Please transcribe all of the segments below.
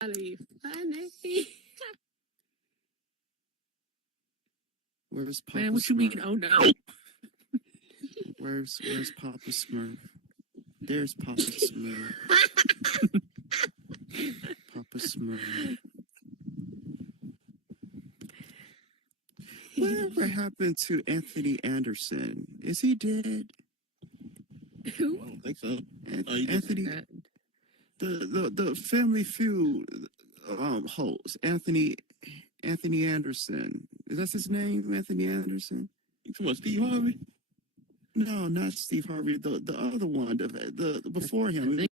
Funny. Where's Papa Man, what you mean? Smurf? Oh no. Where's Papa Smurf? There's Papa Smurf. Papa Smurf. Whatever happened to Anthony Anderson? Is he dead? Who? I don't think so. Anthony, the Family Feud host, Anthony Anderson. Is that his name? Anthony Anderson? You talking about Steve Harvey? No, not Steve Harvey. The other one, the before him.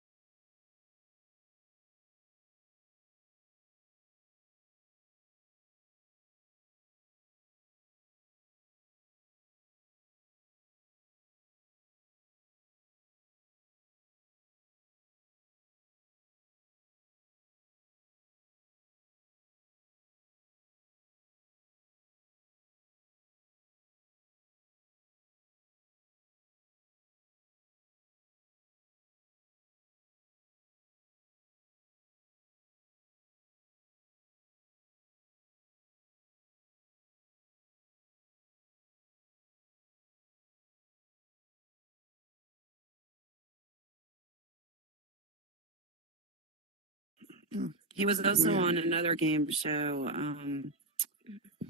He was also on another game show,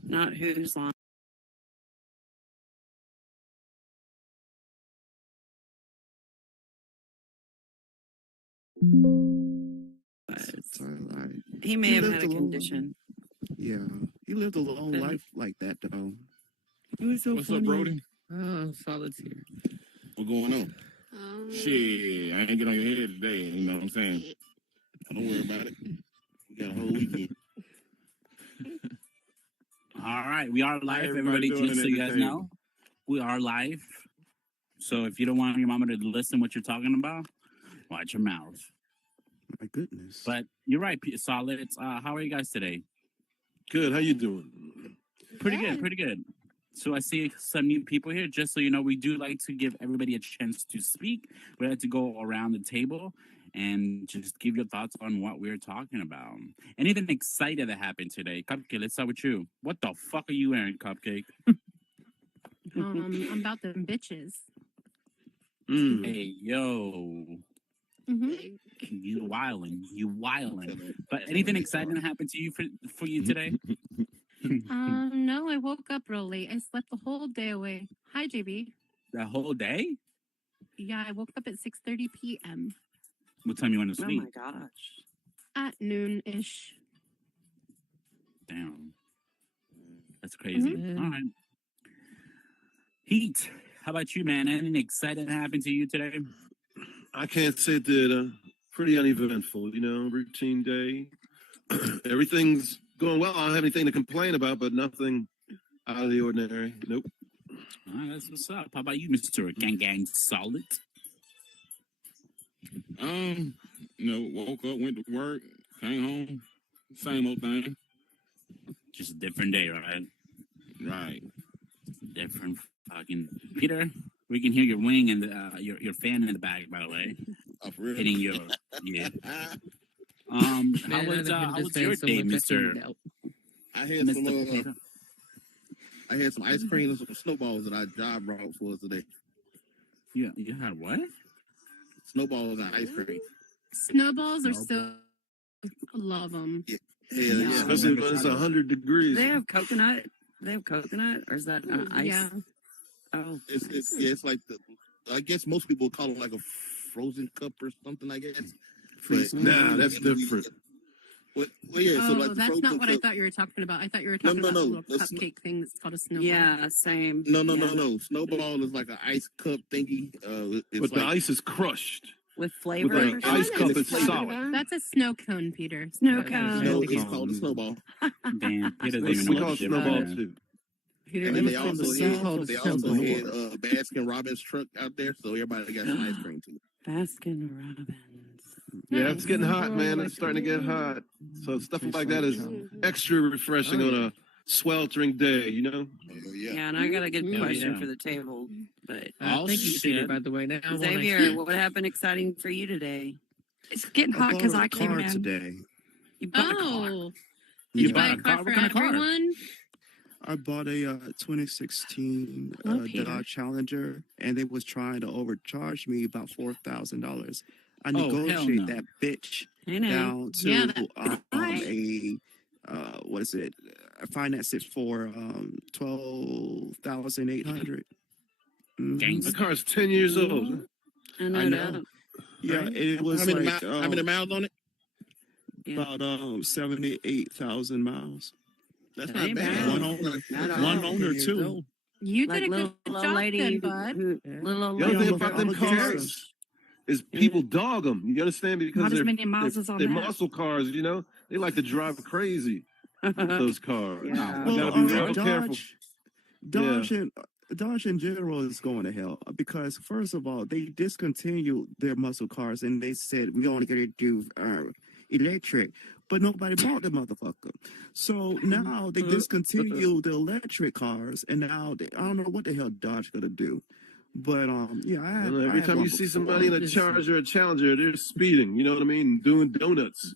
not Who's Line. He may have had a condition. Yeah, he lived a long life like that, though. It was so What's funny. up, Brody? Oh, Solid's here. What going on? Shit, I ain't get on your head today. You know what I'm saying? Don't worry about it. We got a whole weekend. All right, we are live, everybody. doing Just it so you at guys the know, we are live. So if you don't want your mama to listen what you're talking about, watch your mouth. My goodness. But you're right, Solid. How are you guys today? Good. How you doing? Pretty good, pretty good. So I see some new people here. Just so you know, we do like to give everybody a chance to speak. We like to go around the table and just give your thoughts on what we're talking about. Anything exciting that happened today? Cupcake, let's start with you. What the fuck are you wearing, Cupcake? I'm about them bitches. Hey, yo. Mm-hmm. You wildin'. But anything exciting that happened to you for you today? No, I woke up real late. I slept the whole day away. Hi, JB. The whole day? Yeah, I woke up at 6:30 p.m. What time you went to Oh sleep? my gosh. At noon-ish. Damn. That's crazy. Mm-hmm. All right. Heat. How about you, man? Anything exciting that happened to you today? I can't say that pretty uneventful, routine day. Everything's going well. I don't have anything to complain about, but nothing out of the ordinary. Nope. All right, that's what's up. How about you, Mr. Gang Solid? Woke up, went to work, came home, same old thing. Just a different day, right? Right. Different fucking Peter. We can hear your wing and your fan in the back, by the way. Oh, for real? Hitting your How was your day, Mr. I had some ice cream and some snowballs that I job brought for us today. You had what? Snowballs and ice cream. Snowballs are so... Love them. Yeah. Especially when it's 100 degrees. They have coconut. Or is that ice? Yeah. Oh, It's like I guess most people call it like a frozen cup or something. I guess. But, Nah, that's different. Well, yeah. Oh, So like that's not what I cup, thought you were talking about. I thought you were talking about a little cupcake thing that's called a snowball. yeah, same. No. Yeah. Snowball is like an ice cup thingy. It's But like, the ice is crushed. With flavor. With or like ice something? cup, it's solid. That's a snow cone, Peter. Snow cone. No, it's called a snowball. Damn, he doesn't even We know call what it the snowball difference is. too. Peter, And then they from also the had snowball. Baskin Robbins truck out there, so everybody got some ice cream too. Baskin Robbins. Yeah, it's getting hot, man. It's starting to get hot. So stuff like that is extra refreshing on a sweltering day, Oh, Yeah, and I got a good Yeah, question yeah. for the table. But Oh, thank you, Peter, shit. by the way. Now, when I Xavier, what happened exciting for you today? It's getting hot because I came in. today. You bought a car. Oh, did You you buy bought a a car car? for What kind of car? everyone? I bought a 2016 Hello, Peter. Dodge Challenger, and they was trying to overcharge me about $4,000. I Oh, hell negotiate no. that bitch I know. down to Yeah, that's a what is it? I financed it for 12,800. The Gangsta. car's 10 years old. I know. I know. Yeah, Right. it was How many, like how many miles on it? about 78,000 miles. That's That not ain't bad. bad. One owner, Not at one all. owner Years too. old. You Like did a little good old job lady, then, bud. little old The other lady. thing look about at them all the cars is people dog them. You understand? Because Not as they're, many miles as on they're that. muscle cars, you know? They like to drive crazy with those cars. Yeah. You gotta be real Dodge, careful. Dodge, and Dodge in general is going to hell because first of all, they discontinued their muscle cars and they said we only going to do electric, but nobody bought the motherfucker. So now they discontinued the electric cars, and now I don't know what the hell Dodge gonna do. But yeah, I had, Every time you see somebody in a Charger or a Challenger, they're speeding. You know what I mean? Doing donuts.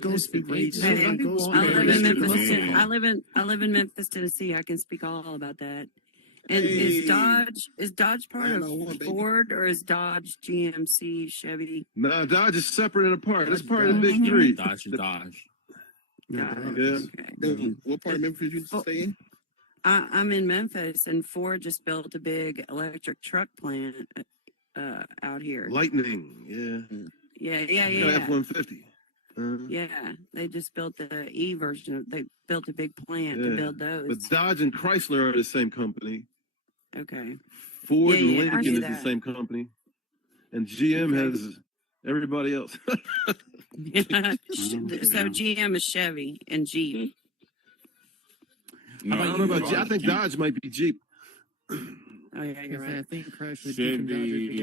go speak race. Hey, Go I speak live in race. Memphis. Yeah. I live in Memphis, Tennessee. I can speak all about that. And Hey. is Dodge part I of know one, baby. Ford or is Dodge GMC Chevy? Nah, Dodge is separate and apart. That's part of the Dodge. big three. Dodge is Dodge. Yeah, Dodge. Yeah. Okay. Dude, what part of Memphis did you stay in? I'm in Memphis, and Ford just built a big electric truck plant out here. Lightning. Yeah. Yeah. F-150. Yeah, they just built the E version of. They built a big plant to Yeah. build those. But Dodge and Chrysler are the same company. Okay. Ford Yeah, and I Lincoln knew is that. the same company. And GM Okay. has everybody else. So GM is Chevy and Jeep. I don't know about Jeep. I think Dodge might be Jeep. Oh yeah, you're I right. think Chrysler, Chevy,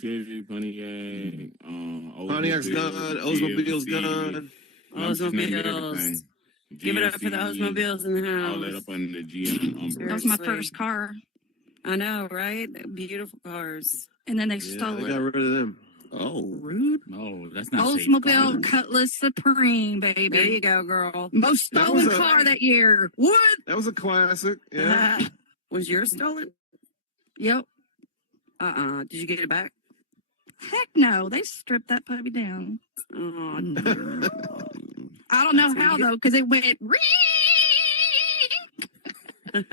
Chevy, Pontiac, Pontiac's gone. Oldsmobile's gone. Oldsmobiles. Give it up for the Oldsmobiles in the All that house. up under the GM umbrella. That was my Seriously. first car. I know, right? Beautiful cars. And then they Yeah, stole they it. got rid of them. Oh, rude. No, that's not safe. Oldsmobile Cutlass Supreme, baby. There you go, girl. Most That stolen was a- car that year. What? That was a classic. Yeah. Was yours stolen? Yep. Did you get it back? Heck no. They stripped that puppy down. Oh, I don't know So how you- though, because it went ring. And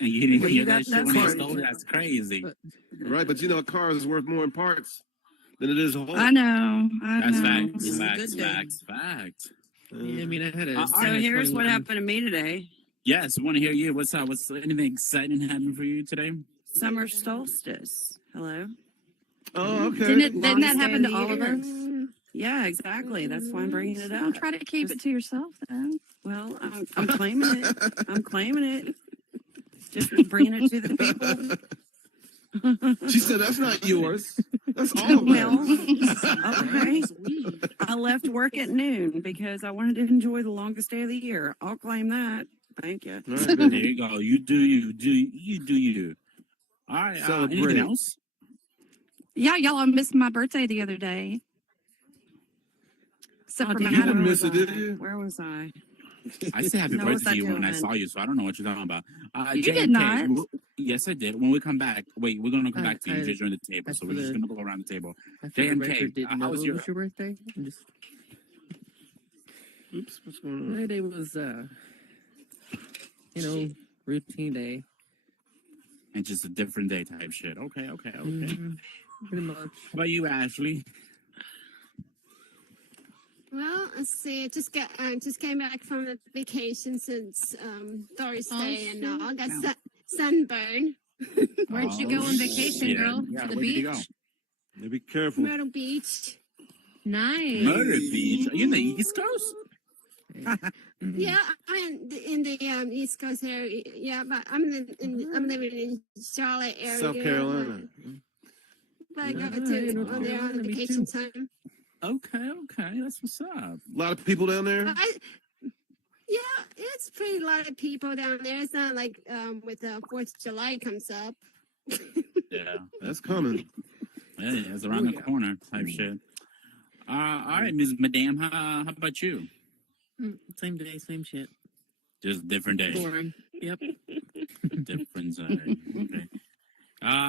you didn't Well, hear you that got shit when that they stole it? That's crazy. Right, but you know, a car is worth more in parts than it is whole. I know. I That's know. facts. This is a Facts. good day. Facts. Yeah, I mean, I had a. I so had here's what 21 happened to me today. Yes, want to hear you. What's up? What's anything exciting happening for you today? Summer solstice. Hello. Oh, okay. Didn't that Longest happen day to of all the of year. us? Yeah, exactly. That's why I'm bringing it Don't up. try to keep it to yourself then. Well, I'm claiming it. I'm claiming it. Just bringing it to the people. She said, "That's not yours. That's all of Well, it." okay. I left work at noon because I wanted to enjoy the longest day of the year. I'll claim that. Thank you. All right, There baby. you go. You do you. Do you. All right. Celebrate. Anything else? Yeah, y'all, I missed my birthday the other day. Except for did my You didn't Adam. miss it, did you? Where was I? I said happy No, what's birthday to that you when I doing? saw you, so I don't know what you're talking about. You JMK, did not. Yes, I did. When we come back, wait, we're going to come I- back to you I- because you're on the table, that's so for we're just the- going to go around the table. I for the JMK, record didn't how know was it your- was your birthday. I'm just Oops, what's going on? Friday was routine day. And just a different day type shit. Okay. Mhm. Pretty much. How about you, Ashley? Well, let's see. Just came back from a vacation since Thursday, and shoot. I got sunburn. Where'd you go on vacation, shit. girl? Yeah, To the where did you go? beach? Yeah, be careful. Myrtle Beach. Nice. Murder Beach. Are you in the East Coast? Yeah, I'm in the East Coast area. Yeah, but I'm living in Charlotte area. South Carolina. But I go Ah, to North on there on Carolina, me vacation too. time. Okay. That's what's up. A lot of people down there. Yeah, it's pretty lot of people down there. It's not like with the 4th of July comes up. Yeah. That's coming. Yeah, it's around the corner type shit. All right, Ms. Madame, how about you? Same day, same shit. Just different day. Boring. Yep. Different side. Okay.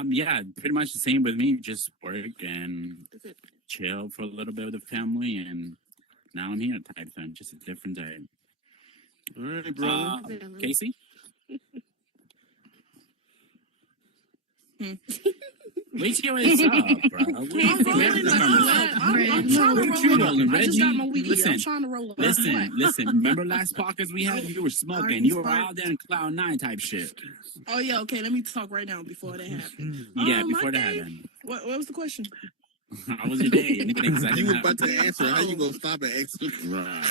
Yeah, pretty much the same with me. Just work and chill for a little bit with the family, and now I'm here type thing. Just a different day. All right, brother. Casey? Wait your ass up, bro. I'm trying to roll up. I just got my weed. I'm trying to roll up. Listen. Remember last podcast we had? You were smoking. You were out there in Cloud 9 type shit. Oh, yeah. Okay, let me talk right now before that happened. Yeah, before that happened. What was the question? How was your day? Anything exciting? You were about to answer. How you gonna stop and ask? Right.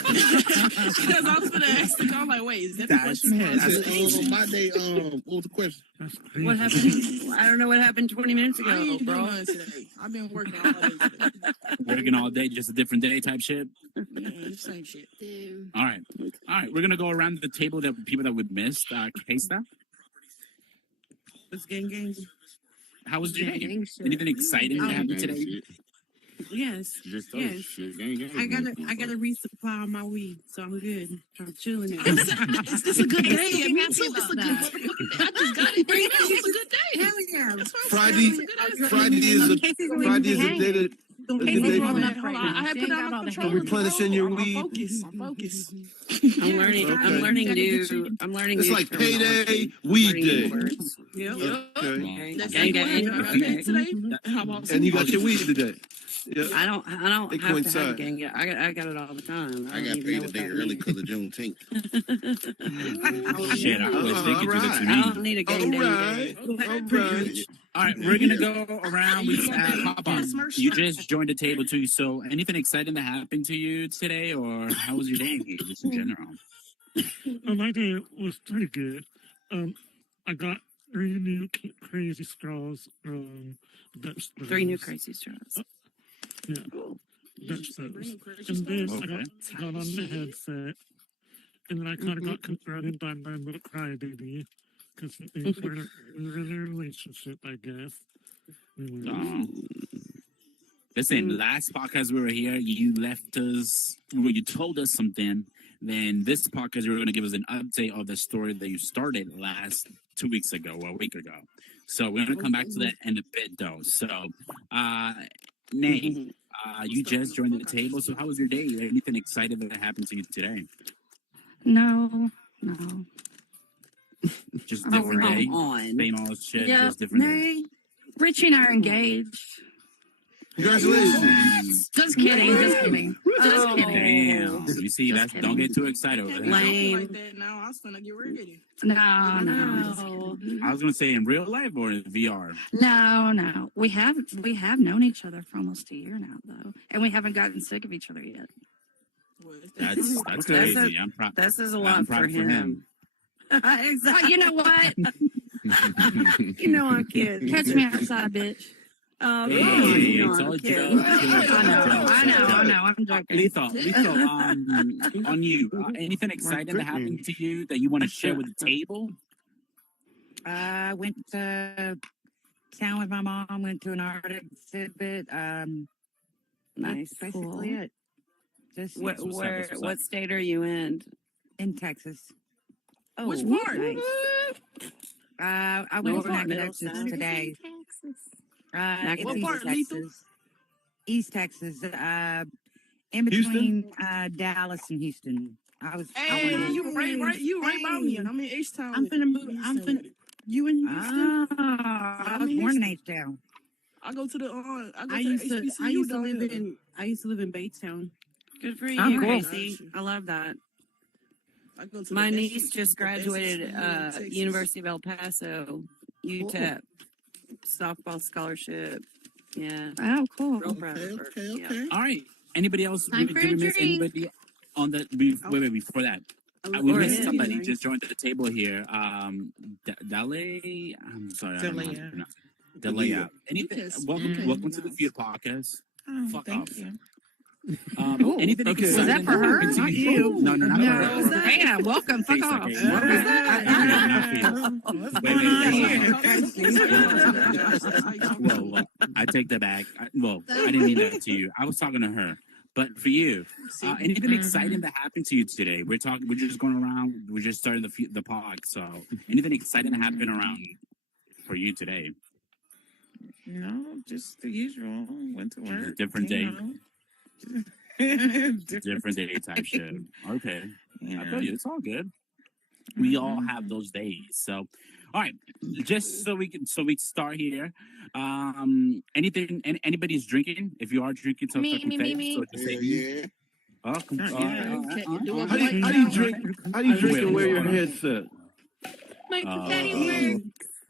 Because I was going to ask the guy, I'm like, wait, is that the question? I said, my day, what was the question? What happened? I don't know what happened 20 minutes I ago, ain't doing bro. nothing today. I've been working all day today. Working all day, just a different day type shit. Same shit. All right. We're gonna go around the table that people that we missed. Kesta, It's gang. how was your day? Anything exciting that happened today? Yes. Just Yes. shit. Gang. I gotta resupply on my weed, so I'm good. I'm chilling. Is this a good day? Yeah, me too. It's a good day. I just got it right now. It's a good day. Hell yeah. Friday is a day that. Hold on. I had put down my controller. Replenishing your weed. I'm focused. I'm learning. Okay. I'm learning new. I'm learning. It's new like terminology. payday, weed Learning day. new words. Yep. Okay. That's Gang, gang. I got paid today. How about And you got your weed today. Yeah. I don't They have to have a coincide. gang. I got it all the time. I got don't even paid know a day what that early means. because of Juneteenth. Shit, I wish they could do that to I don't me. need a gang day. All right, we're gonna go around with Papa. You just joined the table too. So, anything exciting that happened to you today, or how was your day, just in general? My day was pretty good. I got 3 new crazy straws. Dutch 3 new crazy straws. Yeah. Dutch those. And then I got on the headset. And then I kind of got confronted by my little crybaby. Because things were in a relationship, I guess. Listen, last podcast we were here, you left us, well, you told us something. Then this podcast, you were going to give us an update of the story that you started 2 weeks ago or a week ago. So we're going to come back to that in a bit, though. So, Nay, you just joined the table. So how was your day? Anything exciting that happened to you today? No. Just different day? Same old shit, just different day? Richie and I are engaged. Congratulations. Just kidding. Just kidding. Just kidding. Damn. You see, don't get too excited over that. Like that now. I was gonna get ready. No. I was going to say in real life or in VR? No. We have known each other for almost a year now, though, and we haven't gotten sick of each other yet. That's crazy. I'm proud. That says a lot for him. Exactly. You know what? You know I'm kidding. Catch me outside, bitch. Hey, it's all joke. I know. I'm joking. Lethal, on you. Anything exciting that happened to you that you want to share with the table? I went to town with my mom, went to an art exhibit. Nice. That's basically Cool. it. Just What state are you in? in Texas. Oh, Which part? nice. I went to part? Nacogdoches today. It's What East part, Texas. Lethal? East Texas. In between Dallas and Houston. Hey, you right by me. I'm in H-Town. I'm finna move. You in Houston? I was born in H-Town. I go to the I used to down live there. in Batetown. Good for you, Oh, cool. Gracie. I love that. I go to My the niece best- just the best graduated school in Texas. University of El Paso, UTEP, softball scholarship. Yeah. Oh, cool. Real proud of her. Yeah. All right. Anybody else? Time Did for we a miss drink. anybody on the? Wait, before that. We Or missed him. somebody just joined the table here. Dale. I'm sorry. I don't know how to Delia. pronounce it. Delia. Anything? Lucas. Welcome to the Feud Podcast. Oh, Fuck thank off. you. Anything Okay. exciting Was that for her? happened to Not you. No, not No. for her. Yeah, welcome. Fuck Face, off. okay. What was that? Wait. Well, I take that back. I didn't mean that to you. I was talking to her. But for you, anything exciting that happened to you today? We're just going around. We're just starting the pod. So anything exciting that happened around for you today? No, just the usual. Went to work. Different day. Different day type shit. Okay. Yeah. I feel you. It's all good. We all have those days. So, all right. Just so we start here. Anybody's drinking? If you are drinking, so me. So just say yeah. How do you drink? How do you drink and wear your headset? My daddy wears.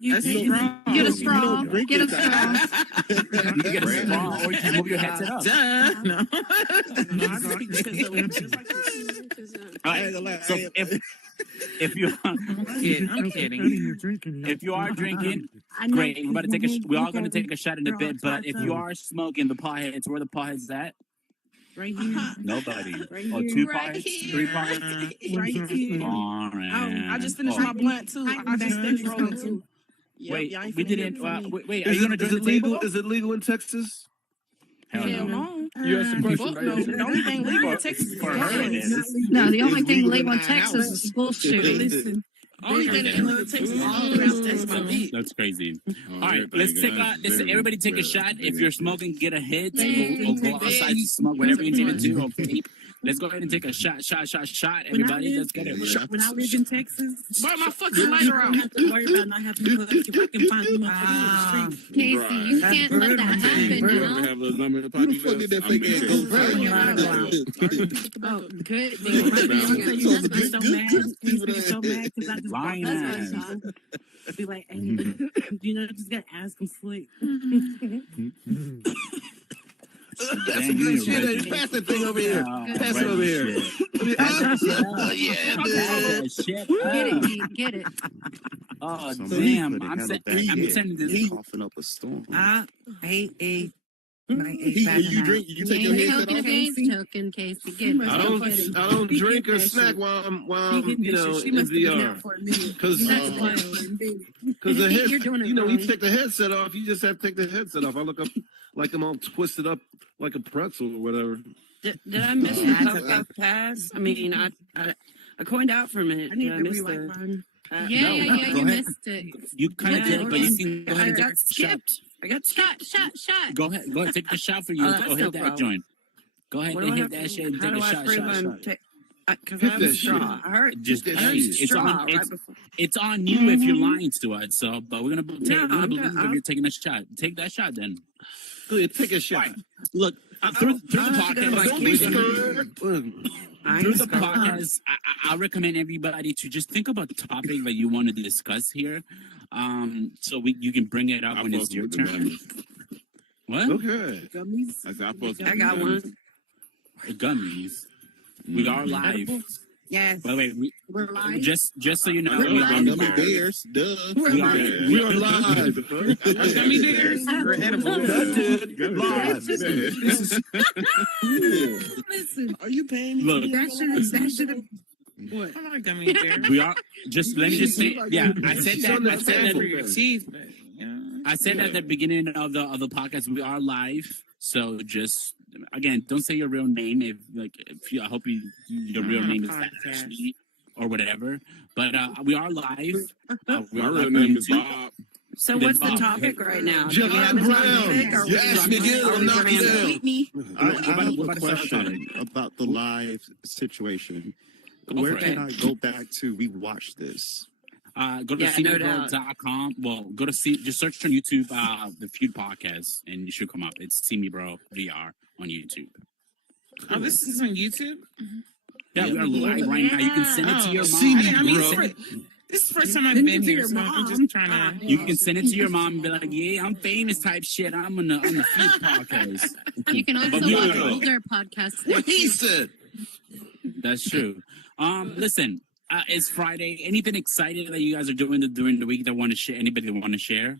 Get a straw. Get a straw. You get a straw, or you can move your headset up. No. All right. So if you are, I'm kidding. If you are drinking, great. We're about to we're all going to take a shot in a bit. But if you are smoking the potheads, where the potheads at? Right here. Nobody. Right Oh, here. 2 Right potheads? here. 3 potheads? Right here. All right. I just finished my blunt too. I just finished rolling too. Wait, we didn't. Wait, are you gonna join the table? Is it legal in Texas? Hell no. No. You asked the question, No, the only thing legal in Texas is guns. No, the only thing legal in Texas is bullshit. Listen. Only thing legal in Texas is all around Texas. That's crazy. All right, let's take everybody take a shot. If you're smoking, get a hit. Or go outside and smoke whatever you need to do. Or vape. Let's go ahead and take a shot. Everybody, let's get it. When I lived in Texas, burn my fucking lighter out. I don't have to worry about not having to cook if I can find them on the street. Casey, you can't let that happen now. Have those numbers in the pocket. Fuck did that fake ass go Oh, good. He's be so mad because I just lying ass. I'd be like, hey, just gotta ask him slick. That's some good shit. Pass that thing over here. Pass it over here. Get it. Oh, damn. I'm sending this. Coughing up a storm. You take your headset off. Token, Casey. Get it. I don't drink or snack while I'm in VR. Because the head, you take the headset off. You just have to take the headset off. I look up like I'm all twisted up like a pretzel or whatever. Did I miss the pass? I mean, I coined out for a minute. I need Did I to miss rewind the mine. Yeah, you missed it. You kind of did, but you can go ahead and take a shot. I got shot. Go ahead, take the shot for you. Go hit that joint. Go ahead and hit that shit and take a shot. Because I have a straw. I heard it's on you if you're lying to us. So, but we're gonna believe if you're taking a shot. Take that shot then. Go ahead, take a shot. Right. Look, through the podcast, through the podcast, I recommend everybody to just think about the topic that you want to discuss here, so you can bring it up when it's your turn. What? Okay. Gummies. I got one. Gummies. We are live. Yes. By the way, we're live. Just so you know, we are gummy bears. Duh. We are live. Gummy bears. We're edible. Live. Listen. Are you paying me? Look. That should have. What? I like gummy bears. We are just. Let me just say. Yeah, I said that. For your teeth. I said at the beginning of the podcast, we are live. So just again, don't say your real name. If I hope your real name is Ashley or whatever. But we are live. My real name is Bob. So what's the topic right now? John Brown. Yes, Miguel. I'm knocking down. I have a question about the live situation. Where can I go back to rewatch this? Go to seemebro.com. Well, just search on YouTube the Feud Podcast, and you should come up. It's See Me Bro VR on YouTube. Oh, this is on YouTube? Yeah, we are live right now. You can send it to your mom. See me, this is the first time I've been here, so I'm just trying to. You can send it to your mom and be like, "Yeah, I'm famous," type shit. I'm on the Feud Podcast. You can also watch older podcasts. What he said. That's true. Listen. It's Friday. Anything exciting that you guys are doing during the week that want to share? Anybody that want to share?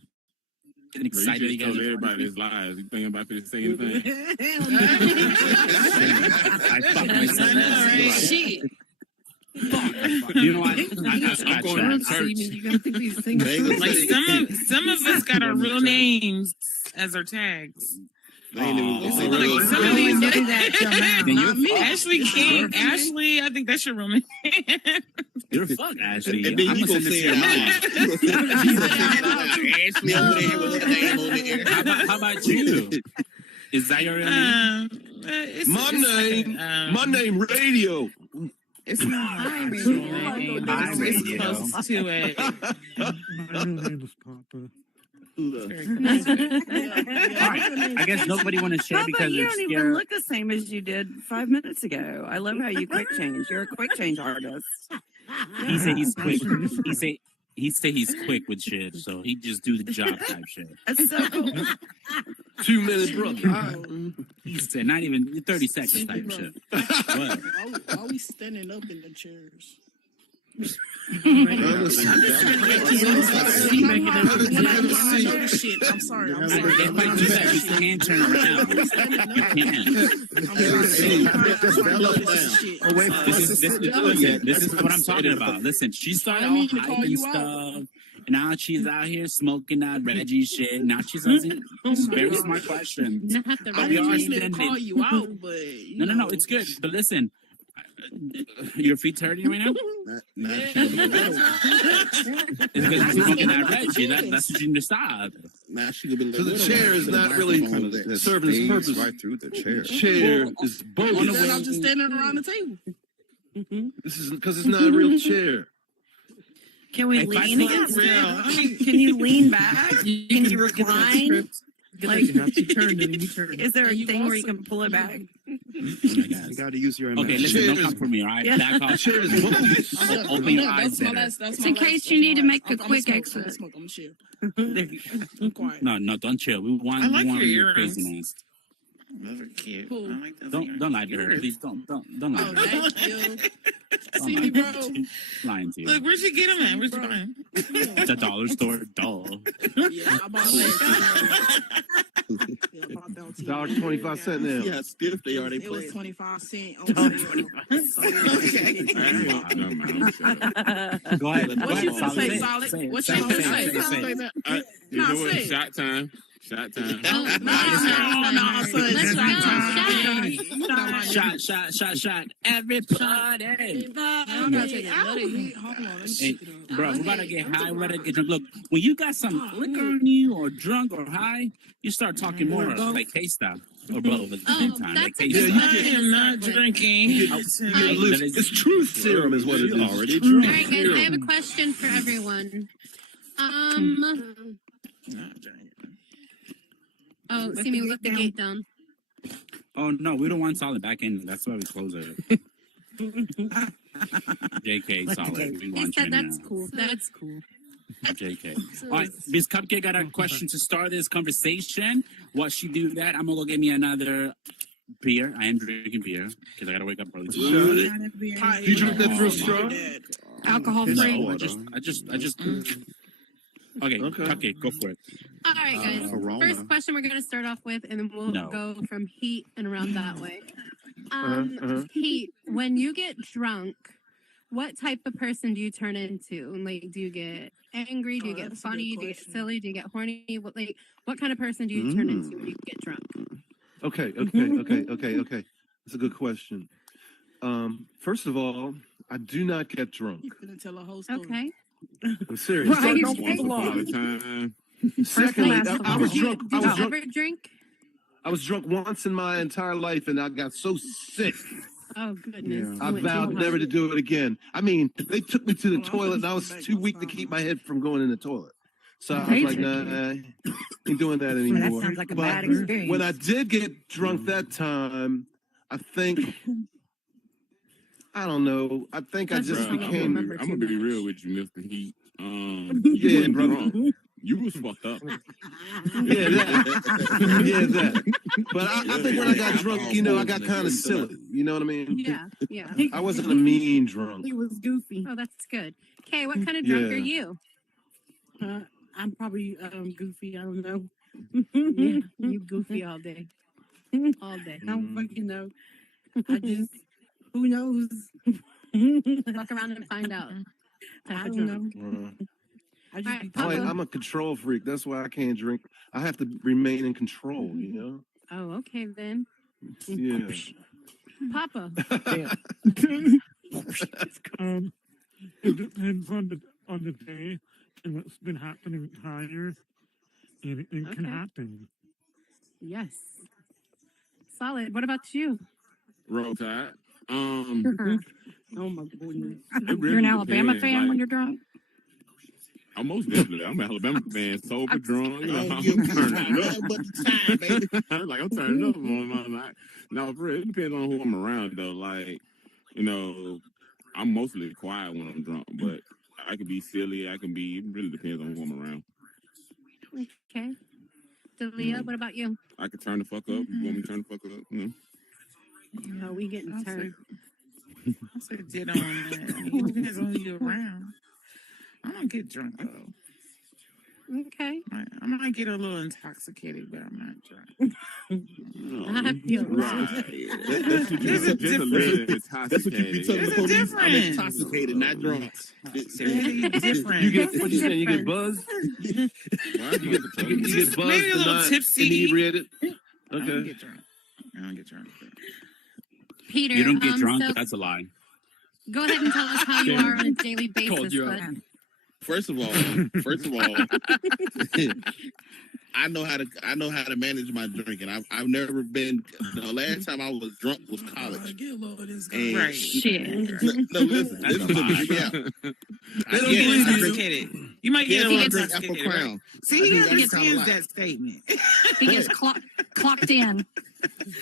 Anything exciting you guys? Everybody is live. You thinking about the same thing? I fucked myself. Shit. Fuck. You know what? I'm going to church. You gotta think these things. Like some of us got our real names as our tags. Not me. Ashley King. Ashley, I think that's your room. You're fuck Ashley. And then you gonna say it Ashley over there with her name on there. How about you? Is that your name? My name, Radio. It's not my radio. It's close to it. My real name is Papa. I guess nobody want to share Papa, because you they're don't scared. even look the same as you did 5 minutes ago. I love how you quick change. You're a quick change artist. He said he's quick. He said he's quick with shit, so he just do the job type shit. That's so cool. 2 minutes, brother. He said not even 30 seconds type shit. What? Why we standing up in the chairs? I'm sorry. If I do that, you can't turn around. You can't. This is what I'm talking about. Listen, she started all hype and stuff. And now she's out here smoking that Reggie shit. Now she's asking very smart questions. I didn't mean to call you out, but No, it's good. But listen, your feet's hurting right now? It's because you're smoking that Reggie. That's what you need to stop. So the chair is not really serving its purpose. Right through the chair. The chair is bogus. I'm just standing around the table. This is because it's not a real chair. Can we lean against it? Can you lean back? Can you recline? Like, is there a thing where you can pull it back? You got to use your Okay, imagination. listen, don't come for me, all right? Back off. Chair is bogus. Open your eyes better. Just in case you need to make a quick exit. I'm chill. I'm quiet. No, don't chill. We want your your earrings. craziness. Those are cute. I like those. Don't lie to her, please. Don't lie to her. Thank you. Don't See lie me, to bro. her. She's lying to you. Look, where'd you get them at? Where'd you buy them? The dollar store, doll. Yeah, I bought that. Yeah, I bought that on TV. $1.25 now. Yeah, stiff they are. They It was play. 25 cents on sale. Go ahead. What you gonna say, Solid? What you gonna say? You know what? Shot time. Shot time. No, so it's Shot. Everybody. I'm gonna take another hit. Hold on. Let me Hey, pick it up. bro, we gotta get high, we gotta get drunk. Look, when you got some liquor on you, or drunk, or high, you start talking more like K-Stop, or both at the same time. Like K-Stop. I am not drinking. It's truth serum is what it is. Already All drunk. right, guys, I have a question for everyone. Oh, see me with the gate down. Oh no, we don't want Solid back in. That's why we close it. JK, Solid. We He want you said in that's now. cool. That's cool. JK. All right, Miss Cupcake got a question to start this conversation. While she do that, I'm gonna go get me another beer. I am drinking beer because I gotta wake up early tomorrow. You drink that through a straw? Alcohol free. No, I just. Okay, Cupcake, go for it. All right, guys. Corona. First question we're going to start off with, and then we'll go from Heat and around that way. Heat, when you get drunk, what type of person do you turn into? Like, do you get angry? Do you get funny? Do you get silly? Do you get horny? What kind of person do you turn into when you get drunk? Okay. That's a good question. First of all, I do not get drunk. You couldn't tell a whole story. Okay. I'm serious. Right. Secondly, I was drunk. Did you ever drink? I was drunk once in my entire life, and I got so sick. Oh, goodness. I vowed never to do it again. I mean, they took me to the toilet, and I was too weak to keep my head from going in the toilet. So I was like, nah, I ain't doing that anymore. That sounds like a But bad experience. when I did get drunk that time, I think, I don't know. I think I just became. I'm gonna be real with you, Mr. Heat. Yeah, bro. You was fucked up. Yeah, that. But I think when I got drunk, I got kind of silly. You know what I mean? Yeah. I wasn't a mean drunk. He was goofy. Oh, that's good. Okay, what kind of drunk are you? I'm probably goofy. I don't know. Yeah, you goofy all day. All day. I don't fucking know. I just, who knows? Walk around and find out. I don't know. I just I'm a control freak. That's why I can't drink. I have to remain in control, Oh, okay then. Yeah. Papa. It depends on the day and what's been happening prior, and it can happen. Yes. Solid. What about you? Roll Tide. Oh my goodness. You're an Alabama fan when you're drunk? I'm most definitely. I'm an Alabama fan, sober, drunk. You know, I'm turning up. Like I'm turning up on my night. No, for real, it depends on who I'm around though. Like, you know, I'm mostly quiet when I'm drunk, but I can be silly. I can be. It really depends on who I'm around. Okay. Delia, what about you? I can turn the fuck up. You want me to turn the fuck up? You know? Oh, we getting turned. I said, did on that. It depends on who you're around. I don't get drunk though. Okay. I might get a little intoxicated, but I'm not drunk. I feel right. That's what you just a little intoxicated. That's what you be telling the police. I'm intoxicated, not drunk. Different. You get what you saying? You get buzzed. You get buzzed, maybe a little not tipsy. inebriated. Okay. I Okay. don't get drunk. I don't get drunk. Peter, You don't get drunk? so That's a lie. go ahead and tell us how you are on a daily basis. Told you. Bud. First of all, I know how to manage my drinking. I've never been. The last time I was drunk was college. And Right. Shit. No, listen to me. Hear me out. They don't get intoxicated. You might get a little drink Apple intoxicated. Crown. Right? See, he I drink understands Apple that statement. He gets clocked in.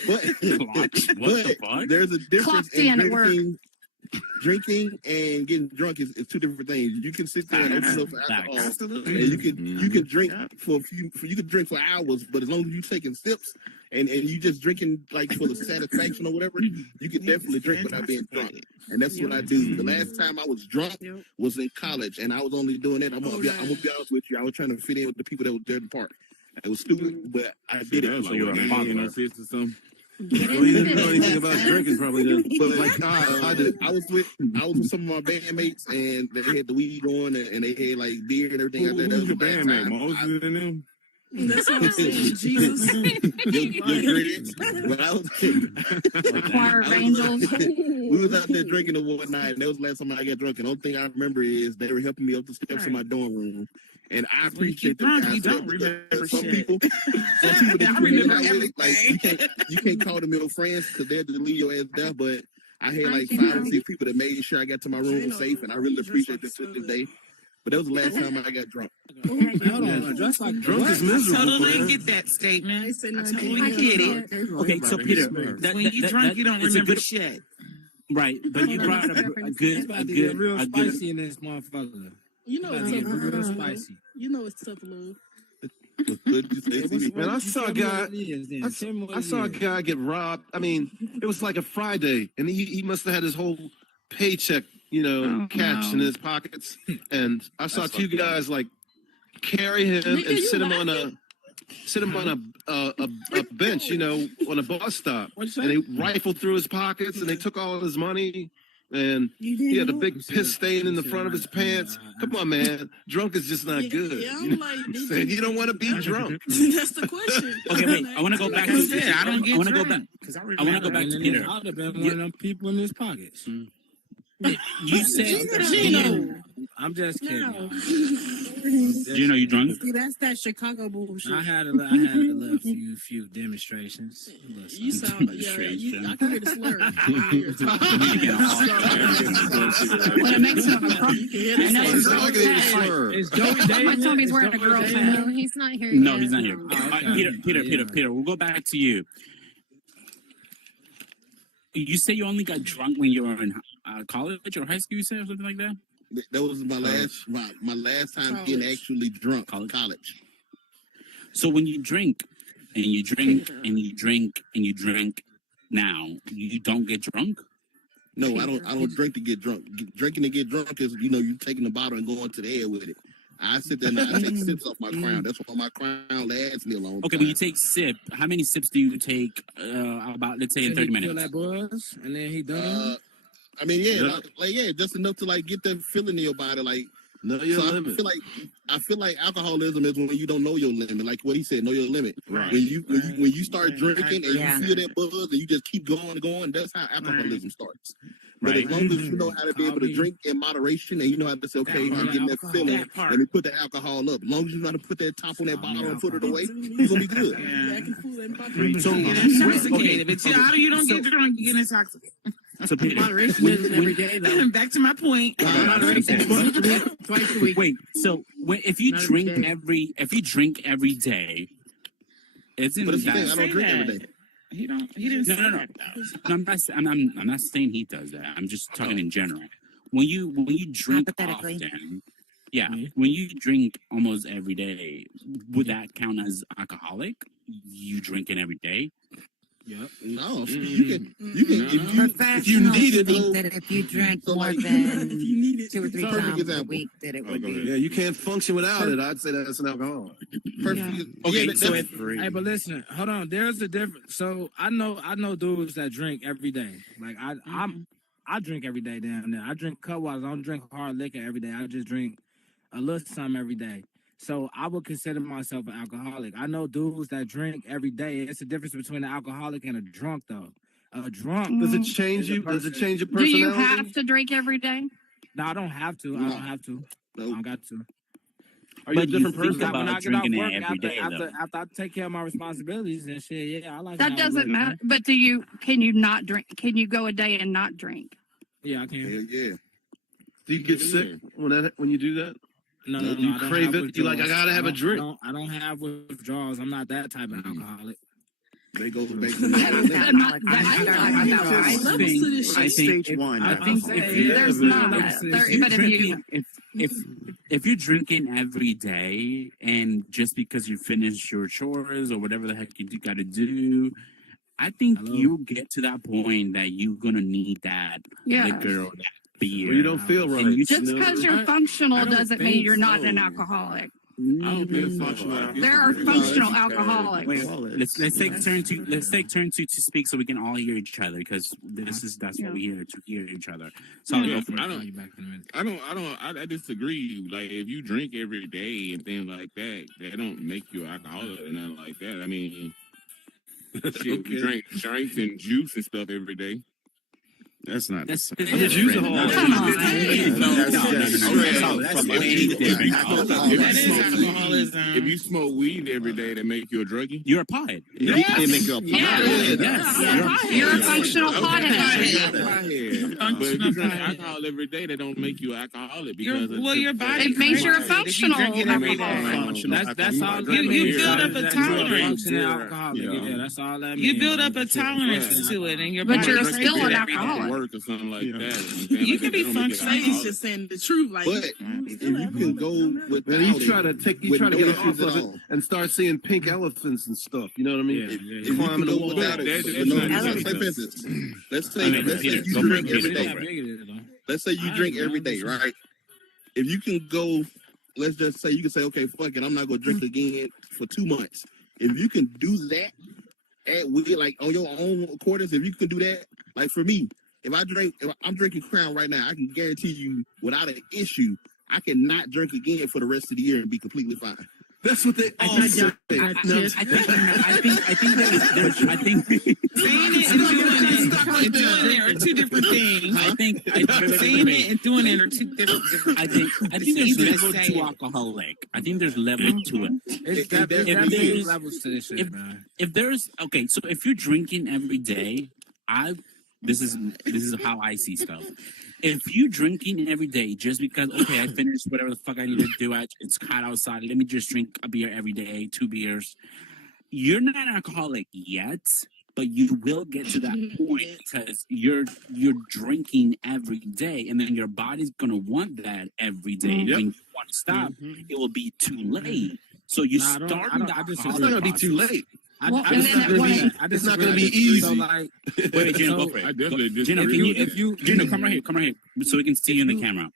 But the fuck? There's a difference Clocked in at work. Drinking and getting drunk is two different things. You can sit there and open up for alcohol, Absolutely. and you can drink for you can drink for hours, but as long as you taking sips and you just drinking like for the satisfaction or whatever, you can definitely drink without being drunk. And that's what I do. The last time I was drunk was in college, and I was only doing that. I'm gonna be honest with you. I was trying to fit in with the people that were there at the park. It was stupid, but I did it. So you're a father. Or something. Well, you didn't know anything about drinking, probably then. But like I did. I was with some of my bandmates, and they had the weed on, and they had like beer and everything out there. That was your bandmate, Moses and them. That's what I'm saying, Jesus. But I was Choir of angels. We was out there drinking the one night, and that was the last time I got drunk. And the only thing I remember is they were helping me up the steps in my dorm room. And I appreciate them guys. You don't remember some shit. people that you remember everything. Like you can't call them your friends because they'll leave your ass there. But I had like 5 or 6 people that made sure I got to my room safe, and I really appreciate them to this day. But that was the last time I got drunk. Drunk is miserable. I totally man. get that statement. I totally I get it. Okay, so Peter, When you drunk, you don't it's a remember good- shit. Right, but you brought a good, real spicy in this motherfucker. You know it's tough to real lose. spicy. You know it's tough to lose. Man, I saw a guy. I saw a guy get robbed. I mean, it was like a Friday, and he must have had his whole paycheck, cash in his pockets. And I saw 2 guys like carry him and sit him on a bench, on a bus stop. And they rifled through his pockets and they took all of his money. And he had a big piss stain in the front of his pants. Come on, man. Drunk is just not good. Yeah, I'm like, Saying you don't want to be drunk. that's the question. Okay, wait. I want to go back to I don't get I want to go drunk. back. I want to go back to Peter. I'd have been one of them people in his pockets. You said Gino. I'm just kidding. No. Gino, you drunk? See, that's that Chicago bullshit. I had a little few demonstrations. You sound, I can hear the slur. When it makes him I know it's Is Joey Davis? My Tommy's wearing a girl's No, hat. he's not here No, yet. he's not here. Peter, we'll go back to you. You say you only got drunk when you were in college or high school, you said, or something like that? That was my last time getting actually drunk. College. So when you drink, and you drink, and you drink, and you drink now, you don't get drunk? No, I don't drink to get drunk. Drinking to get drunk is, you taking the bottle and going to the head with it. I sit there and I take sips off my crown. That's why my crown lasts me a long time. Okay, when you take sip, how many sips do you take about, let's say, in 30 minutes? Feel that buzz, and then he done. I mean, just enough to like get that feeling in your body, like Know your So limit. I feel like alcoholism is when you don't know your limit. Like what he said, know your limit. Right. When you start drinking and Yeah. you feel that buzz and you just keep going, that's how alcoholism starts. But as long as you know how to be able to drink in moderation and you know how to say, okay, I'm getting that feeling, let me put the alcohol up. As long as you know how to put that top on that bottle and put it away, you're gonna be good. So you get intoxicated. But how do you don't get drunk, you get intoxicated? So Peter, Moderation isn't every day, though. Back to my point. Twice a week. Wait, so if you drink every day, isn't But it's the that? thing, I don't drink every day. He didn't say No. that, though. I'm not saying he does that. I'm just talking in general. When you drink Hypothetically. often, when you drink almost every day, would that count as alcoholic? You drinking every day? Yep. No, you can if you Professionals need it. think that if you drink So, more like, than 2 or 3 Perfect times a example. week, that it would be. Yeah, you can't function without it. I'd say that's an alcohol. Perfect. Okay, Yeah, so that's if Hey, but listen, hold on. There's a difference. So I know dudes that drink every day. Like I drink every day down there. I drink cut waters. I don't drink hard liquor every day. I just drink a little something every day. So I would consider myself an alcoholic. I know dudes that drink every day. It's the difference between an alcoholic and a drunk, though. A drunk. Does it change you? Does it change your Do personality? you have to drink every day? No, I don't have to. I don't have to. I don't got to. Are you a But you different think person? about When I get off drinking it work, every day, though. after I take care of my responsibilities and shit, yeah, I like That doesn't matter. But can you not drink? Can you go a day and not drink? Yeah, I can. yeah. Do you get sick when you do that? No, You I don't crave have it? You like, I gotta have a drink. I don't have withdrawals. I'm not that type of alcoholic. They go back to I think stage one. I think There's not. But if you're drinking every day and just because you finish your chores or whatever the heck you got to do, I think you get to that point that you're gonna need that liquor or that beer. Well, you don't feel right. just because you're functional doesn't mean you're not an alcoholic. I don't think functional. There are functional alcoholics. Wait, let's take turn to speak so we can all hear each other because that's what we hear to hear each other. So I'll go for it. I disagree. Like if you drink every day and things like that, that don't make you alcoholic or nothing like that. I mean, shit, we drink drinks and juice and stuff every day. That's not. That's Come on. If you smoke weed every day, that make you a druggie. You're a pothead. They make you a You're a functional pothead. But if you drink alcohol every day, that don't make you alcoholic because your body. It makes you a functional alcoholic. That's all. You build up a tolerance. Yeah, that's all that means. You build up a tolerance to it, and your But body. you're still an alcoholic. work or something like that. You can be functional. He's just saying the truth. Like, But if you can go with Man, you try to get off of it and start seeing pink elephants and stuff. You know what I mean? If you can go without it, let's say you drink every day, right? Let's say you drink every day, right? If you can go, let's just say you can say, okay, fuck it, I'm not gonna drink again for 2 months. If you can do that like on your own accordance, if you can do that, like for me, if I'm drinking Crown right now, I can guarantee you without an issue, I cannot drink again for the rest of the year and be completely fine. That's what they all say. I think saying it and doing it are two different things. Saying it and doing it are two different. I think there's level to alcoholic. I think there's level to it. There's levels to this shit, man. If there's okay, so if you're drinking every day, this is how I see stuff. If you drinking every day just because I finished whatever the fuck I need to do, it's hot outside, let me just drink a beer every day, 2 beers. You're not an alcoholic yet, but you will get to that point because you're drinking every day, and then your body's gonna want that every day. When you want to stop, it will be too late. So you start. It's not gonna be too late. It's not going to be easy. So like, wait, Gino, go for it. I definitely Gino, Gino, come right here, so we can see you in the camera.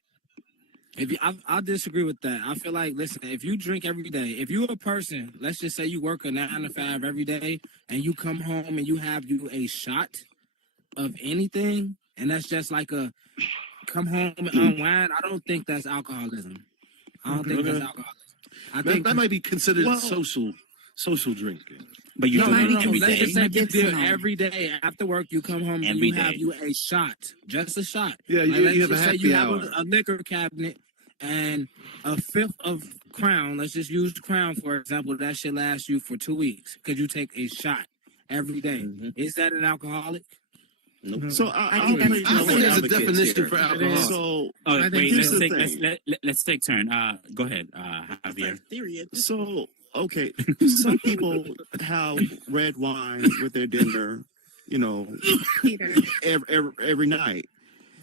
I disagree with that. I feel like, listen, if you drink every day, if you're a person, let's just say you work a 9 to 5 every day, and you come home and you have a shot of anything, and that's just like a come home and unwind, I don't think that's alcoholism. I don't think that's alcohol. I that, think that might be considered Well- social drinking. But you No, do no, it no. every Let's day. just say you do it every day. After work, you come home and Every you have day. you a shot, just a shot. Yeah, Like, you let's have a just say happy you have hour. a liquor cabinet and a fifth of Crown. Let's just use Crown for example. That should last you for 2 weeks because you take a shot every day. Is that an alcoholic? Nope. So I think there's a definition for alcohol. So Oh, I wait, think let's this is take the thing. let's take turn. Go ahead, Javier. So, okay, some people have red wine with their dinner, every night.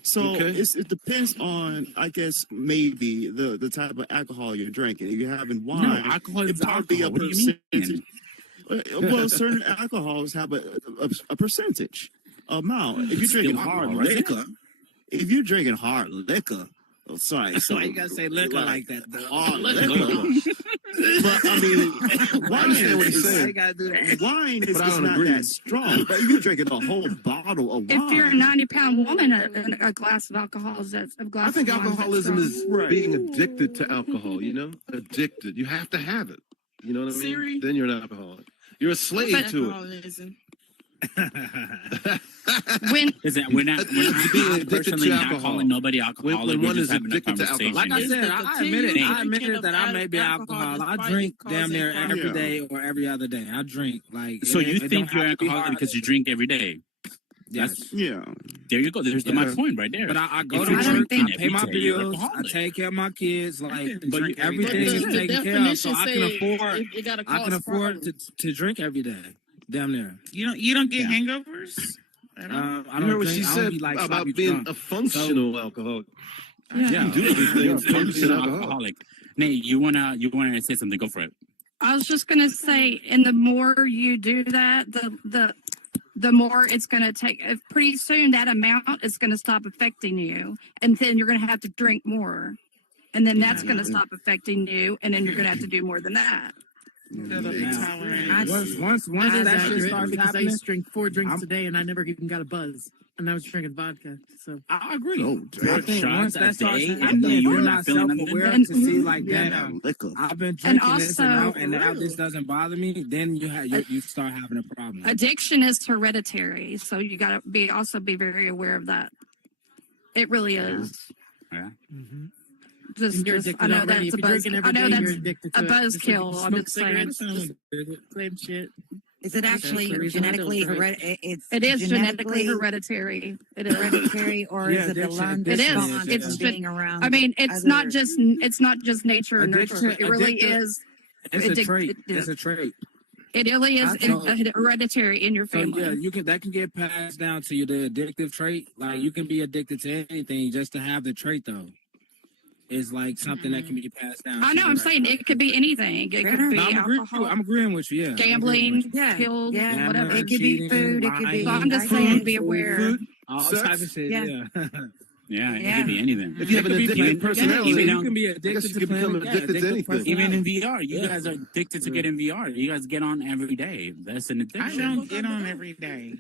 So it depends on, I guess, maybe the type of alcohol you're drinking. If you're having wine, alcohol it is probably be a alcohol. What do you percentage. mean? Well, certain alcohols have a percentage amount. If you're drinking hard liquor, if you're drinking hard liquor, sorry, so Why you gotta say liquor like that? Though? hard liquor. But I mean, wine is not that strong. But you're drinking a whole bottle of wine. If you're a 90-pound woman, a glass of alcohol is a glass. I think of wine alcoholism that's is strong. being addicted to alcohol, Addicted. You have to have it. You know what I mean? Siri? Then you're an alcoholic. You're a slave to it. Listen, we're not being I'm addicted personally to not alcohol. calling nobody alcoholic. When We're one just is having a addicted to alcohol. conversation. Like I said, I admitted that I may be alcohol alcohol. I drink damn near despite every Yeah. day or every other day. I drink like. So it- you it don't think you're have to be alcoholic hard. because you drink every day? Yes. Yeah. There you go. There's my point right there. But I go If to you're work, drinking I pay every my day, you're bills, I alcoholic. take care of my kids, like But drink, you- everything But is the taken care of, so definition I can say afford. it gotta I can cause afford problems. to drink every day, damn near. You don't get hangovers? I You don't heard what drink, she I don't said be like about sloppy being drunk. a functional alcoholic. Yeah. You can do everything. You're a as long as you're functional an alcoholic. alcoholic. Nate, you wanna say something? Go for it. I was just gonna say, and the more you do that, the more it's gonna take. Pretty soon, that amount is gonna stop affecting you, and then you're gonna have to drink more, and then that's gonna stop affecting you, and then you're gonna have to do more than that. Once That is that shit accurate starts because I happening, used to drink 4 drinks a day and I never even got a buzz. And I was drinking vodka. So I agree. Oh, I think shots once a that starts day, and happening, then you're you're not not feeling self-aware nothing? to see like, Yeah, damn, liquor. I've been And drinking this and also- now this doesn't bother me. Then you start having a problem. Addiction is hereditary, so you gotta be very aware of that. It really is. Yeah. Just, you're just addicted I know already. that's a If you're buzz. drinking every I know day, you're that's addicted a to it. Just like buzzkill. you I'm smoke just saying. cigarettes, same shit. Is it actually That's the reason I don't genetically drink. It is genetically hereditary. It is hereditary, or Yeah, is it the addiction- lung It is. response It's from gen- being around? I mean, it's not just nature and nurture. Addiction- It really addicted- is. It's a addic- trait. it- It's a trait. It really is I hereditary in your So family. yeah, that can get passed down to you. The addictive trait, like you can be addicted to anything just to have the trait, though. Is like something that can be passed down. I know. I'm saying it could be anything. It could be No, alcohol, I'm agreeing with you. Yeah, gambling, Yeah, pills, yeah. whatever. It could be food. It could be. So I'm just saying, be aware. All Sex? type of shit. Yeah. Yeah. Yeah, it Yeah. could be anything. If you have an addictive personality, Even you you can be I guess addicted you to could become addicted to anything. Even in VR, you Yeah. guys are addicted to get in VR. You guys get on every day. That's an I addiction. don't get on every day.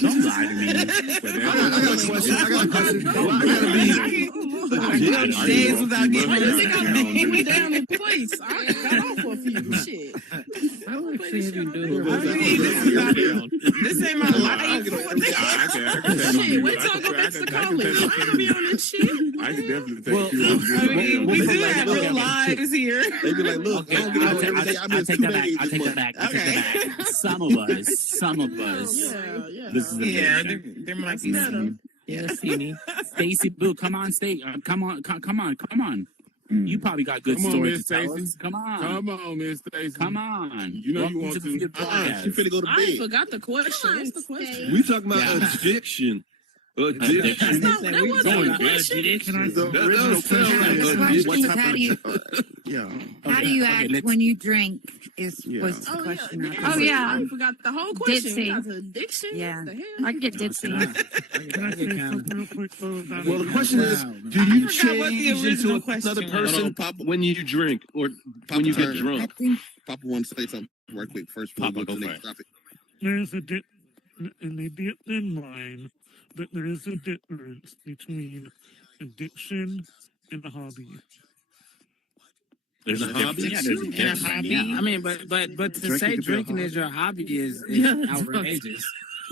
Don't lie to me. I got a question. Well, I gotta be. Days without getting Why do you think on. I put me down in place? I got off for a few shit. I would say if you do This ain't my life. Shit, wait till I go back to college. I ain't gonna be on this shit. I can definitely take Well, you on. I mean, we do have real lives here. They be like, look, I don't get on every day. I I'll miss take 2 that back. days I'll this take that month. back. I'll take that back. Some of us. Yeah. This is Yeah, addiction. there might be That's some. Yeah, see me. Stacy Boo, come on, state. Come on. You probably got good Come on, stories Miss to tell Stacy. us. Come on. Come on, Miss Stacy. Come on. You know Welcome you want to the to. Feud Podcast. She finna go to I bed. forgot the question. What's the question? We talking about Yeah. addiction. Addiction. That wasn't a question. The original question The is question what was, type how do you yeah. how do you act let's- when you drink? Was Yeah. the question? I Oh, think. yeah. I forgot the whole question. Ditzy. You got the addiction? Yeah. What the hell? I get ditzy. Can I say something real quick though about Well, the question is, Wow. do you forgot what the change into original another question was. person Hold on, Papa. when you drink or Papa when you get turn. I drunk? think Papa wants to say something right quick first. before Papa, we go to go the for next it. topic. there's and they did in line that there is a difference between addiction and a hobby. There's a hobby. Yeah, there's a hobby. I mean, but to say drinking is your hobby is outrageous.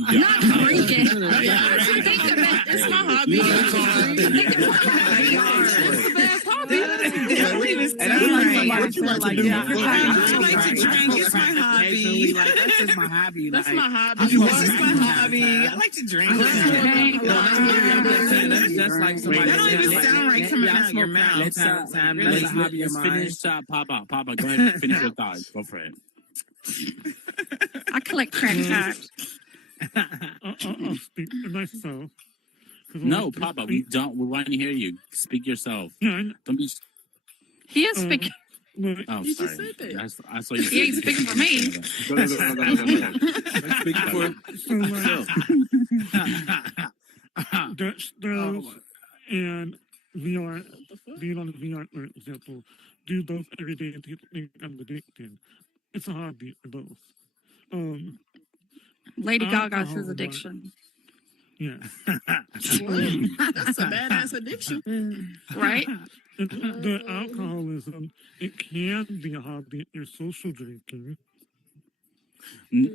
I'm not drinking. It's my hobby. What you like to do? I like to drink. It's my hobby. That's just my hobby. That's my hobby. What's my hobby? I like to drink. That's just like somebody. That don't even sound right coming out of your mouth. Let's finish. Papa, go ahead and finish your thoughts. Go for it. I collect crack pipes. I'll speak for myself. No, Papa, we want to hear you. Speak yourself. Yeah, don't be. He is speaking. Oh, You sorry. just said that. I saw you. He ain't speaking for me. Speaking for himself. Dutch throws and VR, being on the VR, for example, do both every day and people think I'm addicted. It's a hobby for both. Lady Gaga says addiction. Yeah. That's a badass addiction. Right? The alcoholism, it can be a hobby. You're social drinking.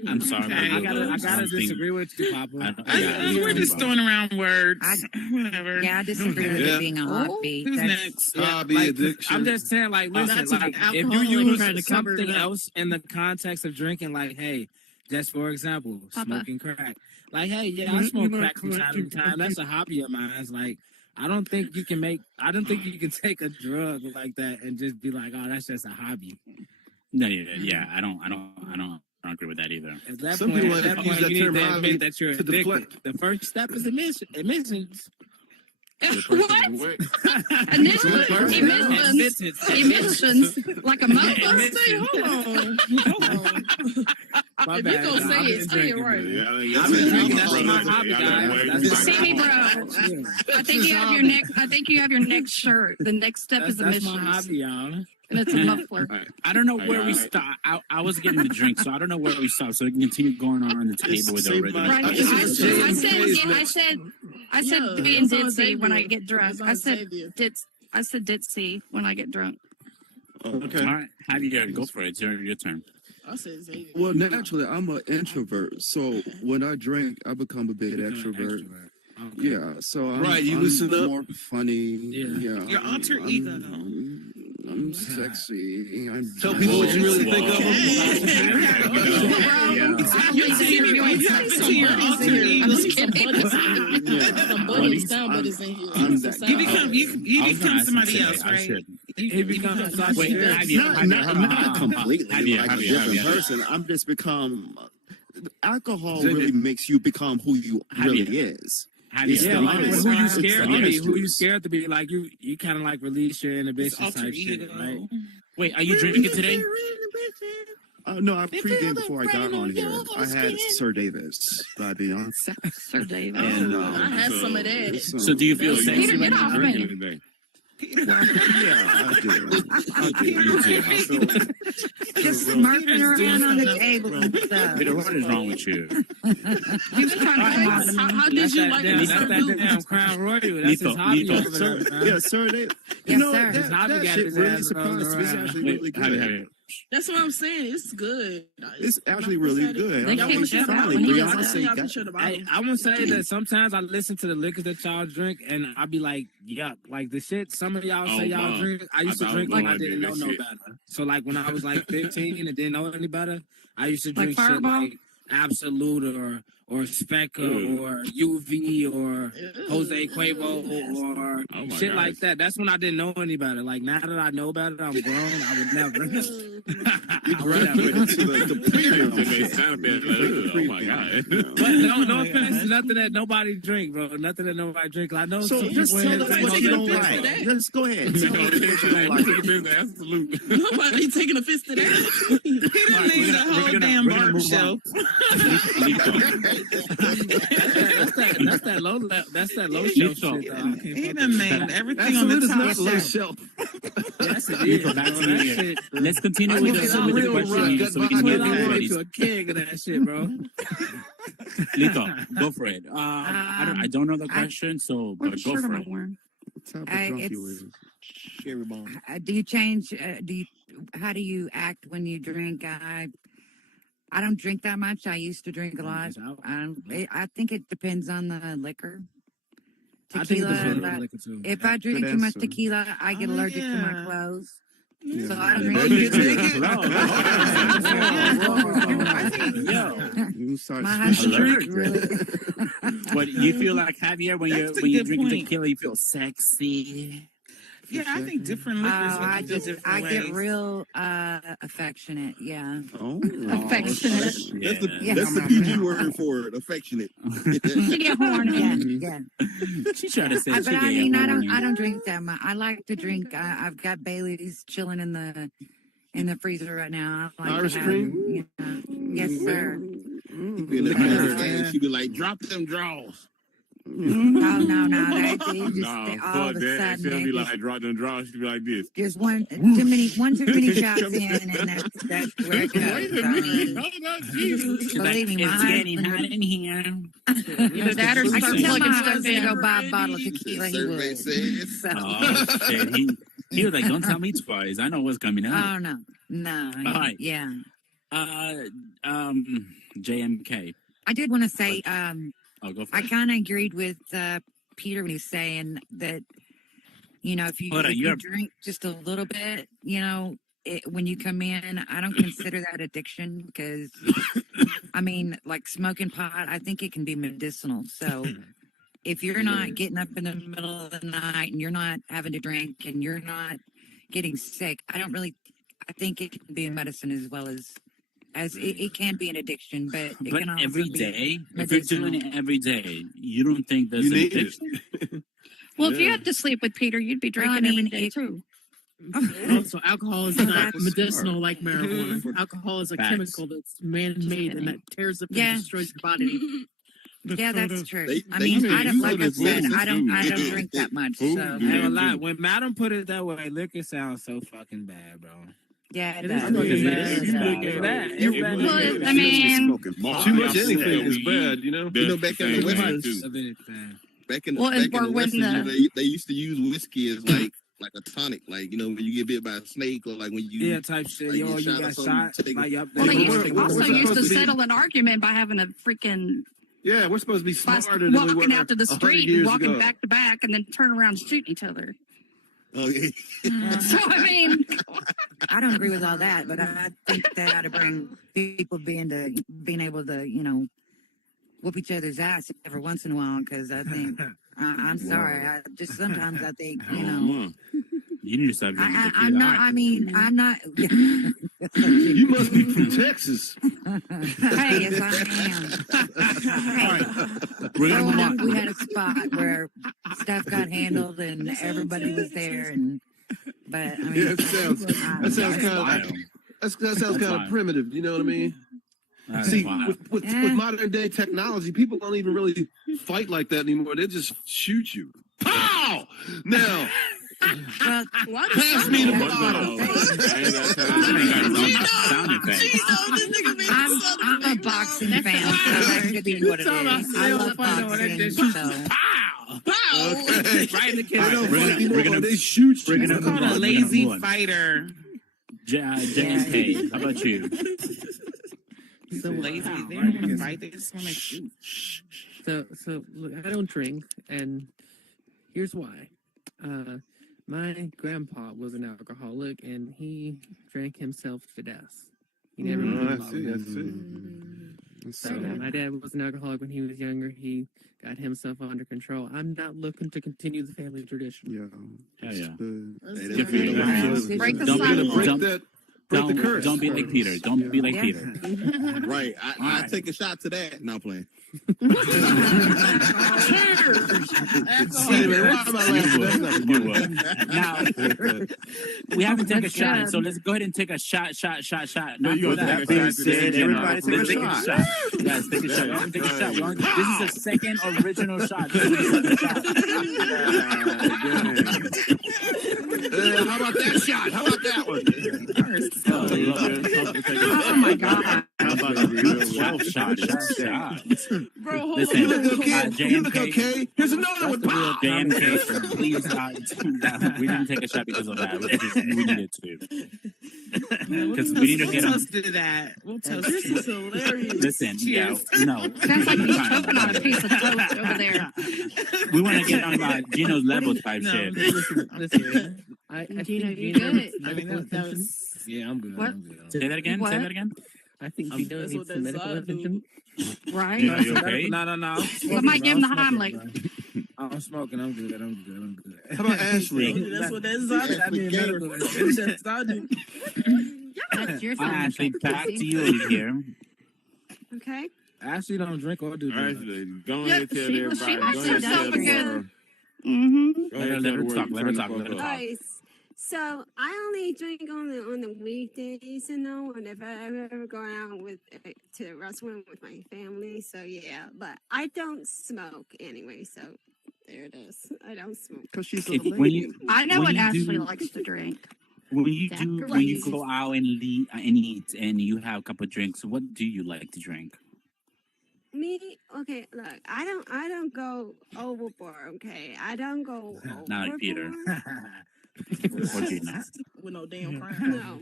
I'm sorry. I gotta disagree with you, Papa. We're just throwing around words. Whatever. Yeah, I disagree with it being a hobby. Who's That's- next? Hobby addiction. I'm just saying, like, listen, like, if you use something else in the context of drinking, like, hey, just for example, smoking crack. Like, hey, yeah, I smoke crack from time to time. That's a hobby of mine. It's like, I don't think you can take a drug like that and just be like, oh, that's just a hobby. No, yeah, I don't agree with that either. At that Some point, people at that use point, that you term need to hobby admit that you're to addicted. deflect. The first step is admissions. What? Emissions. Like a mother. Hold on. My If bad, you gonna y'all. say I've it, been say it drinking. right. I've been drinking. That's my hobby, guys. That's my See me, bro. I think you have your next. I think you have your next shirt. The next step is That's emissions. my hobby, y'all. And it's a muffler. I don't know where we stop. I was getting the drink, so I don't know where we stop. So we can continue going on the table with the original. Right. I said Yeah, being that's all ditzy they when do. I get drunk. That's all they do. I said ditzy when I get drunk. Okay. All right, Javier, go for it. It's your turn. I said Xavier. Well, naturally, I'm an introvert, so when I drink, I become a big extrovert. Okay. Yeah, so Right, you I'm loosen up. more funny. Yeah. Your alter ego. I'm sexy. I'm Tell people what you really think of them. Some buddies down, buddies in here. You become somebody else, right? He becomes not completely like a different person. I'm just become. Alcohol really makes you become who you really is. Yeah, like who you scared to be? Who you scared to be? Like you kind of like release your inhibitions type shit, right? Wait, are you drinking today? No, I pre-gamed before I got on here. I had Sir Davis by Beyonce. Sir Davis. And, I had some of that. So do you feel sexy Peter, when get off you're me. drinking today? yeah, I do. Just smirking around on the table and stuff. Peter, what is wrong with you? He was trying to How did you like That's Mr. that damn Crown Royal. That's his hobby. over there, man. Yeah, Sir Davis. You Yes, know, sir. His hobby that got shit his really ass surprised me. It's around. actually really good. That's what I'm saying. It's good. It's actually really good. They I'm can't like, shut up finally, when he Beyonce Y'all got can shut the Hey, bottle. I would say that sometimes I listen to the liquors that y'all drink, and I be like, yuck. Like the shit some of y'all say y'all wow. drink, I used to I drink thought when I I did didn't know that no shit. better. So like when I was like 15 and didn't know any better, I used to Like drink shit Fireball? like Absolute or Specca or UV or Jose Cuervo or Oh my shit God. like that. That's when I didn't know any better. Like now that I know better, I'm grown. I would never. you graduated to the premium. They sound a bit like, ugh, oh my God. But no offense to nothing that nobody drink, bro. Nothing that nobody drink. I know So some just people tell in us here what take you no don't offense to like. that. Just go ahead. Tell us what you don't like. Absolute. Nobody taking offense to that. He done named the whole damn barber show. That's that low shelf shit. Though. I can't He fuck done with named that. everything on the Absolute is top not low shelf. shelf. Yes, it We is. go back bro. to That the- shit. Let's continue with the I'm real rough. question Got so we my can get I everybody. want to a king of that shit, bro. Lito, go for it. I don't know the question, so What but go shirt for am I it. wearing? What type of I- drunk it's- you is? Cherry bomb. Do you change? How do you act when you drink? I don't drink that much. I used to drink a lot. I think it depends on the liquor. Tequila. If I drink too much tequila, I get allergic to my clothes. Yeah. So I don't drink My husband really. What you feel like, Javier, when you drink tequila, you feel sexy. Yeah, I think different liquors. I get real affectionate. Yeah. Oh, affectionate. That's the PG word for it. Affectionate. You get horny. Yeah. She's trying to say. But I mean, I don't drink that much. I like to drink. I've got Bailey's chilling in the freezer right now. I like Irish cream. Yes, sir. She'd be like, drop them draws. Oh no! That just all of a that. sudden She'll be like, drop them draws. She'll be like this. Just one too many shots in, and that's where it goes. Believe me, it's getting hot in here. Either that or start plugging stuff in. Go buy a bottle of tequila. He would. Oh shit! He was like, "Don't tell me twice. I know what's coming out." Oh no. All right. Yeah. JMK. I did want to say, I'll go I kind of agreed with Peter when he was saying that, if you drink just a little bit, when you come in, I don't consider that addiction because, I mean, like smoking pot, I think it can be medicinal. So if you're not getting up in the middle of the night and you're not having to drink and you're not getting sick, I think it can be a medicine as well as it can be an addiction, but it can also every be day, if you're doing it every day, you don't think there's an addiction? Well, if you had to sleep with Peter, you'd be drinking every day too. So alcohol is not medicinal like marijuana. Alcohol is a chemical that's man-made and that tears up and destroys your body. Yeah, that's true. I don't drink that much. So when Madam put it that way, liquor sounds so fucking bad, bro. Yeah, it does. I mean, too much anything is bad, back in the Western, back in the Western, they used to use whiskey as like a tonic, like when you get bit by a snake or like when you type shit. Like, you got shot. Well, they also used to settle an argument by having a freaking. Yeah, we're supposed to be smarter than we were walking out to the street and walking ago. back to back and then turn around and shoot each other. Okay. So I mean, I don't agree with all that, but I think that ought to bring people being able to, whoop each other's ass every once in a while. Because I think I'm sorry, sometimes I think You need to stop drinking tequila. I'm not. You must be from Texas. Hey, yes, I am. Growing up, we had a spot where stuff got handled and everybody was there, but I mean, Yeah, that sounds kind of primitive. You know what I mean? See, with modern day technology, people don't even really fight like that anymore. They just shoot you. Pow! Now. Pass me the bottle. I'm a boxing fan, so that could be what it is. I love boxing, so. Okay. Right in the kid. They shoot you. It's called a lazy fighter. JMK, how about you? So lazy. They don't want to fight. They just want to shoot. So look, I don't drink, and here's why. My grandpa was an alcoholic, and he drank himself to death. He never I see. So my dad was an alcoholic when he was younger. He got himself under control. I'm not looking to continue the family tradition. Yeah. Break the cycle. Don't be like Peter. Don't be like Peter. Right. I take a shot to that. Not playing. Now, we haven't taken a shot, so let's go ahead and take a shot. Not for that. Everybody take a shot. Guys, take a shot. Take a shot. This is the second original shot. How about that shot? How about that one? Oh my God. How about shot. Bro, hold Listen, on. You look okay. Here's another one. JMK, please we didn't take a shot because of that. We needed to. Because we need to get We'll him. toast to that. We'll toast. This is hilarious. Listen, Cheers. no. Sounds like he's choking on a piece of toast over there. We want to get on Gino's level type No, shit. listen. I Gino, think you Gino good? needs I mean, medical that attention. was. Yeah, I'm good. What? I'm good. Say that again. What? Say that again. I think Gino That's needs what some that medical side do. attention. Right? Yeah, you okay? No. Somebody give him the Heimlich. I'm smoking. I'm good. How about Ashley? That's what that's about. I mean, medical attention. I do. That's your I'm sound actually effect, back to Chrissy. you here. Okay. Ashley don't drink or do drugs. Ashley, go ahead and tell she everybody. Go likes ahead and herself tell a the good- world. Mm-hmm. Go ahead and Let tell her the world talk. you Let her trying to talk. Let her fuck talk. up. Guys, so I only drink on the weekdays, and if I'm ever going out to the restaurant with my family. So yeah, but I don't smoke anyway. So there it is. I don't smoke. Because she's a If- lady. when you I know When what you Ashley do- likes to drink. when you go out and eat and you have a couple of drinks, what do you like to drink? Me, okay. Look, I don't go overboard. Okay, I don't go overboard. Not like Peter. Or Gina. With no damn crime. No.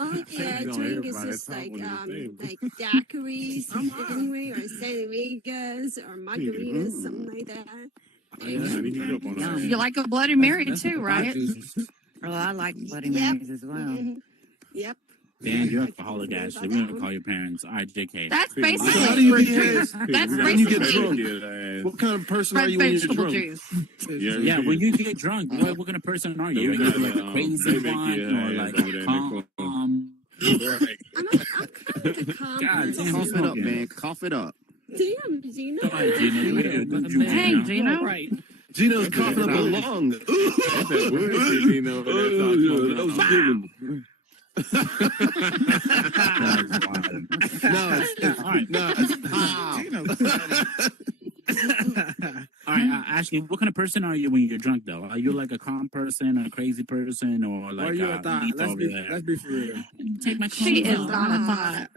Oh yeah, Don't drink is everybody just talk like when you say like daiquiris anyway, or San Vegas or margaritas, something like that. You like a Bloody Mary too, right? Oh, I like Bloody Yep. Marys as well. Mhm. Yep. Dan, you're alcoholic, Ashley. We're gonna call your parents. All right, JK. That's So how basically do you fruit behave juice. That's when you get basically drunk? What kind of person are red you when you're vegetable drunk? juice. Yeah, when you get drunk, what kind of person are you? Are you like a crazy one or like calm? I'm kind of a calm God person. damn, Cough it up, man. Cough it up. Damn, Gino. All right, Gina. Hey, Gino. Right. Gino's coughing up a lung. That's that bullshit, Gino. That's all That was a good one. All right, Ashley, what kind of person are you when you're drunk, though? Are you like a calm person, a crazy person, or like Or you a thought? Lita Let's over be there? for real. Take my She is clothes not a off. thought.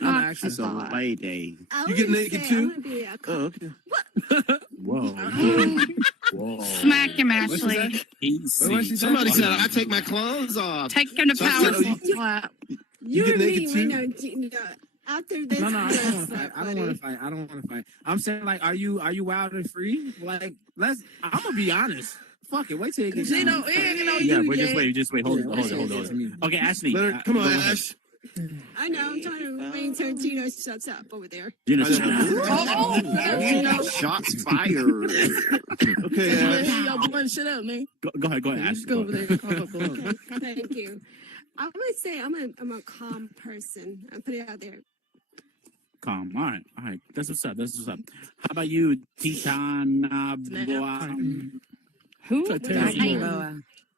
I'm Not actually It's a lady. I You get would naked say too? I'm gonna be a Oh, okay. Whoa. Whoa. Smack him, What'd she Ashley. say? Easy. What'd she say? Somebody said I take my clothes off. Take him to So I power said, oh, slap. You get and me, naked we too? know, Gino. After this, No, I don't want yes, to fight. I don't buddy. want to fight. I don't want to fight. I'm saying, like, are you wild and free? Like, I'm gonna be honest. Fuck it. Wait till you get Gino, down. Yeah, but just wait. Hold Yeah, on. Okay, Ashley. Let her, come on, go ahead. Ash. I know. I'm trying to wait until Gino shuts up over there. Gina, Shots fired. Okay, Ash. Hey, yo, boy, shut up, man. go ahead, Ashley. Just go over there. Okay, thank you. I would say I'm a calm person. I put it out there. Calm. All right. That's what's up. How about you, Titana? Who?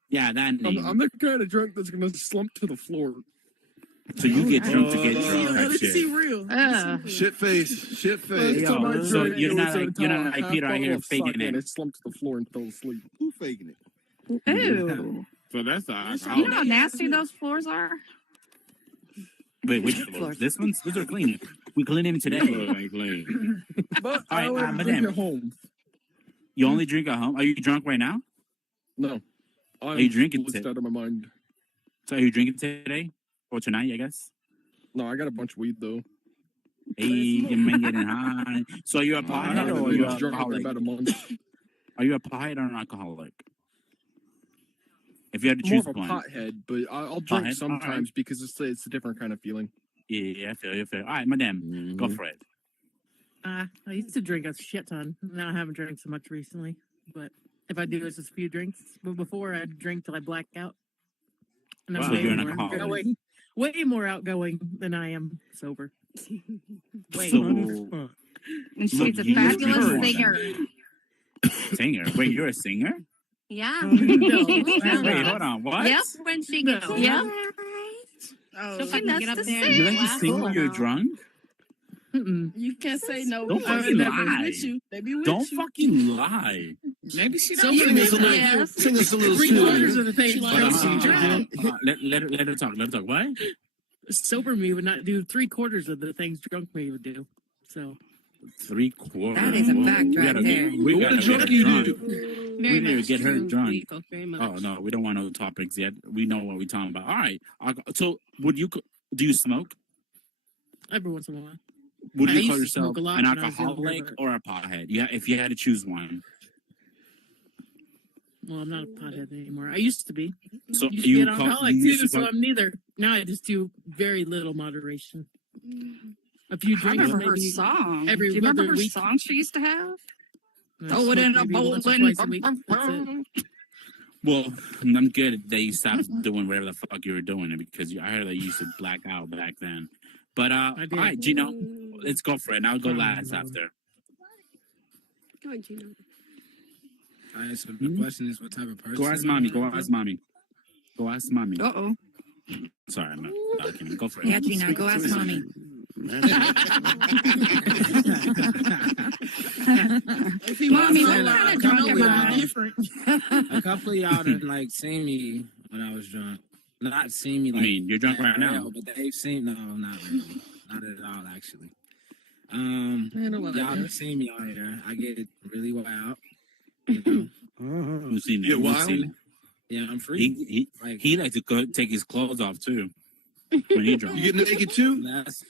Yeah, that name. I'm the kind of drunk that's gonna slump to the floor. So you get drunk to get drunk. Type Let's see shit. real. Shit face. Shit face. Yo, so you're not like Peter out here faking And I it. slumped to the floor and fell asleep. Who faking it? Ooh. So that's the You know how nasty those floors are? Wait, which floors? These are clean. We clean them today. ain't clean. But All right, I only madam. drink at home. You only drink at home? Are you drunk right now? No. Are you drinking blitzed out of my mind. So are you drinking today? Or tonight, I guess? No, I got a bunch of weed though. Hey, you man getting high. So are you a I pothead haven't or are you been a drunk in alcoholic? about a month. Are you a pothead or an alcoholic? If you had to More choose of a one. pothead, but I'll drink Pothead, sometimes alright. because it's a different kind of feeling. Yeah, I feel you. All right, madam, go for it. I used to drink a shit ton. Now I haven't drank so much recently. But if I do, it's just a few drinks. But before, I'd drink till I blacked out. And Wow, I'm you're an way more alcoholic. outgoing, way more outgoing than I am sober. Way So- more. And she's Look, a you fabulous drink singer. Singer? Wait, you're a singer? Yeah. Wait, hold on. What? Yep. When she gets Yeah. Oh, she'll fucking get up there. You and like to sing when you're drunk? you can't say no. Don't fucking They be lie. with you. They be with Don't you. fucking lie. Maybe she So don't. sing us a little. Yes. Sing us a little Three-quarters tune. of the things She don't likes seem to to drink. drink. Let her talk. Let her talk. What? sober me would not do 3/4 of the things drunk me would do. So 3/4. That is a fact right there. We gotta get her drunk. Very We need to much get her true, drunk. Rico, very much. Oh no, we don't want no topics yet. We know what we're talking about. All right. So, do you smoke? every once in a while. Would I you used call to yourself smoke a lot an when I was younger, alcoholic but- or a pothead? Yeah, if you had to choose one. Well, I'm not a pothead anymore. I used to be. So used to you be an call- alcoholic you too, used to so call- I'm neither. Now I just do very little moderation. A few I drinks, remember her maybe song. every Do you remember other her week. song she used to have? I Throw it smoke in a maybe bowl once or and twice a week. That's it. Well, I'm good that you stopped doing whatever the fuck you were doing because I heard that you used to black out back then. But all did. right, Gino, let's go for it. And I'll go last after. Go on, Gino. All right, so the question is, what type of person? Go ask mommy. Go ask mommy. Go ask mommy. Uh-oh. Sorry, I'm not kidding. Go for it. Yeah, Gino, go ask mommy. Mommy, what kind of drunk am I? A couple of y'all done like seen me when I was drunk. Not seen me. Like, I mean, you're drunk right now. But they've seen. No, not really. Not at all, actually. Y'all have seen me on here. I get really wild. You know? You've seen it. Get You've wild? seen it. Yeah, I'm free. He likes to go take his clothes off too when he drunk. You get naked too?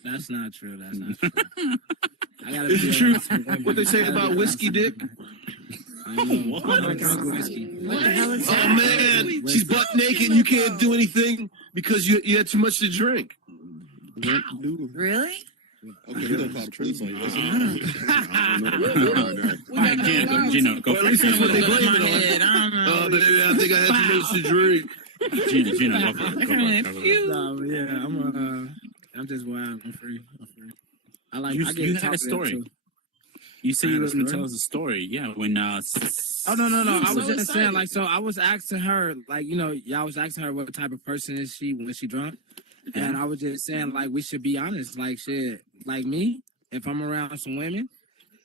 That's not true. That's not true. I gotta Is be it true? around some women. What they say about whiskey dick? I know. I don't drink whiskey. Oh man, she's butt naked and you can't do anything because you had too much to drink. Really? Okay, we're gonna call the police on you. All right, Gino, go Well, at for least that's what they blame My it head, I on. don't know. Oh, baby, I think I had too much to drink. Gino, go for it. Go for it. Go for it. No, yeah, I'm just wild. I'm free. I like. You, I get you had a talkative, story. too. You said I you had were a going to story? tell us a story. Yeah, when Oh no! I was so just saying, excited. like, so I was asking her, like, you know, y'all was asking her what type of person is she when she drunk, and I was just saying, like, we should be honest, like, shit, like me, if I'm around some women,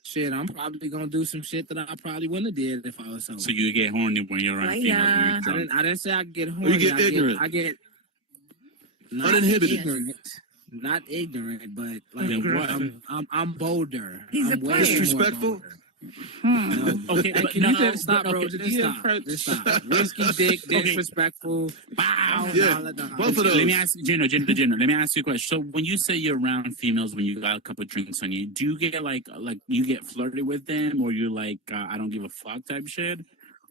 shit, I'm probably gonna do some shit that I probably wouldn't have did if I was sober. So you get horny when you're around females when you're drunk. I didn't say I get Or horny. you get ignorant. I get not Uninhibited. ignorant, not ignorant, but like Then what? I'm bolder. He's a I'm way player. Disrespectful? more bolder. Okay, Hey, but can you no, just stop, but bro? okay, Just stop. Just stop. Whiskey dick, disrespectful. Bow. Yeah, all of that. both of those. Let me ask Gino. Let me ask you a question. So when you say you're around females when you got a couple of drinks on you, do you get like you get flirty with them, or you like I don't give a fuck type shit,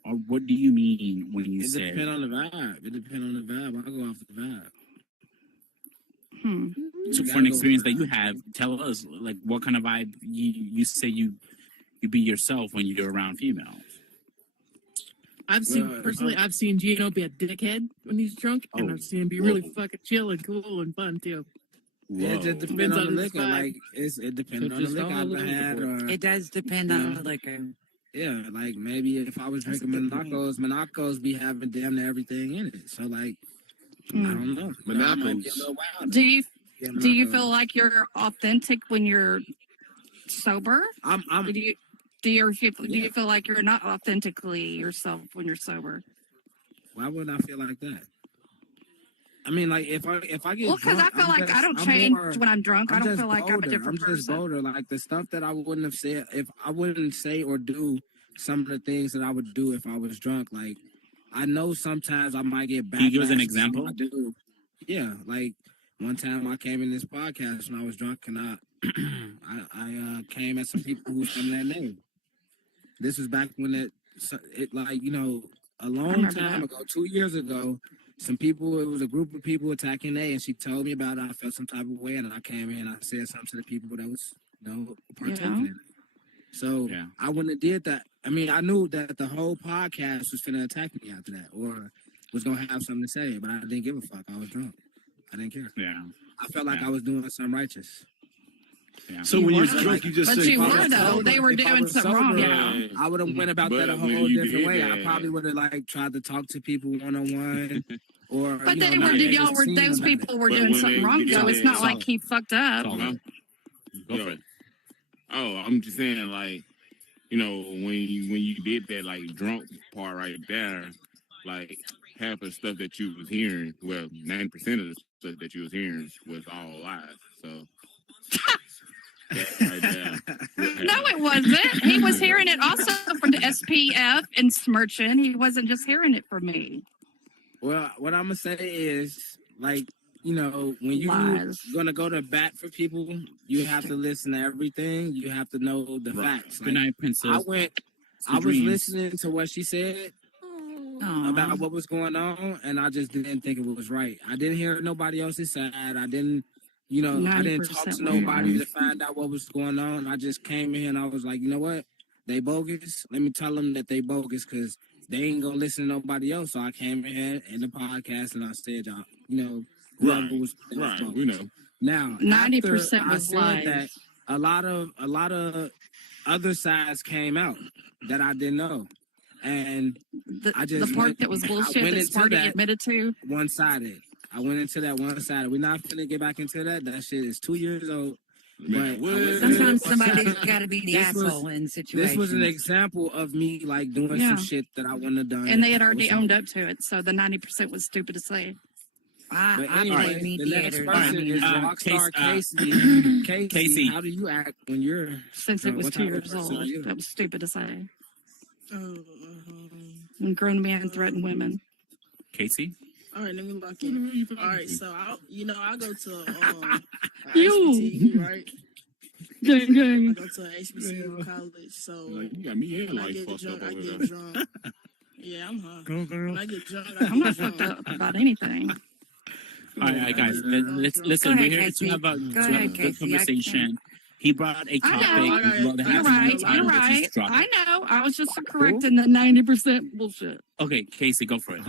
or what do you mean when you It say? depends on the vibe. It depends on the vibe. I go off the vibe. So for an experience that you have, tell us like what kind of vibe you say you be yourself when you're around females. I've seen personally. I've seen Gino be a dickhead when he's drunk, and I've seen him be really fucking chill and cool and fun too. It just depends on the liquor. Like it depends on the liquor I've had. Or, It does depend on the liquor. yeah, like maybe if I was drinking Monacos be having damn near everything in it. So like, I don't know. Monacos. Do you Yeah, do you Monacos. feel like you're authentic when you're sober? I'm do you feel like you're not authentically yourself when you're sober? Why wouldn't I feel like that? I mean, like if I get Well, because I drunk, feel I'm like just- I don't I'm change more- when I'm drunk. I don't just feel like I'm a bolder. different I'm person. just bolder. Like the stuff that I wouldn't have said if I wouldn't say or do some of the things that I would do if I was drunk. Like I know sometimes I might get back. Can you give us an example? I do. Yeah, like one time I came in this podcast when I was drunk and I came at some people who was from that name. This was back when it like, you know, a long remember time that. ago, 2 years ago, it was a group of people attacking A, and she told me about it. I felt some type of way, and I came in and I said something to the people that was, you know, partaking in it. So I wouldn't have did that. I mean, I knew that the whole podcast was finna attack me after that, or was gonna have something to say, but I didn't give a fuck. I was drunk. I didn't care. Yeah. I felt like I was doing something righteous. Yeah. So when you're drunk, you just But say, you were though. They were If I doing was something wrong. sober, I would have went about that a But when whole you different did way. I that- probably would have like tried to talk to people one on one, or But you they know, were not y'all just were seeing those about it. people were But doing when something they wrong get though. in It's not there- like he fucked up. Go for it. Oh, I'm just saying, like, you know, when you did that like drunk part right there, like half of the stuff that you was hearing, well, 90% of the stuff that you was hearing was all lies. So that right there. No, it wasn't. He was hearing it also from the SPF and Smirchin. He wasn't just hearing it from me. Well, what I'm gonna say is, like, you know, when you're gonna go to bat for people, you have to listen to everything. You have to know the facts. Good night, princess. I was listening to what she said about what was going on, and I just didn't think it was right. I didn't hear nobody else's side. I didn't, you know, I didn't talk to nobody to find out what was going on. I just came in and I was like, you know what? They bogus. Let me tell them that they bogus because they ain't gonna listen to nobody else. So I came in the podcast and I said, y'all, you know, right, we know. Now, 90% was lies. That a lot of other sides came out that I didn't know, and I just the part that was bullshit that Sparty admitted to one-sided. I went into that one-sided. We're not finna get back into that. That shit is 2 years old. But sometimes somebody's got to be the asshole in situations. This was an example of me like doing some shit that I wouldn't have done. And they had already owned up to it, so the 90% was stupid to say. Anyway, the next person is Rockstar Casey. Casey, how do you act when you're... Since it was 2 years old. That was stupid to say. When grown men threaten women. Casey? All right, let me lock in. All right, so I go to you HBCU, right? Gang. I go to HBCU college, so like, you got me here when like I get fucked drunk, up I over get there. drunk. Yeah, I'm high. Go, girl. When I get drunk, I'm not fucked up about anything. All right, guys. Let's listen. We're here to have a good conversation. He brought a topic. You're right. I know. I was just correcting the 90% bullshit. Okay, Casey, go for it.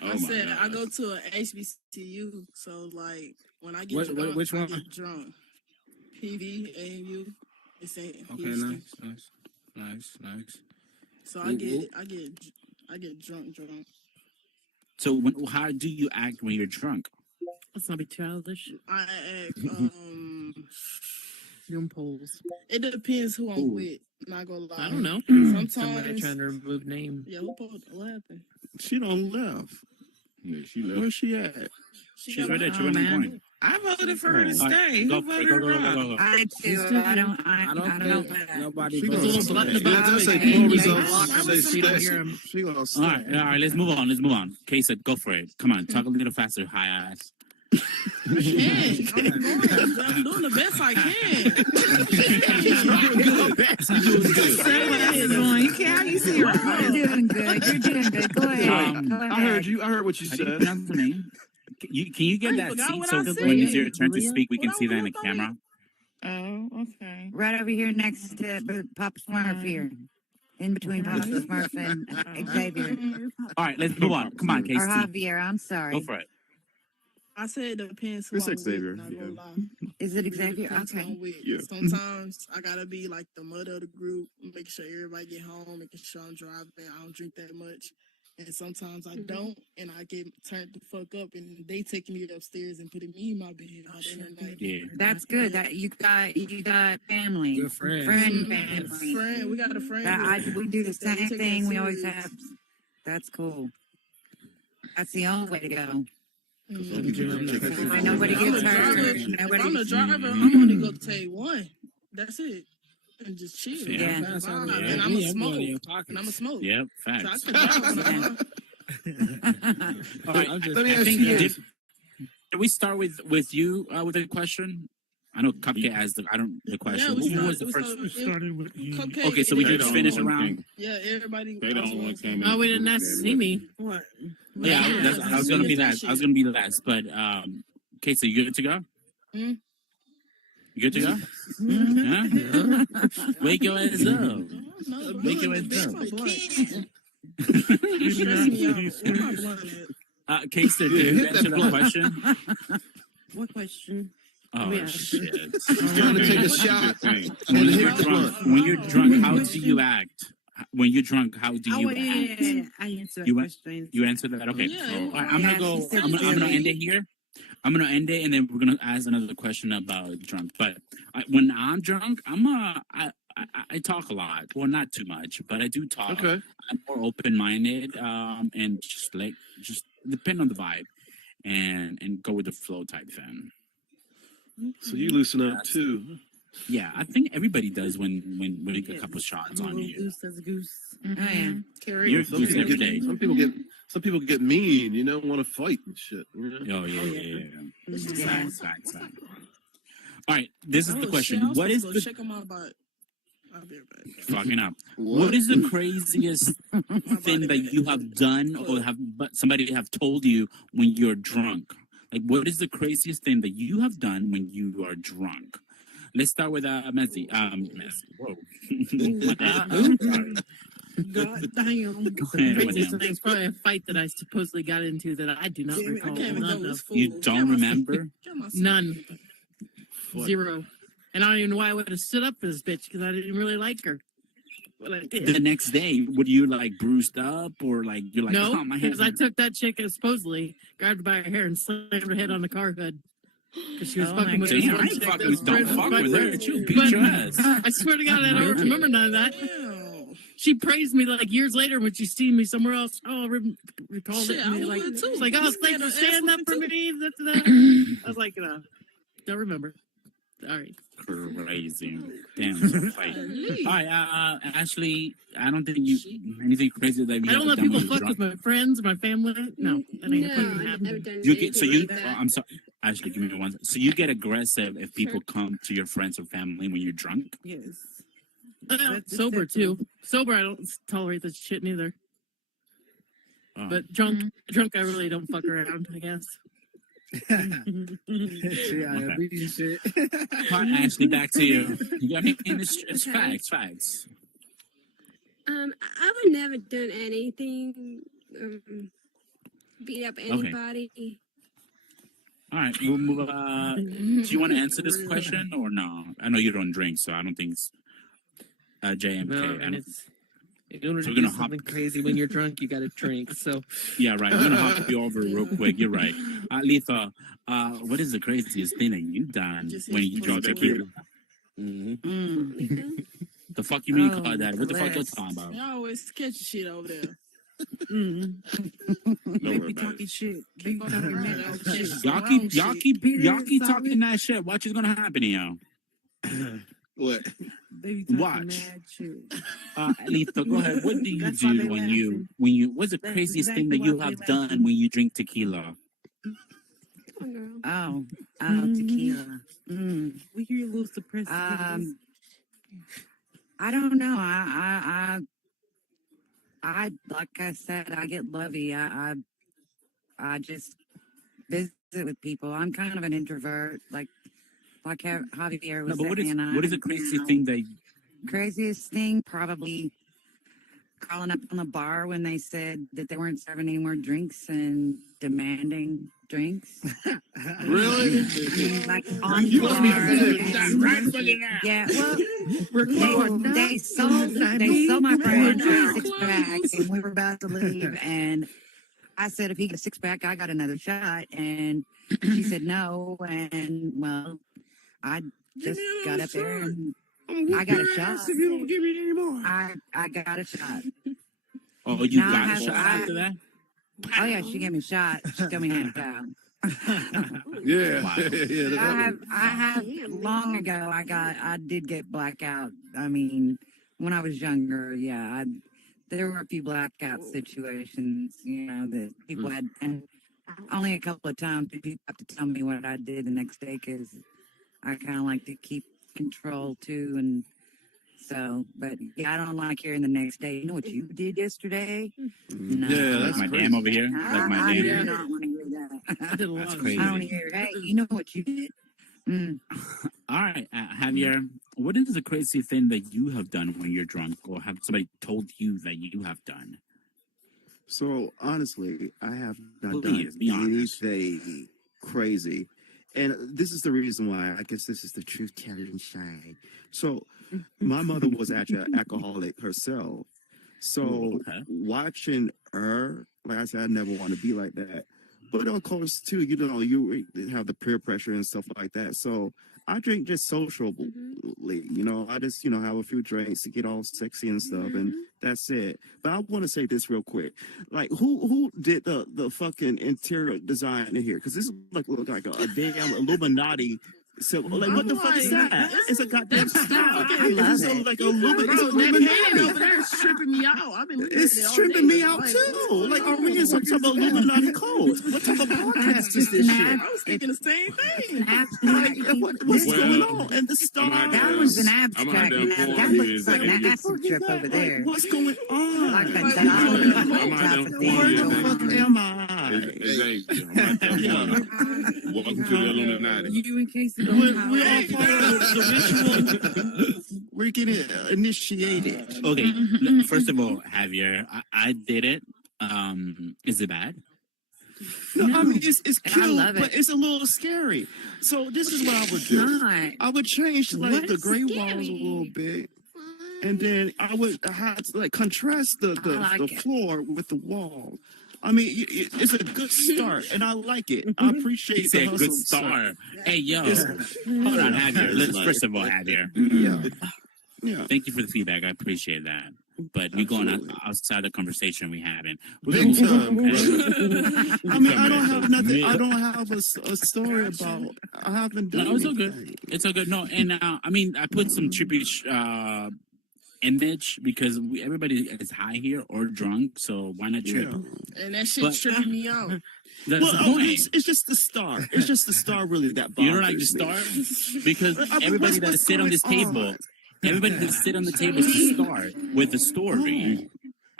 I said I go to an HBCU, so like when I get drunk, which one? I get drunk. PV, AMU, it's in Okay, Houston. nice. So I get drunk. So how do you act when you're drunk? Let's not be childish. I act Young polls. It depends who I'm with. Not gonna lie. I don't know. Sometimes Somebody trying to remove name. Yeah, what happened? She don't left. Yeah, she left. Where's she at? She's right there. She wasn't going. I voted for her to stay. Who voted her out? I do. I don't know. Nobody. She was a little blunt about That's it. a poor result. She don't hear him. She gonna All right. Let's move on. Casey, go for it. Come on, talk a little faster. High ass. I'm doing the best I can. You're doing good. Go ahead. I heard you. I heard what you said. Can you get that seat so when it's your turn to speak, we can see that in the camera? Oh, okay. Right over here next to Papa Smurf here. In between Papa Smurf and Xavier. All right, let's move on. Come on, Casey. Or Javier, I'm sorry. Go for it. I said it depends who It's I'm Xavier. with. Not gonna lie. Is it Xavier? Depends who Okay. I'm with. Yeah. Sometimes I gotta be like the mother of the group, making sure everybody get home, making sure I'm driving. I don't drink that much. And sometimes I don't, and I get turned the fuck up, and they taking me upstairs and putting me in my bed all day and night. Yeah. That's good. That you got family. Good friends. Family. We got a friend. We do the They same take thing. that We always serious. have. That's cool. That's the only way to go. Mm-hmm. Nobody I'm gets the hurt. driver. If Nobody. I'm the driver, I'm only going to take one. That's it. And just chill. Yeah. And I'm a smoke. And I'm a smoke. Yep, So I facts. can drive. All right, Let me ask you this. Did we start with you with a question? I know Cupcake asked the question. Who was the first? We started with you. Cupcake. Okay, so we just finished around. Yeah, everybody. They don't want to come in. Oh, we didn't ask to see me. What? Yeah, I was gonna be last. But Casey, you good to go? Hmm? You good to go? Huh? Wake your ass up. Wake your ass up. Casey, did you answer that question? What question? Oh Yeah. shit! He's trying to take a shot. When you're drunk, how do you act? When you're drunk, how do you act? Yeah. I answered You that went- question. You answered that? Okay. Yeah. All right, I'm gonna go. I'm gonna end it here. I'm gonna end it, and then we're gonna ask another question about drunk. But when I'm drunk, I talk a lot. Well, not too much, but I do talk. Okay. I'm more open-minded, and just depend on the vibe. and go with the flow type thing. So you loosen up too. Yeah, I think everybody does when we get a couple shots on you. Goose as a goose. Oh, yeah. You're Some goose every people day. get some people get mean, want to fight and shit. You know? Oh yeah. Facts. All right, this is the question. What is the check on my butt? I'll be right back. fucking up? What is the craziest thing that you have done or somebody have told you when you're drunk? Like, what is the craziest thing that you have done when you are drunk? Let's start with Messi. Messi. Whoa. God damn. It's probably a fight that I supposedly got into that I do not recall. None of. You don't remember? None. Zero. And I don't even know why I would have stood up for this bitch because I didn't really like her. But I did. The next day, would you like bruised up or like you're like, no, oh, my head? because I took that chick and supposedly grabbed her by her hair and slammed her head on the car hood. Because she was fucking with God. me. I ain't fucking with don't fuck with her. She'll beat your ass. I swear to God, I don't remember none of that. She praised me like years later when she seen me somewhere else. Oh, I recalled Shit, it. I And would like, too. it's like, oh, thanks for Ass standing up whooping for too. me. I was like, don't remember. All right. Crazy. Damn. So fight. All right, Ashley, I don't think you anything crazy that you I don't let people fuck with my friends, my family. No, that ain't fucking happening. You get I'm sorry, Ashley. Give me one. So you get aggressive if people come to your friends or family when you're drunk. Yes. Sober too. Sober, I don't tolerate this shit neither. But drunk, I really don't fuck around. I guess. Shit. Ashley, back to you. I mean, it's facts. I would never done anything, beat up anybody. All right, we'll move. Do you want to answer this question or no? I know you don't drink, so I don't think it's JMK. No, I don't- in order So to we're do gonna hop- something crazy when you're drunk, you got to drink. So Yeah, right. We're gonna hop you over real quick. You're right. Letha, what is the craziest thing that you've done when you drunk tequila? The fuck you mean call that? What the fuck you talking about? Y'all always catch shit over there. Don't worry about Talking shit. Big talking mad shit. Y'all keep talking that shit. Watch what's gonna happen to y'all. What? They be talking Watch. mad shit. Letha, go ahead. What do you That's why do they when you? What's the That's craziest exactly thing that you why have they done when you drink tequila? Oh, tequila. We hear a little suppressed. I don't know. I like I said, I get lovey. I just visit with people. I'm kind of an introvert, like Javier No, was but saying. what is the craziest thing that? Craziest thing, probably calling up on the bar when they said that they weren't serving any more drinks and demanding drinks. Really? I mean, like on You bar. must be right for you now. Yeah, well, they sold my friend a six-pack, and we were about to leave, and I said, if he gets a six-pack, I got another shot, and she said no, and, well, I just got up there, and I got a shot. If you don't give me any more. I got a shot. Oh, you Now I got a have- shot after that? Oh, yeah, she gave me a shot. She told me hand down. Yeah. Wow. Yeah. I have long ago. I did get blackout. I mean, when I was younger, yeah, there were a few blackout situations, that people had, and only a couple of times did people have to tell me what I did the next day because I kind of like to keep control too, and so, but yeah, I don't like hearing the next day. You know what you did yesterday? No. Yeah, Like that's my crazy. dam over here. Like my I do dam. not want to hear that. I did a lot That's of crazy. I want to hear, hey, you know what you did? All right, Javier, what is the crazy thing that you have done when you're drunk, or have somebody told you that you have done? So honestly, I have not Please, be done honest. anything crazy, and this is the reason why. I guess this is the truth telling side. So my mother was actually an alcoholic herself. So watching her, like I said, I never want to be like that. But of course, too, you have the peer pressure and stuff like that. So I drink just sociably, I just, have a few drinks to get all sexy and stuff. And That's it. But I want to say this real quick. Like, who did the fucking interior design in here? Because this is like look like a damn Illuminati. So, like, what the fuck is that? It's a goddamn star. It's like a Illuminati. That over there is tripping me out. I've been looking at it It's all tripping day. me out too. Like, are we in some type of Illuminati code? What type of podcast is this shit? I was thinking the same thing. Like, what's going on? And the star. That was an abstract. That looks like an acid trip over there. What's going on? Like Where the fuck am I? Welcome to the Illuminati. You in case you We're all part of the ritual. We're getting initiated. Okay, first of all, Javier, I did it. Is it bad? No, I mean it's I cute, love it. but it's a little scary. So this is what I would do. Not. I would change like What's the gray walls a scary? little bit, and then I would have to like contrast the like it. floor with the wall. I mean, it's a good start, and I like it. I appreciate It's the a hustle. good start. Hey, yo. It's- Hold on, Javier. Let's first of all, Javier. Yeah. Thank you for the feedback. I appreciate that. But we're going outside the conversation we having. We're Big gonna move time. on. I mean, I don't have nothing. I don't have a story about. I haven't done. No, it's all anything. good. It's all good. No, and I mean, I put some trippy image because everybody is high here or drunk, so why not trip? And that shit's But- tripping me out. That's Well, the point. it's just the star. It's just the star, really. That bothers You don't like the star because everybody that sit on this table, everybody that sit on the table is the star with the story.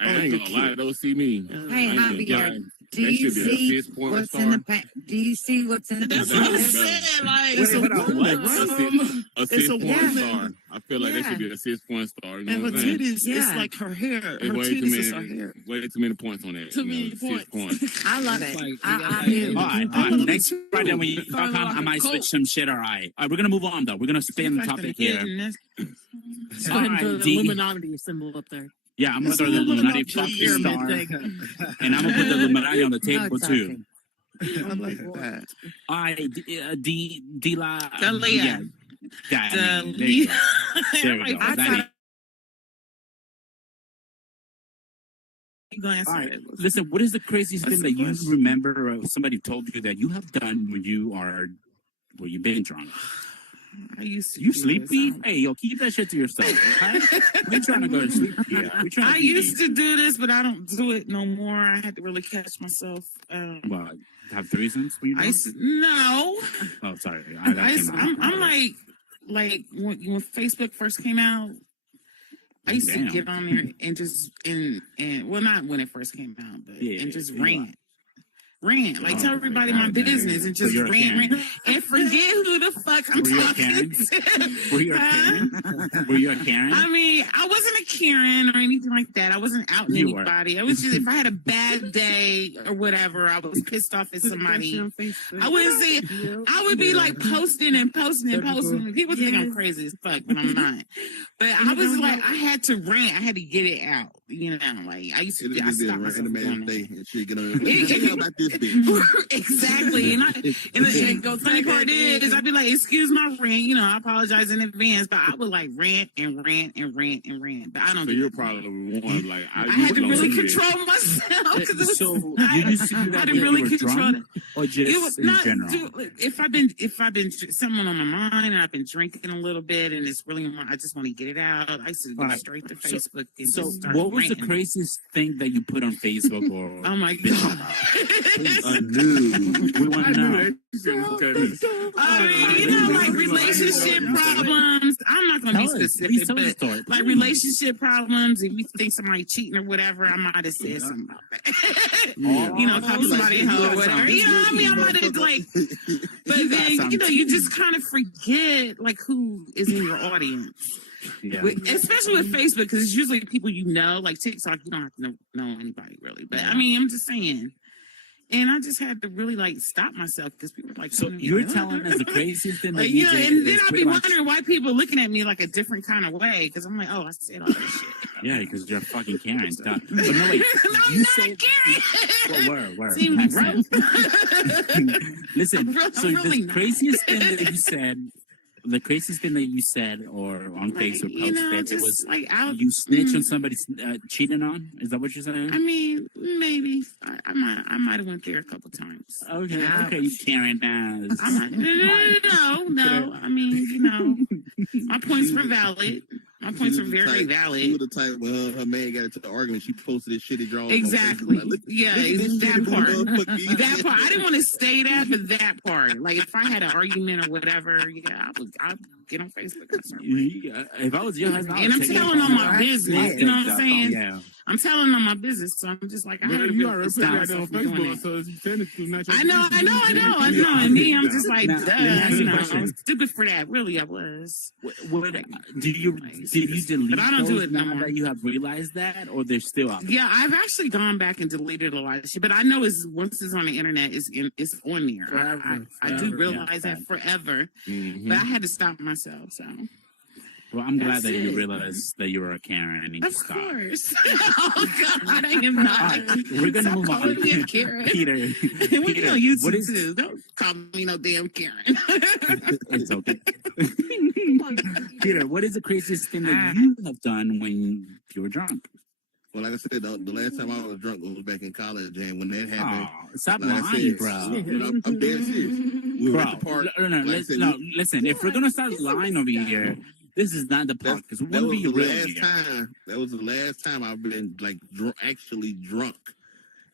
I ain't gonna lie, don't see me. Hey, Javier, do you see what's in the do you see what's in the That's what I'm saying. Like, It's a woman. A It's a 6 point woman. star. I feel like that should be a 6 point star. You know And her what I'm saying? titties, it's like her hair. Her It's way too titties is her many, hair. way too many points on that. Too you know, many 6 points. I love it. Like, I do. All right. Next Friday when you talk on, I might switch some shit. All right. We're gonna move on though. We're gonna stay on the topic here. Just go All ahead and throw right, the D. Illuminati symbol up there. Yeah, I'm gonna throw the Illuminati fucking pyramid star, thing. and I'm gonna put the Illuminati on the table too. I like that. All right, D-La. Dalia. Yeah. There you go. There we go. I That is- Go answer All right. it. Listen, what is the craziest thing that you remember or somebody told you that you have done when you've been drunk? I used to. You do sleepy? this. Hey, yo, keep that shit to yourself. Okay? We trying to go to sleep here. We trying I used to do this, but I don't do it no more. I had to really catch myself. Well, have threesomes when you I used to, no. Oh, sorry. I'm like when Facebook first came out. I used to Damn. get on there and just and well, not when it first came out, but and just rant. Like tell everybody my business and just rant, and forget who the fuck I'm Were you a talking Karen? to. Were you a Karen? Were you a Karen? I mean, I wasn't a Karen or anything like that. I wasn't outing You were. anybody. I was just if I had a bad day or whatever, I was pissed off at somebody. I wouldn't say I would be like posting and posting and posting. People think I'm crazy as fuck, but I'm not. But I was like, I had to rant. I had to get it out. You know, like I used to. It'll I just be a stopped myself random doing ass it. day and shit. Get on. What the hell about this bitch? Exactly. And the funny part is, I'd be like, excuse my rant. You know, I apologize in advance, but I would like rant and rant and rant and rant. But I don't. So you're probably the one like I had to really control myself because it was. So you used to do I that had to when really you were control drunk, or just it was in not general? if I've been someone on my mind and I've been drinking a little bit and it's really I just want to get it out. I used to go Alright. straight to Facebook and So just start what was the ranting. craziest thing that you put on Facebook or? Oh my I knew. We want to know. I mean, you know, like relationship problems. I'm not going to be Tell us. specific, Please tell the but story. like relationship problems. If you think somebody cheating or whatever, I might have said something about that. You know, call somebody a hoe or whatever. You know what I mean? I might have like, but then you know, you just kind of forget like who is in your audience. Yeah. Especially with Facebook, because it's usually people you know. Like TikTok, you don't have to know anybody really. But I mean, I'm just saying. And I just had to really like stop myself because people were like, So you're telling us the craziest thing that like, you yeah, did and then is I'll pretty be much- wondering why people are looking at me like a different kind of way because I'm like, oh, I said all that shit. Yeah, because you're fucking Karen. Stop. But no, wait. You said word. Seems right. Listen, so really the not. craziest thing that you said, the craziest thing that you said or on Facebook posted, it was like you snitch on somebody cheating on. Is that what you're saying? I mean, maybe I might have went there a couple times. Okay, okay, you Karen ass. No. I mean, my points were valid. My points are very valid. She was the type when her man got into the argument, she posted this shitty drawing. Exactly. That part. That part. I didn't want to say that, but that part. Like if I had an argument or whatever, I'd get on Facebook. If I was your husband, and I'm telling on my business. You know what I'm saying? Yeah. I'm telling on my business, so I'm just like, I had to you already put that on doing Facebook, it. so it's technically not your I know. And me, I'm just like, duh. I was stupid for that. Really, I was. Did you delete? But I don't do it no now more. that you have realized that, or they're still out there? Yeah, I've actually gone back and deleted a lot of shit, but I know once it's on the internet, it's on there. I do realize that forever, but I had to stop myself. So, well, I'm glad That's that you it. realized that you were a Karen and you of stopped. course. Oh God, I am not. We're gonna Stop move on. calling me a Karen. Peter, And we Peter, on YouTube what is- too. Don't call me no damn Karen. It's okay. Peter, what is the craziest thing that you have done when you were drunk? Well, like I said, the last time I was drunk was back in college, and when that happened, Stop like I lying, said, bro. I'm dead serious. We were at the park. Listen. If we're gonna start lying over here, this is not the park. Because we That want to was be the real last here. time. That was the last time I've been like actually drunk.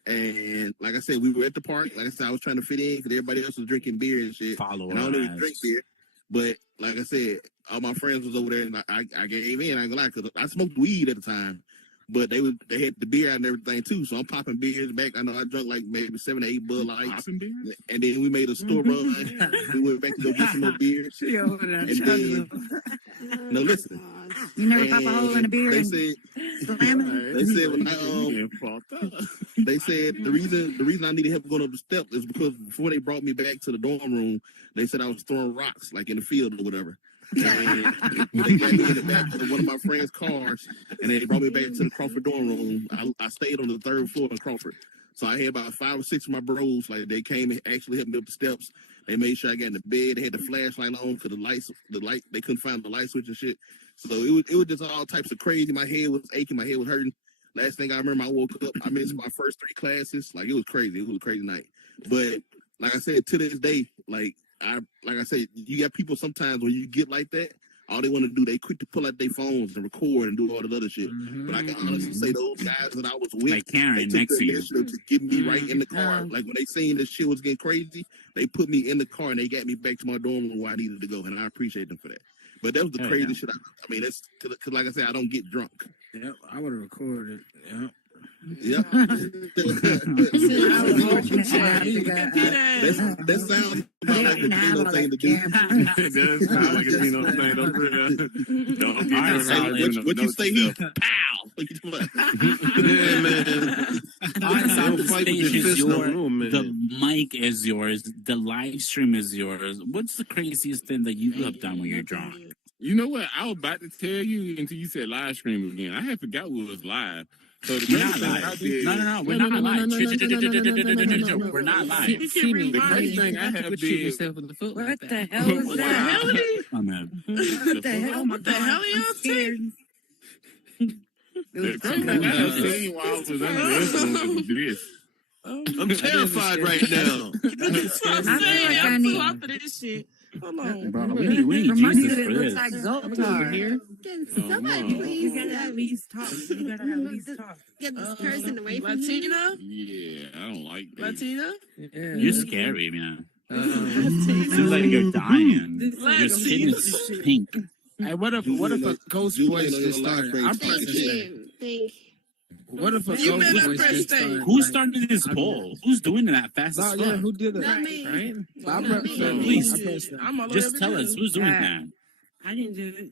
And like I said, we were at the park. Like I said, I was trying to fit in because everybody else was drinking beer and shit. And I don't even drink beer. But like I said, all my friends was over there, and I gave in. I ain't gonna lie, because I smoked weed at the time. But they had the beer out and everything too, so I'm popping beers back. I know I drank like maybe 7 or 8 Bud Lights, and then we made a store run. We went back to go get some more beer. And then, no, listen. You never pop a hole in a beer They and said, slam it? they said when they said the reason I needed help going up the steps is because before they brought me back to the dorm room, they said I was throwing rocks like in the field or whatever. And they got me in the back of one of my friend's cars, and they brought me back to the Crawford dorm room. I stayed on the 3rd floor in Crawford, so I had about 5 or 6 of my bros. Like they came and actually helped me up the steps. They made sure I got in the bed. They had the flashlight on because the light they couldn't find the light switch and shit. So it was just all types of crazy. My head was aching. My head was hurting. Last thing I remember, I woke up. I missed my first 3 classes. Like it was crazy. It was a crazy night. But like I said, to this day, like I said, you got people sometimes when you get like that, all they want to do, they quick to pull out their phones and record and do all the other shit. But I can honestly say those guys that I was with, Like Karen they took next the to you. initiative to get me right in the car. Like when they seen this shit was getting crazy, they put me in the car and they got me back to my dorm room where I needed to go, and I appreciate them for that. But that was the craziest shit. I mean, that's because like I said, I don't get drunk. Yep, I would have recorded. Yep. Yep. That sounds like a Tino thing to do. It does sound like a Tino thing. Don't get What you say? He pow. Yeah, man. The stage is yours. The mic is yours. The live stream is yours. What's the craziest thing that you have done when you're drunk? You know what? I was about to tell you until you said live stream again. I had forgot we was live. So the We're not live. No, we're not live. We're not live. The crazy thing I have did. What the hell was that? I'm mad. What the hell? What the hell are you saying? The crazy thing I have seen while I was under the influence was this. I'm terrified right now. I'm saying I I'm need- too up for this shit. Hold on. Bro, we need Remind me Jesus that it for looks this. like Zoltar. Somebody please gotta at least talk. You gotta at least talk. get this person away from me. Latina? Yeah, I don't like that. Latina? You're scary, man. Seems like you're dying. Let's Your see. skin is pink. Hey, what if a ghost voice just started? I'm Thank pressing you. Thank What if a You ghost better voice press just stay. started? Who started this poll? Who's doing that fast as Yeah, fuck? who did that? Not me. Right? I Not pressed me. that. Please. I pressed that. I'm all Just over tell the us who's doing that. I didn't do it.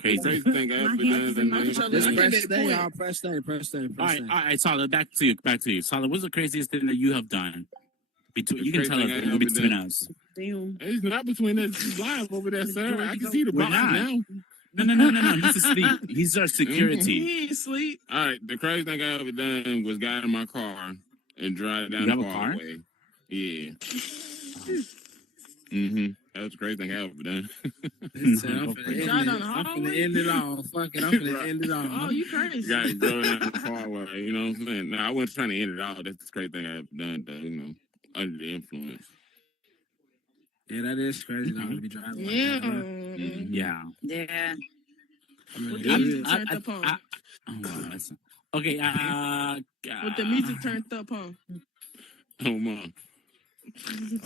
Crazy. Crazy thing I ever done. Just I press get that stay, point. y'all. Press stay, press stay, All press right, stay. Solid. Back to you. Solid. What's the craziest thing that you have done? Between you can crazy tell us thing I ever between done. us. Damn. It's not between us. It's live over there, sir. I can see the We're box not. now. No. He's asleep. He's our security. He ain't sleep. All right, the crazy thing I ever done was got in my car and drive down You the have a car? parkway. Yeah. That was a great thing I ever done. I'm finna end it all. Fuck it. I'm finna end it all. Oh, you crazy. Got it going down the far way. You know what I'm saying? No, I wasn't trying to end it all. That's the great thing I ever done, though, you know, under the influence. Yeah, that is crazy though to be driving. Yeah. Like that, Yeah. Yeah. With the music turned up on. Okay. With the music turned up on. Oh, Mom.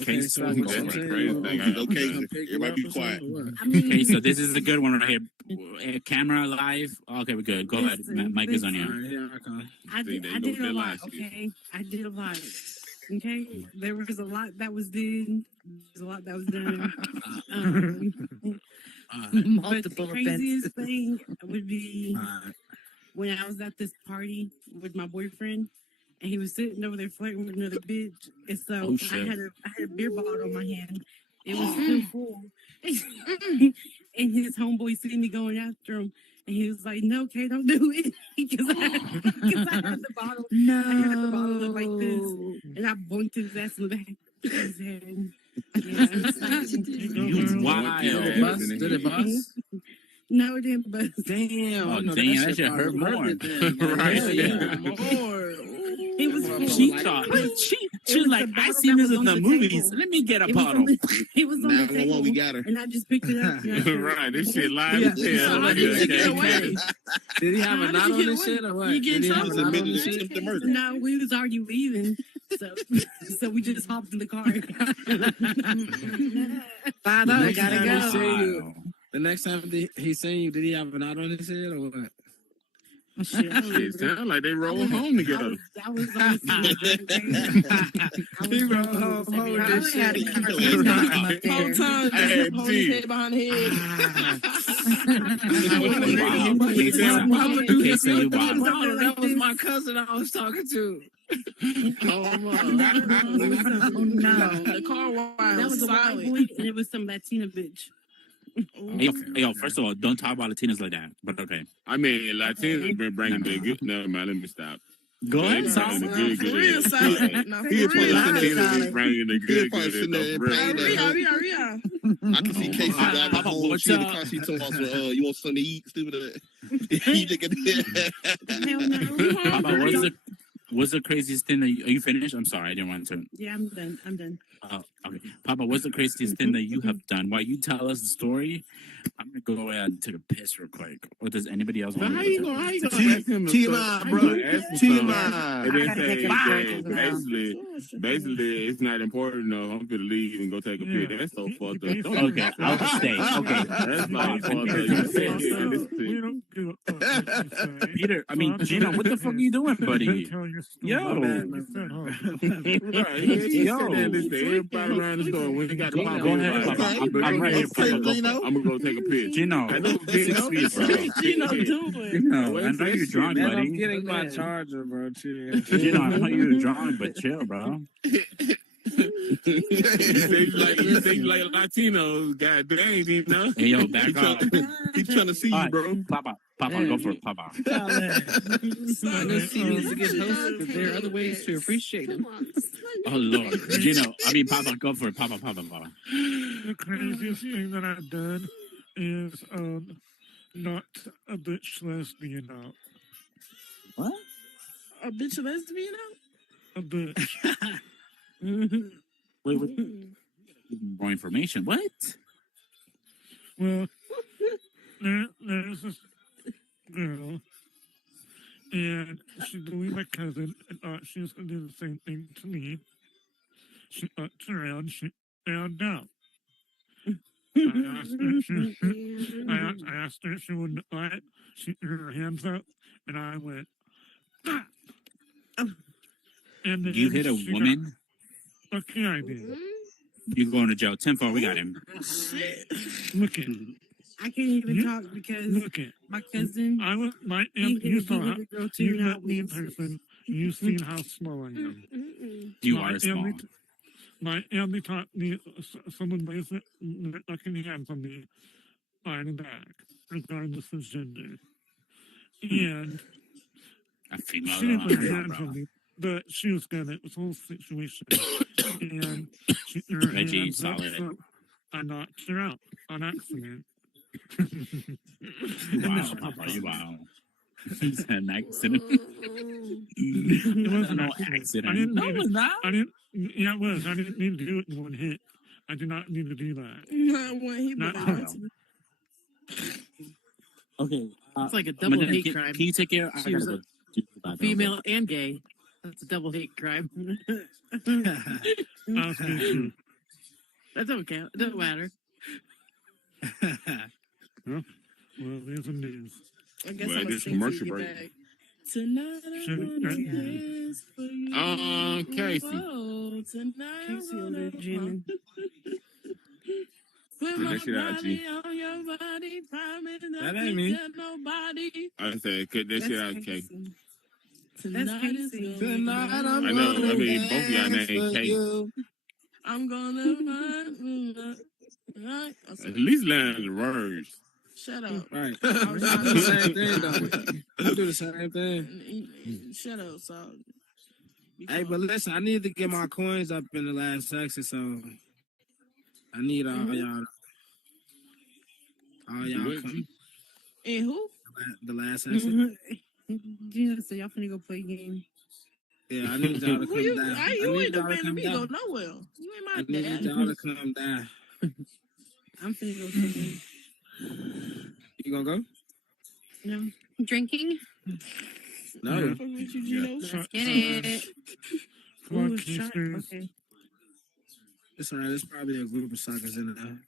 Okay, so that's my crazy thing. Okay, everybody be quiet. Okay, so this is a good one right here. Camera live. Okay, we're good. Go ahead. Mike is on you. I did a lot. Okay, I did a lot. Okay, there was a lot that was done. There's a lot that was done. But the craziest thing would be when I was at this party with my boyfriend, and he was sitting over there flirting with another bitch, and so I had a beer bottle in my hand. It was still full, and his homeboy seen me going after him. And he was like, "No, Kay, don't do it." Because I had the bottle. No. I had the bottle up like this. And I boinked his ass in the back of his head. You wild. Did it bust? No, it didn't bust. Damn. Oh, damn, that should hurt more. Right. More. It was full. She thought, she was like, I seen this in the movies. Let me get a bottle. It was on the table. We got her. And I just picked it up. Right, this shit live as hell. Did he have a knot on his shit or what? You get Did he have a knot on his shit? No, we was already leaving. So we just hopped in the car. Gotta go. The next time he seen you, did he have a knot on his head or what? It sounds like they roll home together. That was He rolled home this shit. Whole time, hold his head behind the head. That was my cousin I was talking to. Oh no! The car ride That was a white boy, and it was some Latina bitch. Yo, first of all, don't talk about Latinas like that. But okay. I mean, Latinos been bringing the good. Never mind, let me stop. Go ahead, Solid. For real, Solid. No, for real. Latinos is bringing the good. I can see Casey driving home. She in the car. She told us, "You want something to eat, stupid?" What's the craziest thing that are you finished? I'm sorry, I didn't want to. Yeah, I'm done. Okay. Papa, what's the craziest thing that you have done? While you tell us the story, I'm gonna go ahead and take a piss real quick. Or does anybody else want to? How you gonna ask him? TMI, bro. Basically, it's not important. No, I'm gonna leave and go take a piss. That's so fucked up. Okay, I'll stay. Okay, that's not fucked up. Peter, I mean, Gino, what the fuck are you doing, buddy? Yo. Everybody around the store. We got the Go ahead, Papa. I'm right here, Papa. I'm gonna go take a piss. Gino, Gino, do it. I know you're drunk, buddy. I'm getting my charger, bro. Gino, I know you're drunk, but chill, bro. You think like Latinos, god dang, you know? Hey, yo, back off. He's trying to see you, bro. Papa, go for it, Papa. It's not no serious to get hosted, but there are other ways to appreciate them. Oh, Lord. Gino, I mean, Papa, go for it. Papa. The craziest thing that I've done is not a bitch lesbian out. What? A bitch lesbian out? A bitch. Wait. More information. What? Well, there's this girl, and she believed my cousin and thought she was going to do the same thing to me. She looked around, she found out. I asked her if she wouldn't let. She threw her hands up, and I went, ah! And then You hit a woman? Okay, I did. You going to jail. 10-4, we got him. Shit. Look at I can't even talk because my cousin. You saw how you met me in person. You've seen how small I am. You are small. My auntie taught me someone lays their hands on me behind and back, regardless of gender. And she didn't put her hands on me, but she was good at this whole situation. And she threw her hands up. I knocked her out on accident. Wow. It's an accident. It wasn't No an accident. accident. I didn't No, mean it's it. not. I didn't. Yeah, it was. I didn't mean to do it in one hit. I did not need to do that. Not one hit, Not but how. Okay. It's like a double Madonna, hate can, crime. Can you take care? I She gotta was go a to the bathroom. female and gay. That's a double hate crime. That's okay. It doesn't matter. Well, there's a news. I guess Well, I'm this gonna commercial get break. back. Tonight I wanna dance for you. Casey. Oh, tonight Casey I over wanna there jamming. put Put my that shit out, body G. on your body, promise not That ain't to me. tell nobody. I said, cut that shit out, K. Tonight is Casey. gonna Tonight be I'm I know. I gonna mean, both of y'all dance named for K. you. I'm gonna find. Right? At least learn the words. Shut up. Right. I do the same thing, though. I do the same thing. Shut up, so. Hey, but listen, I need to get my coins up in the last section, so I need all y'all. All y'all come. And who? The last section. Gina said y'all finna go play a game. Yeah, I need y'all to Who come you? down. I You need ain't y'all to defending come me. Go down. nowhere. You ain't I my need dad. y'all to come down. I'm finna go play a game. You gonna go? No. Drinking? No. Fuck with you, Gino. Let's get it. Ooh, shot. Okay. It's alright. There's probably a group of suckers in there.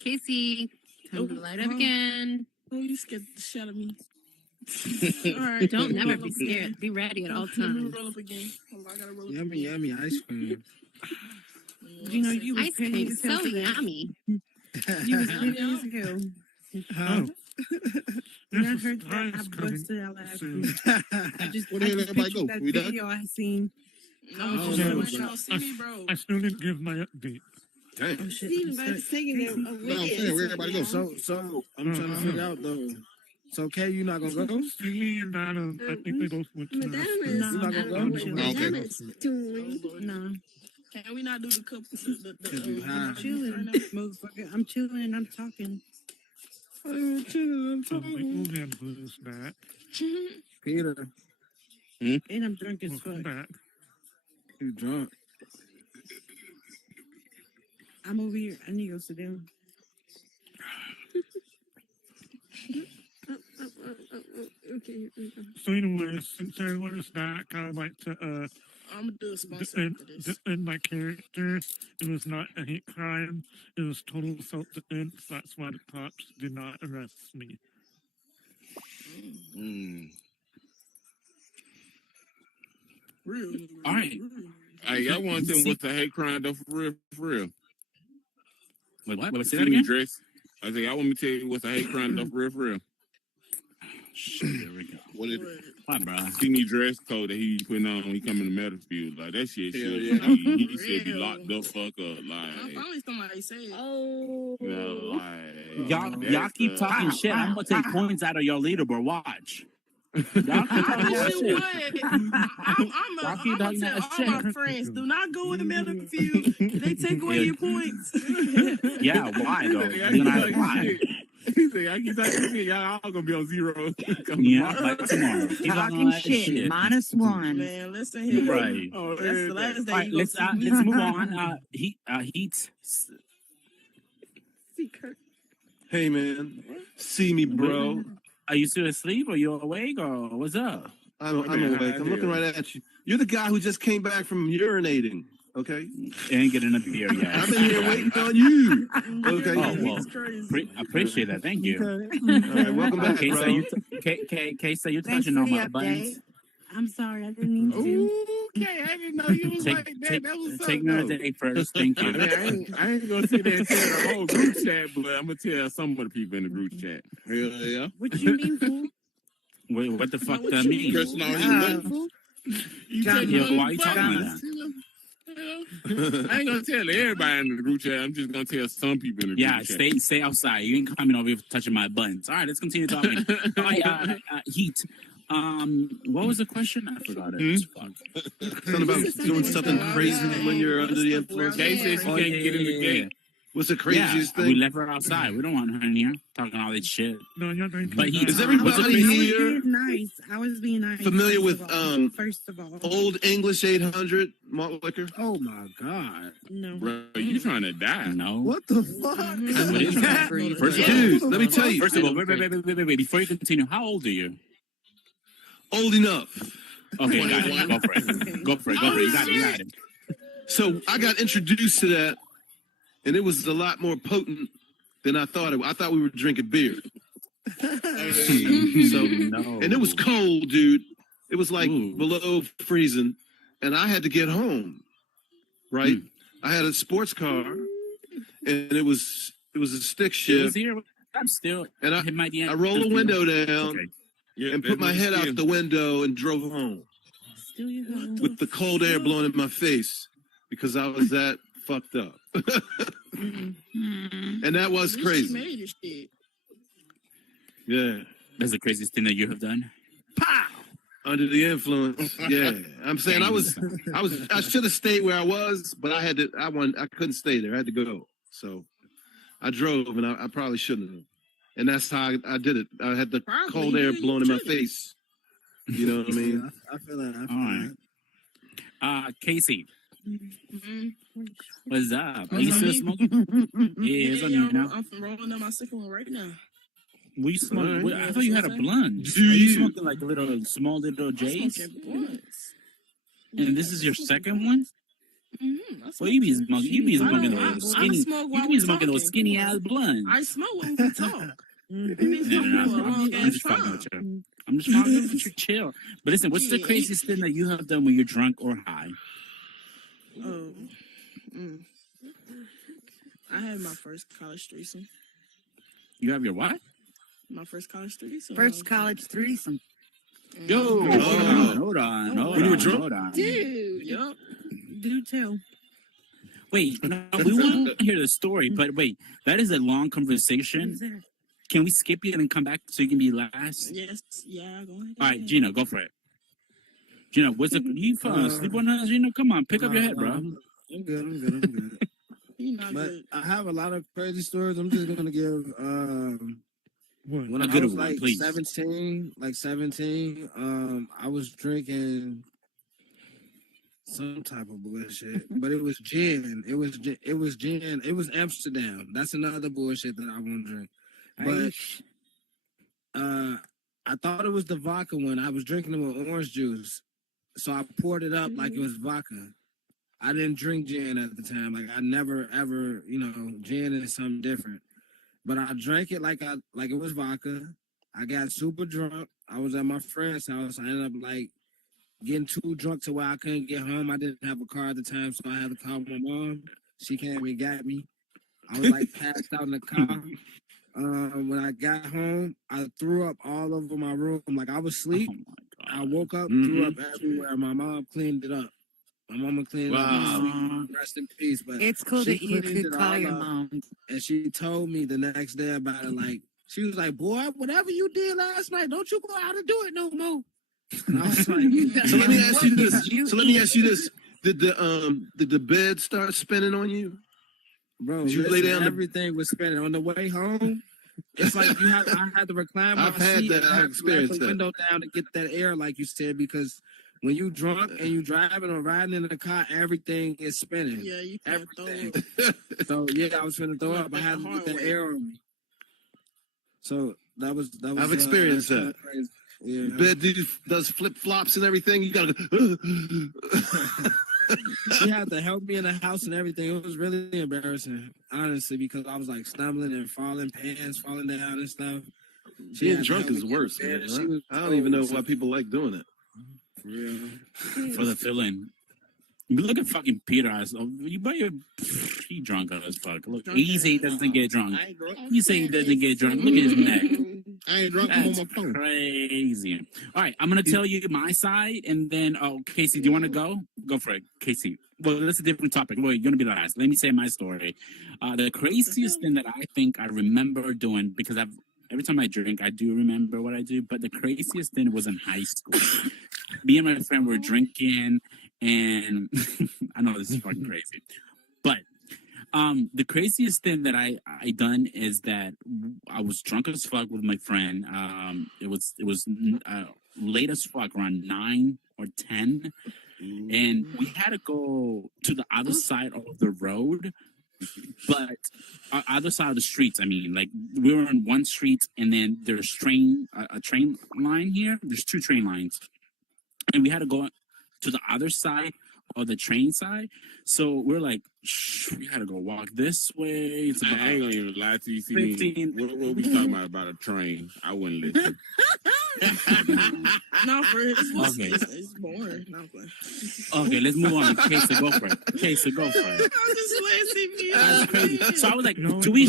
Casey, time to light up again. Oh, you scared the shit out of me. All right, don't never be scared. Be ready at all Let me times. roll up again. Hold on, I gotta roll up Yummy, again. yummy ice cream. You know, you was Ice petty cream as so hell for that. yummy. You was petty as hell. Huh? When I heard that, I busted out laughing. I just, Where the hell everybody pictured go? that We done? video I seen. No, I was you just ain't like, gonna see me, bro. I still didn't give my update. Damn. oh shit. Steven, I'm but it's taking sorry. a No, I'm saying, where everybody go? So I'm trying to figure out though. So Kay, you not gonna go? Me and Donna, I think they both went to the Madame hospital. is, You're not I gonna don't know go? what Oh, okay. Madame is doing. No, Can we not do the couple? Cause you high. I'm chilling, motherfucker. I'm chilling. I'm talking. I'm chilling. So we will handle this back. Peter, And I'm drunk as Welcome fuck. back. you drunk? I'm over here. I need to go sit down. Okay. So anyway, since everyone is back, I'd like to I'm gonna do a sponsor defend, after this. defend my character. It was not a hate crime. It was total self-defense. That's why the cops did not arrest me. Real. All right. Hey, y'all want them with the hate crime though, for real, for real. Wait, what? Wait, say See that me again? dress. I say, y'all want me to tell you what's a hate crime though, for real, for real. Shit, there we go. What is Why, bro? See me dress code that he putting on when he come in the medical field. Like that shit, Hell shit. yeah. He should be locked the fuck up. Like, Finally, somebody said. Oh. you know, like Y'all keep talking shit. I'm gonna take points out of your leaderboard. Watch. Y'all keep talking I that wish you shit. would. I'm Y'all keep gonna talking tell that all my shit. friends, do not go in the medical field. They take away your points. Yeah, why though? I Then keep I talking why? shit. He said, I keep talking shit. Y'all all gonna be on zero. Yeah, like tomorrow. Keep Talking that shit. -1. Man, listen here. Right. Oh, that's the last day. All right, you let's gonna see me. let's move on. Heat. Hey man, see me, bro. Are you still asleep or you awake or what's up? I'm awake. I'm looking right at you. You're the guy who just came back from urinating. Okay. Ain't getting a beer yet. I've been here waiting on you. Okay. Oh well, I appreciate that. Thank you. Okay. All right, welcome back, K-Say, bro. K-Say, you're Thanks touching for on the my buttons. update. I'm sorry. I didn't mean to. Okay, I didn't know you was like that. That was Take me on a date first. Thank I, you. mean, I ain't gonna sit there and tell the whole group chat, but I'm gonna tell some of the people in the group chat. Yeah. What you mean, fool? Wait, what the fuck What that you mean? Pressing on his lip. You John, take Yeah, my why you talking like buttons. that? I ain't gonna tell everybody in the group chat. I'm just gonna tell some people in the Yeah, group chat. stay outside. You ain't coming over here touching my buttons. All right, let's continue talking. All right, Heat. What was the question? I forgot it. Fuck. Something about doing something crazy when you're under the influence. Kay says she can't get in the game. What's the craziest thing? We left her outside. We don't want her in here talking all this shit. No, you're drinking. But Is everybody here I was being nice. familiar with First of all, Old English 800 malt liquor? Oh my God. No. Bro, you trying to die? No. What the fuck? What is that? First of all, Dude, let me tell you. First of all, wait. Before you continue, how old are you? Old enough. Okay, got it. Go for it. Go for it. You got it. So I got introduced to that, and it was a lot more potent than I thought. I thought we were drinking beer. And it was cold, dude. It was like below freezing, and I had to get home. Right? I had a sports car, and it was a stick shift. I'm still. And I rolled the window down and put my head out the window and drove home with the cold air blowing in my face because I was that fucked up. And that was crazy. Yeah. That's the craziest thing that you have done. Pow! Under the influence. Yeah. I'm saying I should have stayed where I was, but I couldn't stay there. I had to go. So I drove, and I probably shouldn't have. And that's how I did it. I had the cold air blowing in my face. You know what I mean? I feel that. All right. Casey. Mm-hmm. What's up? Are you still smoking? Yeah, it's on you now. I'm rolling up my second one right now. We smoke. I thought you had a blunt. Do you you? smoking like a small little J's? And this is your second one? Mm-hmm. Well, you be smoking those skinny. You be smoking those skinny ass blunts. I smoke when we talk. I'm just fucking with you. I'm just fucking with you. Chill. But listen, what's the craziest thing that you have done when you're drunk or high? I had my first college threesome. You have your what? My first college threesome. First college threesome. Yo, hold on. When you were drunk? Hold on. Dude, yup. Do tell. Wait, no, we want to hear the story, but wait, that is a long conversation. Can we skip it and come back so you can be last? Yes, yeah, go ahead. All right, Gino, go for it. Gino, what's the you falling asleep on us? Gino, come on, pick up your head, bro. I'm good. But I have a lot of crazy stories. I'm just gonna give when I was like 17, I was drinking some type of bullshit, but it was gin. It was gin. It was Amsterdam. That's another bullshit that I won't drink. But I thought it was the vodka one. I was drinking it with orange juice, so I poured it up like it was vodka. I didn't drink gin at the time. Like I never ever, gin is something different. But I drank it like it was vodka. I got super drunk. I was at my friend's house. I ended up like getting too drunk to where I couldn't get home. I didn't have a car at the time, so I had to call my mom. She came and got me. I was like passed out in the car. When I got home, I threw up all over my room. Like I was asleep. I woke up, threw up everywhere. My mom cleaned it up. My mama cleaned it up. Rest in peace. But it's cool that you could call your mom. And she told me the next day about it. Like she was like, "Boy, whatever you did last night, don't you go out and do it no more." And I was like, So let me ask you this. Did the bed start spinning on you? Bro, did you lay down? Everything was spinning on the way home. It's like I had to recline my seat. I've experienced the window down to get that air, like you said, because when you drunk and you driving or riding in the car, everything is spinning. Yeah, you can't throw up. So yeah, I was finna throw up. I had to get that air on me. So that was. I've experienced that. Crazy. Yeah. Bed does flip flops and everything. You gotta go. She had to help me in the house and everything. It was really embarrassing, honestly, because I was like stumbling and falling, pants falling down and stuff. Being drunk is worse, man. I don't even know why people like doing it. For real. For the feeling. You look at fucking Peter. He drunk as fuck. Look, he say he doesn't get drunk. He say he doesn't get drunk. Look at his neck. I ain't drunk. That's on my phone. Crazy. All right, I'm gonna tell you my side, and then Casey, do you want to go? Go for it, Casey. Well, that's a different topic. Well, you're gonna be last. Let me say my story. The craziest thing that I think I remember doing, because every time I drink, I do remember what I do. But the craziest thing was in high school. Me and my friend were drinking, and I know this is fucking crazy, but The craziest thing that I done is that I was drunk as fuck with my friend. It was late as fuck, around 9 or 10, and we had to go to the other side of the road, but other side of the streets. I mean, like we were on one street, and then there's a train line here. There's 2 train lines, and we had to go to the other side or the train side. So we're like, we gotta go walk this way. It's about, I ain't gonna even lie to you. See, 15. What we talking about a train? I wouldn't listen. No, for Okay. it's boring. No, Okay, let's move on. Casey, go for it. Casey, go for it. I'm just lazy. That's crazy. So I was like,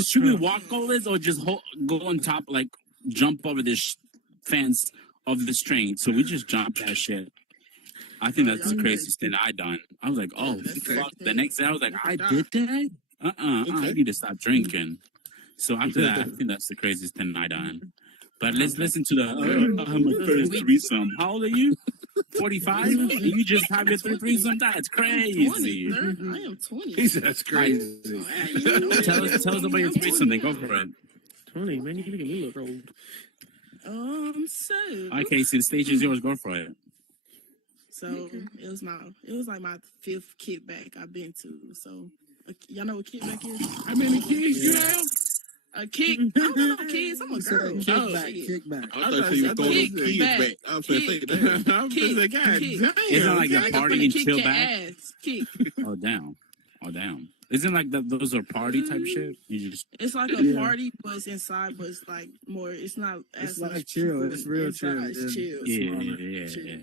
should we walk all this or just go on top, like jump over this fence of this train? So we just jumped that shit. I think that's the craziest thing I done. I was like, oh, fuck. The next day I was like, I did that? I need to stop drinking. So after that, I think that's the craziest thing I done. But let's listen to my first threesome. How old are you? 45? You just have your threesome? That's crazy. 20, I am 20. He said that's crazy. Tell us about your threesome. Then go for it. 20, man. You making me look old. So. Okay, so the stage is yours. Go for it. So it was like my 5th kickback I've been to. So y'all know what kickback is? How many kids you have? A kick? I don't know kids. I'm a girl. Kickback. I thought you were throwing those kids back. I was going to say that. I was going to say, God damn. It's not like a party and chill back. Ass. Kick. Oh, damn. Isn't like those are party type shit? You just It's like a party, but it's inside, but it's like more. It's not as It's like much chill. people It's real chill. inside. It's chill. Yeah.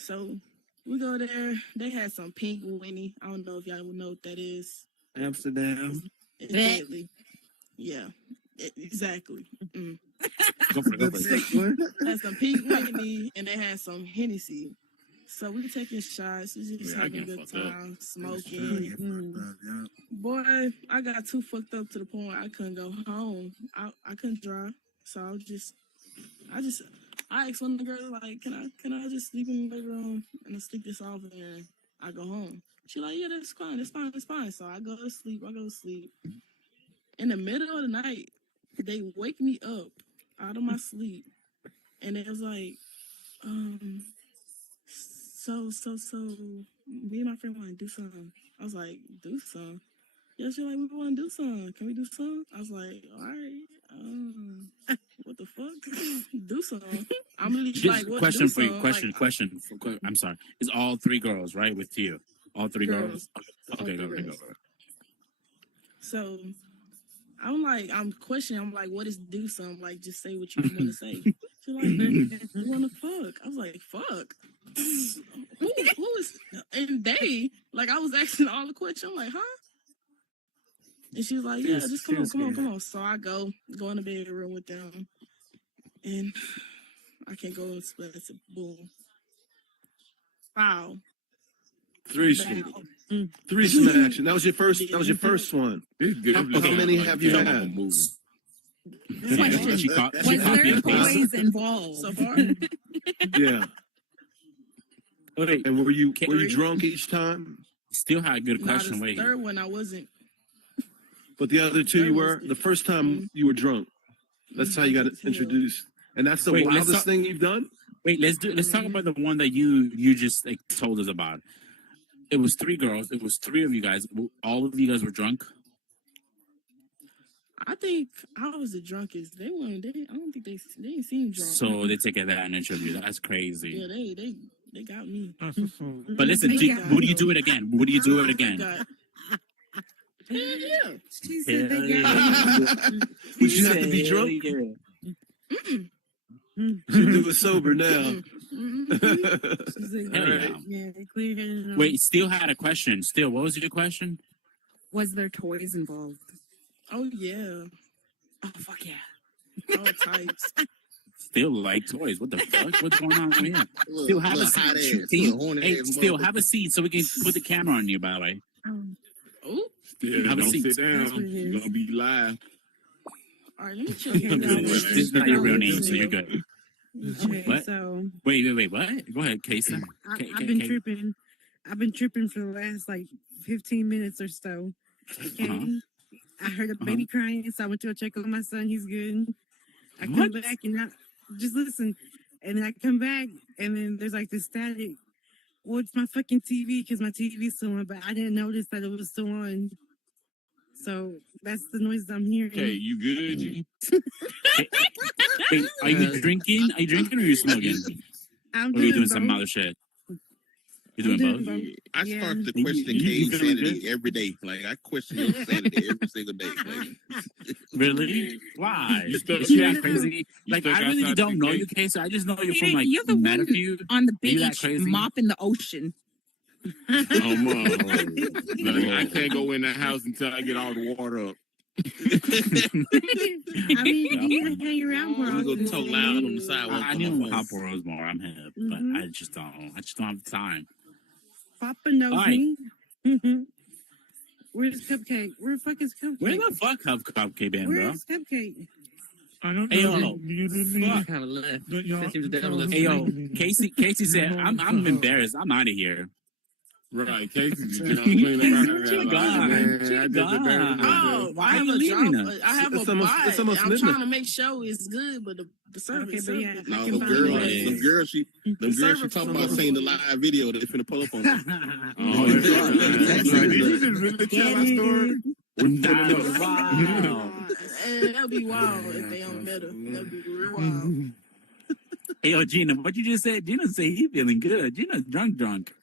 So we go there. They had some pink Winnie. I don't know if y'all would know what that is. Amsterdam. Exactly. Yeah. Exactly. Go for it. Had some pink Winnie, and they had some Hennessy. So we were taking shots. We just having a good time, smoking. Boy, I got too fucked up to the point where I couldn't go home. I couldn't drive, so I asked one of the girls, like, can I just sleep in my room and I sleep this off and then I go home? She like, yeah, that's fine. So I go to sleep. In the middle of the night, they wake me up out of my sleep, and it was like, so me and my friend want to do something. I was like, do something? Yeah, she like, we want to do something. Can we do something? I was like, all right. What the fuck? Do something. I'm really just like, what? Question for you. Like, Question. I'm sorry. It's all 3 girls, right? With you, all 3 girls. Okay, go. So I'm questioning. I'm like, what is do something? Like, just say what you want to say. She's like, you want to fuck? I was like, fuck. Who is? And they like, I was asking all the questions. I'm like, huh? And she was like, yeah, just come on. So I go in the bedroom with them, and I can't go and split it. Boom. Wow. Threesome action. That was your first one. How many have you had? Was there toys involved so far? Yeah. Wait, and were you drunk each time? Still had a good question. The third one I wasn't. But the other 2 you were. The first time you were drunk. That's how you got introduced. And that's the wildest thing you've done? Wait, let's talk about the one that you just like told us about. It was 3 girls. It was 3 of you guys. All of you guys were drunk. I think I was the drunkest. I don't think they didn't seem drunk. So they take advantage of you. That's crazy. Yeah, they got me. But listen, would you do it again? Would you do it again? Yeah. She said they got me. Would you have to be drunk? You do it sober now. Wait, Steele had a question. Steele, what was your question? Was there toys involved? Oh yeah. Oh fuck yeah. All types. Still like toys. What the fuck? What's going on here? Still have a seat. Still have a seat so we can put the camera on you. By the way. Still, have a don't seat. sit down. You're gonna be live. All right, let me check. This is not your real name, so you're good. Okay, What? so Wait. What? Go ahead, Casey. I've been tripping. I've been tripping for the last like 15 minutes or so. Okay. I heard a baby crying, so I went to go check on my son. He's good. I come back and just listen. And then I come back, and then there's like this static. Well, it's my fucking TV because my TV's still on, but I didn't notice that it was still on. So that's the noise I'm hearing. Okay, you good? G? Wait, are you drinking? Are you drinking or are you smoking? Or are you doing some other shit? You're doing both? I start to question Kay's sanity every day. Like, I question your sanity every single day. Like, really? Why? You stuck- Is you that crazy? You Like, stuck I really outside don't the know gate? you, Kay, so I just know you're from, like, You're the one Matterview. on the Are you that beach crazy? mopping the ocean. Oh, Mom. Like, I can't go in that house until I get all the water up. I mean, you can hang around for all go talk loud on the sidewalk. I knew Papa was more. I'm hip, but I just don't have the time. Papa knows All right. me. Where's Cupcake? Where the fuck is Cupcake? Where the fuck have Cupcake been, bro? Where's Cupcake? I don't Hey, know. yo, Fuck. Kind of left. Hey, yo, Casey said, I'm embarrassed. I'm out of here. Right, Casey just clean up out of there. Oh, Why I are have you a leaving job. us? I have a It's almost- bot. it's almost I'm midnight. trying to make sure it's good, but the service. but yeah, No, I them can girls, find them girls, she talking about seeing the live video. They finna pull up on her. Oh, Did you just really tell my story? Wow. That'd be wild if they don't better. That'd be real wild. Hey, yo, Gina, what you just said? Gina say he feeling good. Gina's drunk.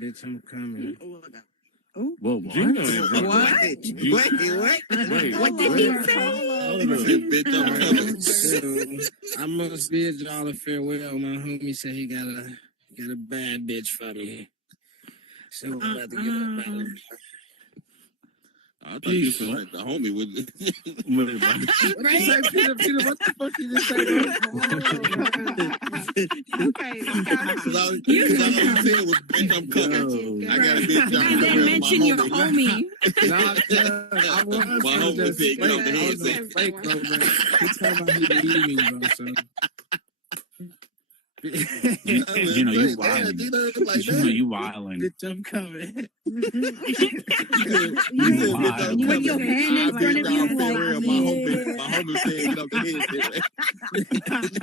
Bitch, I'm coming. Oh, whoa, what? Gina ain't drunk. What? Wait, What did he say? Bitch, I'm coming. I must bid y'all a farewell. My homie said he got a bad bitch for me. So I'm about to give it a battle. I thought you said like the homie with Right? Peter, what the fuck you just say? Okay. Because all you said was, bitch, I'm coming. I got a bitch, I'm And then mention your homie. I was My homie just said, get off the I was head. a fake, bro, man. He told me he believed me, bro, so. You know you wildin'. You know you wildin'. Bitch, I'm coming. With your hand in front of you, like, My homie said, get off the head.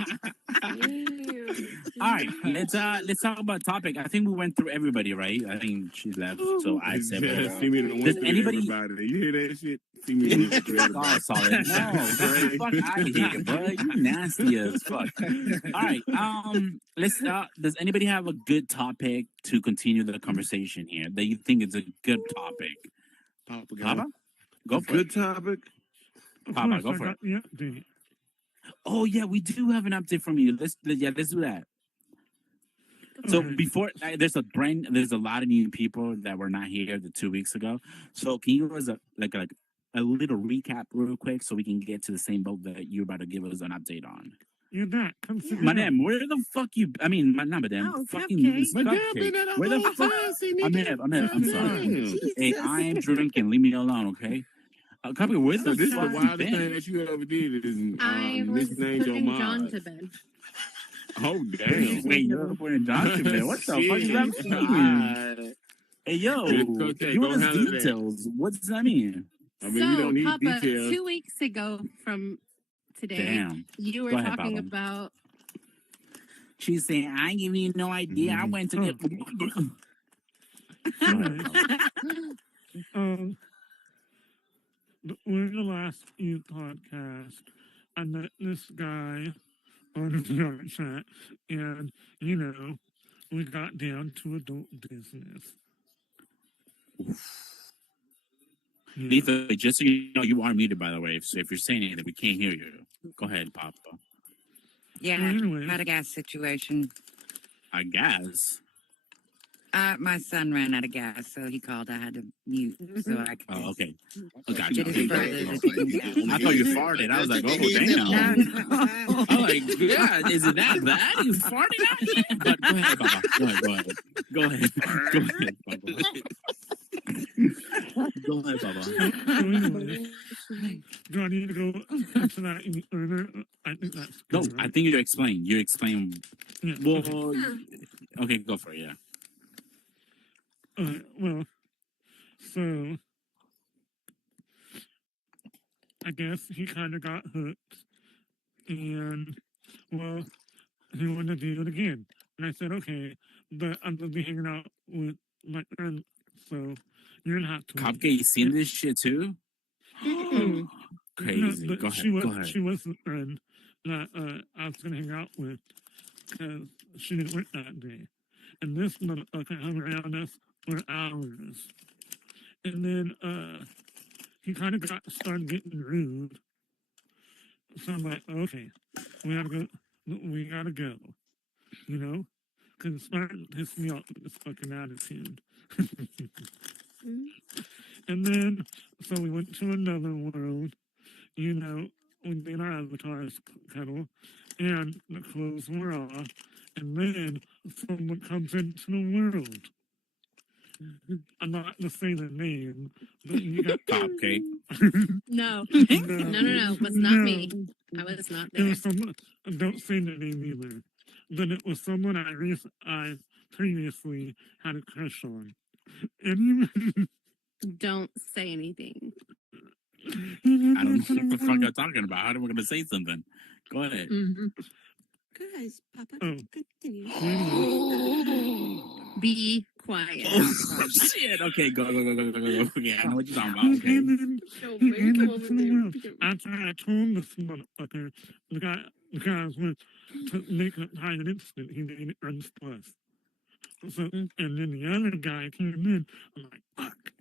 All right, let's talk about topic. I think we went through everybody, right? I think she left, so I said, Yeah, see me the one does with anybody? everybody. You hear that shit? See me the one with everybody. Oh, sorry. No, fuck out of here, bro. You nasty as fuck. All right, let's start. Does anybody have a good topic to continue the conversation here that you think is a good topic? Papa, go for it. Good topic. Papa, go for it. Oh yeah, we do have an update from you. Let's do that. So before there's a lot of new people that were not here the 2 weeks ago. So can you give us a little recap real quick so we can get to the same boat that you're about to give us an update on? You're not. Come sit Madam, where the fuck you? I mean, not Madam. Oh, fucking Cupcake. Cupcake. Where the fuck? I'm sorry. Hey, I am drinking. Leave me alone, okay? Cupcake, where the This is the fuck you wildest been? thing that you ever did. Is I was nicknamed your putting mom. John to bed. Oh damn! Wait, you're putting John to bed. What the fuck does that mean? Hey, yo, Okay, give go us handle that. details. What does that mean? I mean, So, we don't need Papa, details. 2 weeks ago from today, Damn. you were Go ahead, talking Papa. about She's saying, I give you no idea. I went to get. During the last Feud Podcast, I met this guy on the dark chat, and, we got down to adult business. Letha, just so you know, you are muted, by the way. So if you're saying anything, we can't hear you. Go ahead, Papa. Yeah, had a gas situation. A gas? My son ran out of gas, so he called. I had to mute so I could. Oh, okay. Oh, gotcha. Get his brother. I thought you farted. I was like, oh, damn. I'm like, yeah, is it that bad? You farted out? But go ahead, Papa. Go ahead. Go ahead, Papa. Anyway, do I need to go into that any further? I think that's No, good, I right? think you explain. Yeah. Well, okay, go for it, yeah. Well, so I guess he kind of got hooked, and well, he wanted to do it again. And I said, okay, but I'm gonna be hanging out with my friend, so you're gonna have to. Copcake, you seen this shit too? Crazy. No, Go ahead. she was, Go ahead. She was the friend that I was gonna hang out with because she didn't work that day. And this motherfucker hung around us for hours. And then he kind of started getting rude. So I'm like, okay, we gotta go. We gotta go. You know, because it's starting to piss me off with this fucking attitude. And then, so we went to another world. You know, we made our avatars cuddle, and the clothes were off. And then someone comes into the world. I'm not going to say the name, but you got Cupcake. No. No. It was not me. I was not there. It was someone, don't say the name either. But it was someone I previously had a crush on. And Don't say anything. I don't know what the fuck you're talking about. How are we going to say something? Go ahead. Guys, Papa, continue. Be quiet. Oh, shit. Okay, go. Yeah, I know what you're talking about. Okay. After I told this motherfucker, the guys went to make a hide an instant, he made it runs plus. So, and then the other guy came in, I'm like, fuck.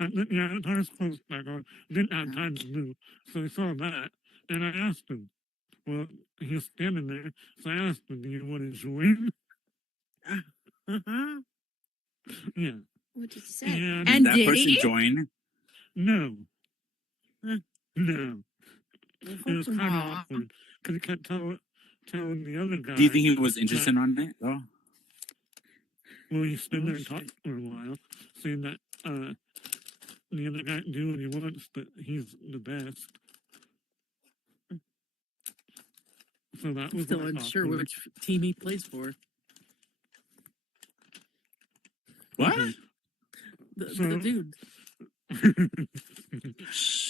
And then the avatar's closed back on, didn't have time to move. So he saw that, and I asked him. Well, he was standing there, so I asked him, do you want to join? Yeah. What did you say? And did that person join? No. No. It was kind of awkward, because he kept telling the other guy. Do you think he was interested on it, though? Well, he stood there and talked for a while, saying that the other guy can do what he wants, but he's the best. So that was Still unsure which team he plays for. What? The dude.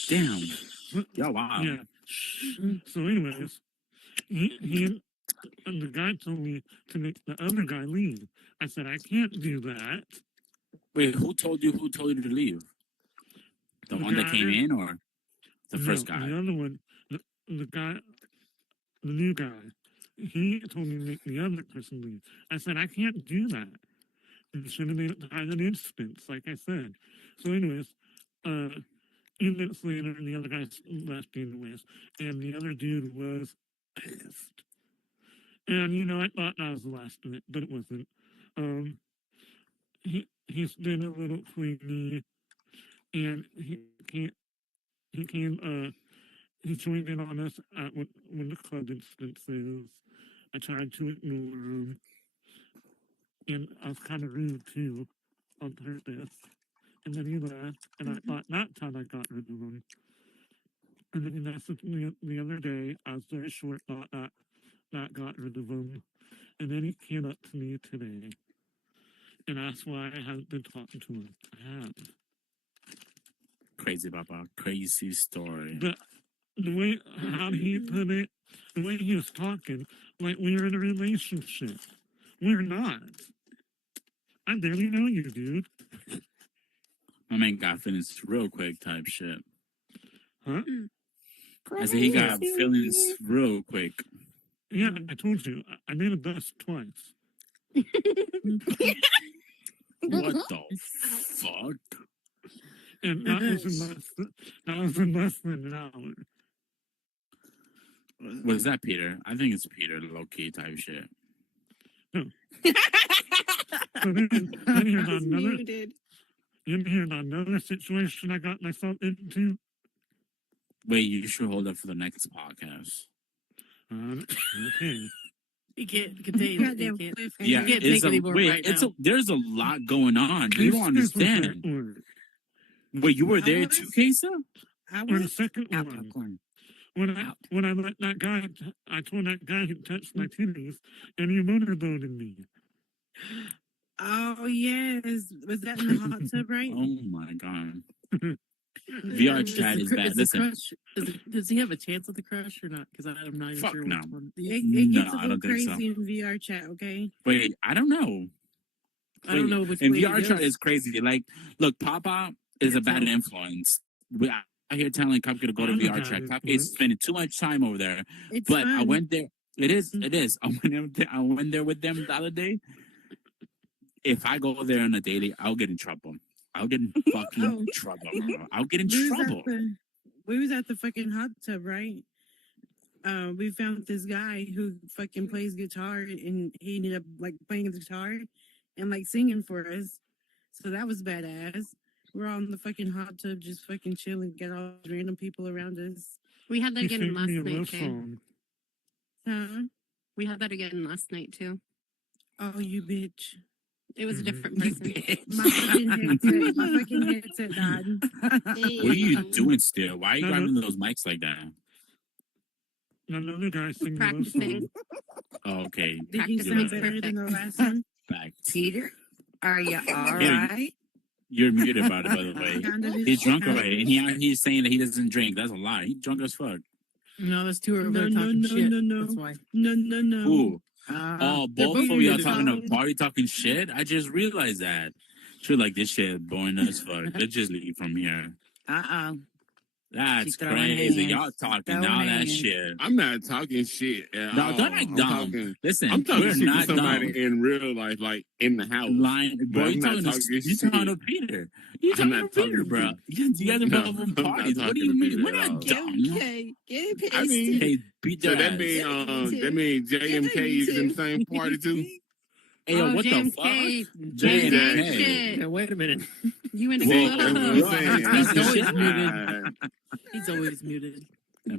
Damn. Yeah, wow. Yeah. So anyways, he and the guy told me to make the other guy leave. I said, I can't do that. Wait, who told you to leave? The one that came in or the first guy? The other one, the guy, the new guy. He told me to make the other person leave. I said, I can't do that. You should have made it hide an instance, like I said. So anyways, 8 minutes later, the other guy left anyways. And the other dude was pissed. And, you know, I thought that was the last of it, but it wasn't. He's been a little clingy, and he joined in on us at when the club instance is. I tried to ignore him, and I was kind of rude too, on purpose. And then he left, and I thought that's how I got rid of him. And then he messaged me the other day. I was very short, thought that got rid of him. And then he came up to me today. And that's why I haven't been talking to him. I have. Crazy, Papa. Crazy story. But the way, how he put it, the way he was talking, like we were in a relationship. We're not. I barely know you, dude. My man got feelings real quick type shit. Huh? I said he got feelings real quick. Yeah, I told you. I made a bust twice. What the fuck? And that was in less than an hour. Was that Peter? I think it's Peter, low key type shit. No. So then here's another situation I got myself into. Wait, you should hold up for the next podcast. Okay. He can't contain it. He can't. Yeah, He can't take anymore right now. There's a lot going on. You don't understand. Wait, you were there too, Kesa? Or the second one. When I let that guy, I told that guy he touched my titties, and he motorboated me. Oh yes, was that in the hot tub, right? Oh my god. VR chat is bad. Listen, Does he have a chance at the crush or not? Because I'm not even Fuck sure. no. Which one. It gets No, a I little don't think so. crazy in VR chat, okay? Wait, I don't know. I don't know which And way VR it chat goes. is crazy. Like, look, Papa is a bad influence. We out here telling Cupcake to go to VR chat. Cupcake's spending too much time over there. It's But I fun. went there. It is. I went there with them the other day. If I go there on a daily, I'll get in trouble. I'll get in fucking trouble, bro. I'll get in trouble. We was at the fucking hot tub, right? We found this guy who fucking plays guitar, and he ended up like playing the guitar and like singing for us. So that was badass. We're all in the fucking hot tub, just fucking chilling, get all these random people around us. We had that again last night, too. song. Huh? We had that again last night, too. Oh, you bitch. It was a different person. My fucking headset died. What are you doing still? Why are you grabbing those mics like that? Another guy singing Practicing. Oh, okay. Did you sound better than the last one? Back. Peter, are you all Yeah, right? You're muted about it, by the way. Kinda did. He's drunk already, and he's saying that he doesn't drink. That's a lie. He's drunk as fuck. No, that's two over No, there no, talking no, shit. no, no. That's why. No. Ooh. They're Both both of y'all muted. talking a party talking shit? I just realized that. She's like, this shit boring as fuck. Let's just leave from here. That's She's throwing crazy. hands. Y'all talking Throwing all that hands. shit. I'm not talking shit at No, all. don't act I'm dumb. talking- Listen, I'm talking we're shit to not somebody dumb. in real life, like in the house. Lying, But bro. I'm You not talking talking to shit. Peter. You I'm talking not to Peter, talking bro. to You guys are No, both on I'm not parties. What do talking you to mean? Peter We're at not all. dumb. Okay, get I mean, Hey, beat so their that ass. means JMK is in the same party too. Hey, yo, what the JMK. fuck? JMK. JMK. Yeah, wait a minute. You in the Well, club. I'm saying, He's always uh, muted. He's always muted. I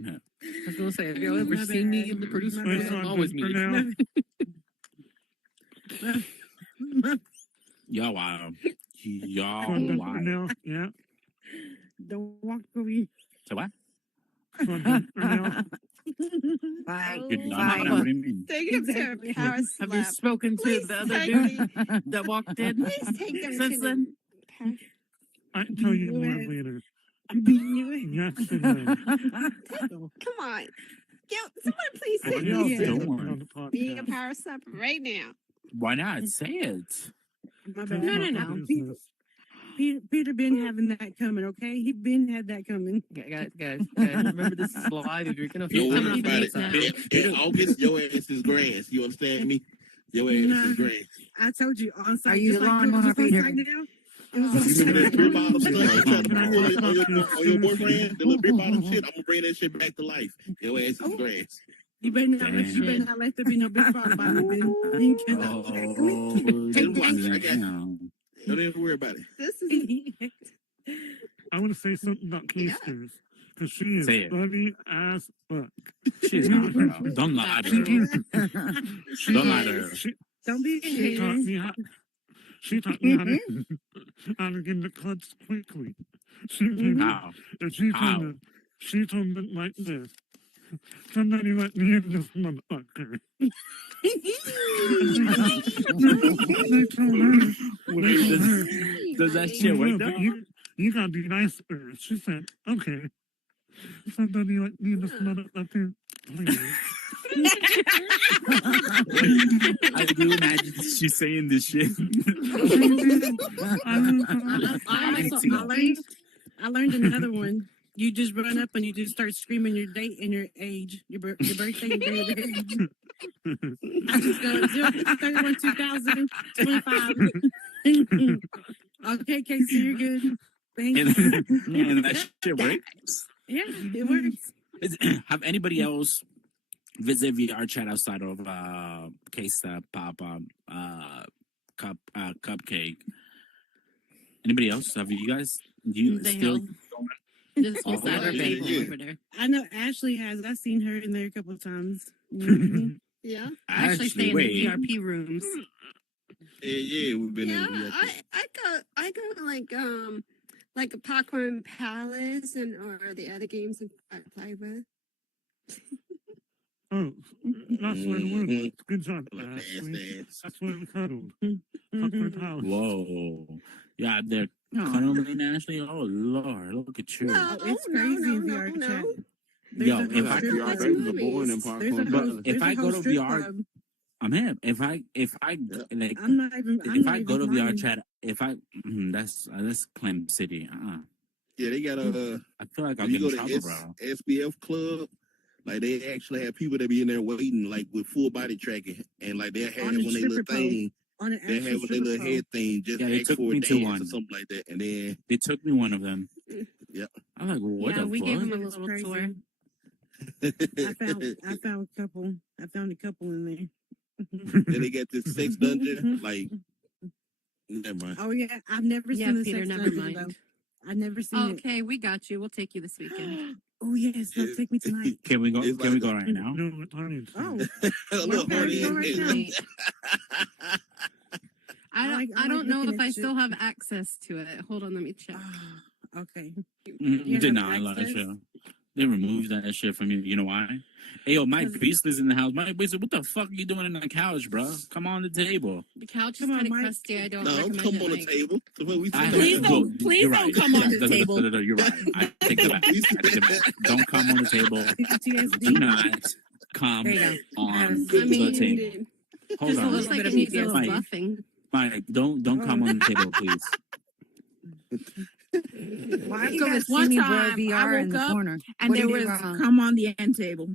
was gonna say, have y'all ever seen me in the producer Wait, booth? I'm so always for muted. now, Y'all wild. Y'all for the- wild. now, yeah. Don't walk away. So what? For the- for now, Bye. Good night. Bye. What do you mean? Take him to a power Have you slap. spoken to Please the other take dude that walked in Please take them since to then? the I can tell you Go more ahead. later. I'm beating you in. Yes, and no. Come on. Yo, somebody please What say are y'all me doing? be a power slap right now. Why not? Say it. My bad. No. Peter been having that coming, okay? He been had that coming. Guys, remember this is live. If you're gonna Don't feel worry about it. In August, your ass is grass. You understand me? Your ass is grass. I told you on site. Are you just the like lawnmower, just like Peter? right now. You remember that beer bottle stuff you tried to pull on your boyfriend? The little beer bottle shit? I'm gonna bring that shit back to life. Your ass is grass. You better not let there be no big problem about it, Ben. You cannot. Don't even worry about it. This is I want to say something about Keisters. Because she is Say it. funny as fuck. She's not, bro. Don't lie to her. Don't lie to her. Don't be She taught me how. She taught me how to get in the clubs quickly. She How? and she How? told me like this. Somebody let me in this motherfucker. They told her. Does that shit work though? You gotta be nice first. She said, okay. Somebody let me in this motherfucker. Please. I do imagine she's saying this shit. I learned another one. You just run up and you just start screaming your date and your age, your birthday, your day, your age. I just go 31 2025. Okay, Casey, you're good. Thank you. And that shit works. Yeah, it works. Have anybody else visit VR chat outside of Case Pop Cupcake? Anybody else? Have you guys? You They still? have. Just Oh, beside her yeah, baby yeah. over there. I know Ashley has. I've seen her in there a couple of times. Mhm. Yeah. I actually stay in the VRP rooms. Yeah, we've been Yeah, in. I go to like a Popcorn Palace or the other games I play with. Oh, that's where the word was. Good job, Ashley. That's where we cuddled. Popcorn Palace. Whoa. Yeah, they're Cuddling Ashley. Oh Lord, look at you. No, it's crazy in VR chat. Yo, if I go to VR, I'm him. If I like, I'm not even. if I go to VR chat, that's Clem City. Yeah, they got a. I feel like I'll you get in go trouble, to bro. SBF Club. Like they actually have people that be in there waiting, like with full body tracking, and like they have one of their little thing. They have their little head thing, just they ask took for a me to dance one or something like that, and then they took me one of them. Yeah, I'm like, what the we fuck? gave him a little tour. I found a couple. I found a couple in there. Then they got this sex dungeon. Like, never mind. Oh yeah, I've never seen the Peter, sex never dungeon mind. though. I've never seen it. Okay, we got you. We'll take you this weekend. Oh yes, they'll take me tonight. Can we go? Can we go right now? Oh, Look, Okay, go honey, right now. I don't know looking if at I shit. still have access to it. Hold on, let me check. Okay. You did not like that shit. They removed that shit from you. You know why? Hey, yo, Mike Beasley's in the house. Mike Beasley, what the fuck are you doing in the couch, bro? Come on the table. The couch is kind of crusty. I don't recommend come it. on the Mike. table. Please You're don't right. come on the No, table. you're right. I take it back. I take it back. Don't come on the table. Do not come on the table. Hold Just on. looks like it needs a little Mike, buffing. Mike, don't come on the table, please. Why do you So guys this see one me time, VR I in woke the up corner? and What there did you was do wrong? come on the end table.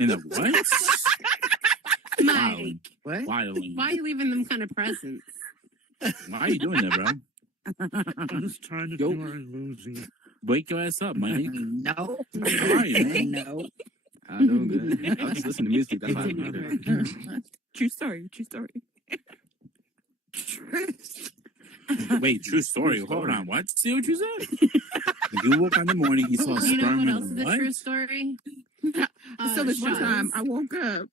In the what? Mike, What? Wilding. why are you leaving them kind of presents? Why are you doing that, bro? I'm just trying to do our illusion. Wake your ass up, Mike. No. How are you, man? No. I'm doing good. I was just listening to music. That's why I'm here. True story. True story. Wait, true story. Hold on. What? See what you said? You woke up in the morning, you saw You know sperm what in else is the a what? true story? So this one shots. time I woke up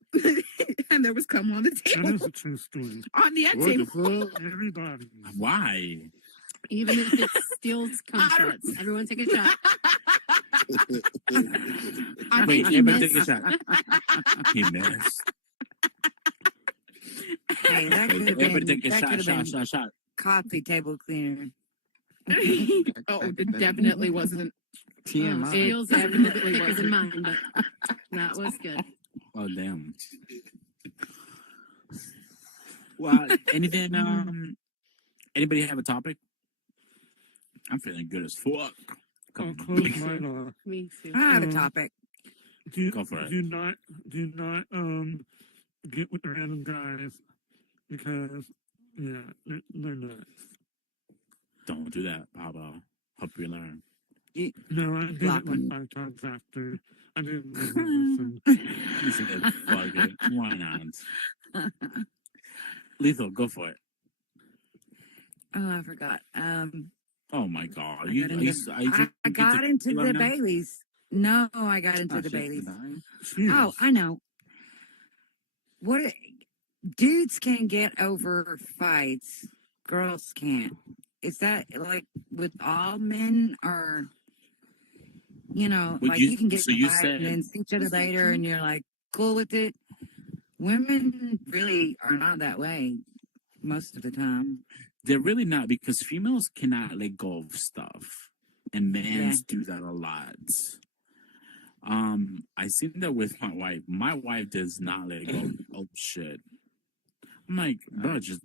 and there was cum on the That table. is a true story. On the end What the table. fuck? Everybody. Why? Even if it steals cum shots. Everyone take a shot. I Wait, think he everybody missed. take a shot. He missed. Hey, that could have Everybody been, take a that shot, could have shot, been shot, shot. coffee table cleaner. Oh, it definitely wasn't. Oh, steals definitely thicker than mine, but that was good. Oh, damn. Well, anything, anybody have a topic? I'm feeling good as fuck. I'll close mine off. Me too. I have a topic. Go for it. Do not get with random guys because they're nuts. Don't do that, Pablo. Hope you learn. No, I did Block it like 5 times after. I didn't listen. You said, fuck it. Why not? Lethal, go for it. Oh, I forgot. Oh my god. I got into the Baileys. No, I got into the Baileys. Oh, I know. Dudes can get over fights, girls can't. Is that like with all men, or like you can get in a fight and then see each other later, and you're like cool with it? Women really are not that way most of the time. They're really not, because females cannot let go of stuff, and men do that a lot. I seen that with my wife. My wife does not let go of shit. I'm like, bro, that's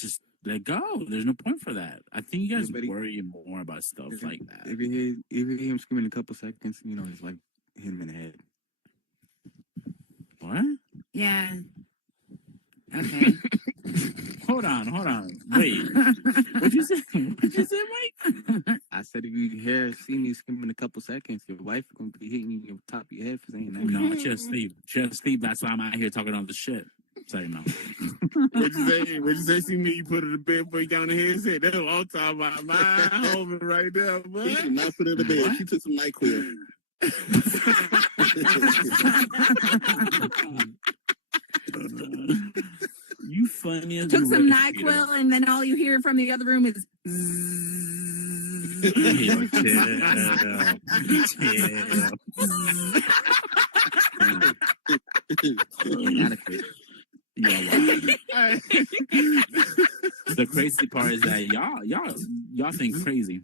just let go. There's no point for that. I think you guys worry more about stuff like that. If you hear him screaming a couple seconds, it's like hit him in the head. What? Yeah. Okay. Hold on. Wait. What'd you say? What'd you say, Mike? I said if you see me screaming a couple seconds, your wife gonna be hitting you in the top of your head for saying that. No, just sleep. Just sleep. That's why I'm out here talking all the shit. Say no. What'd you say? See me, you put it in the bed, put it down the headset. That's what I'm talking about. My homie right there, boy. He did not put it in the bed. She took some NyQuil. You funny as Took you some wish, NyQuil, and then all you hear from the other room is. Yo, chill. the crazy part is that y'all think crazy.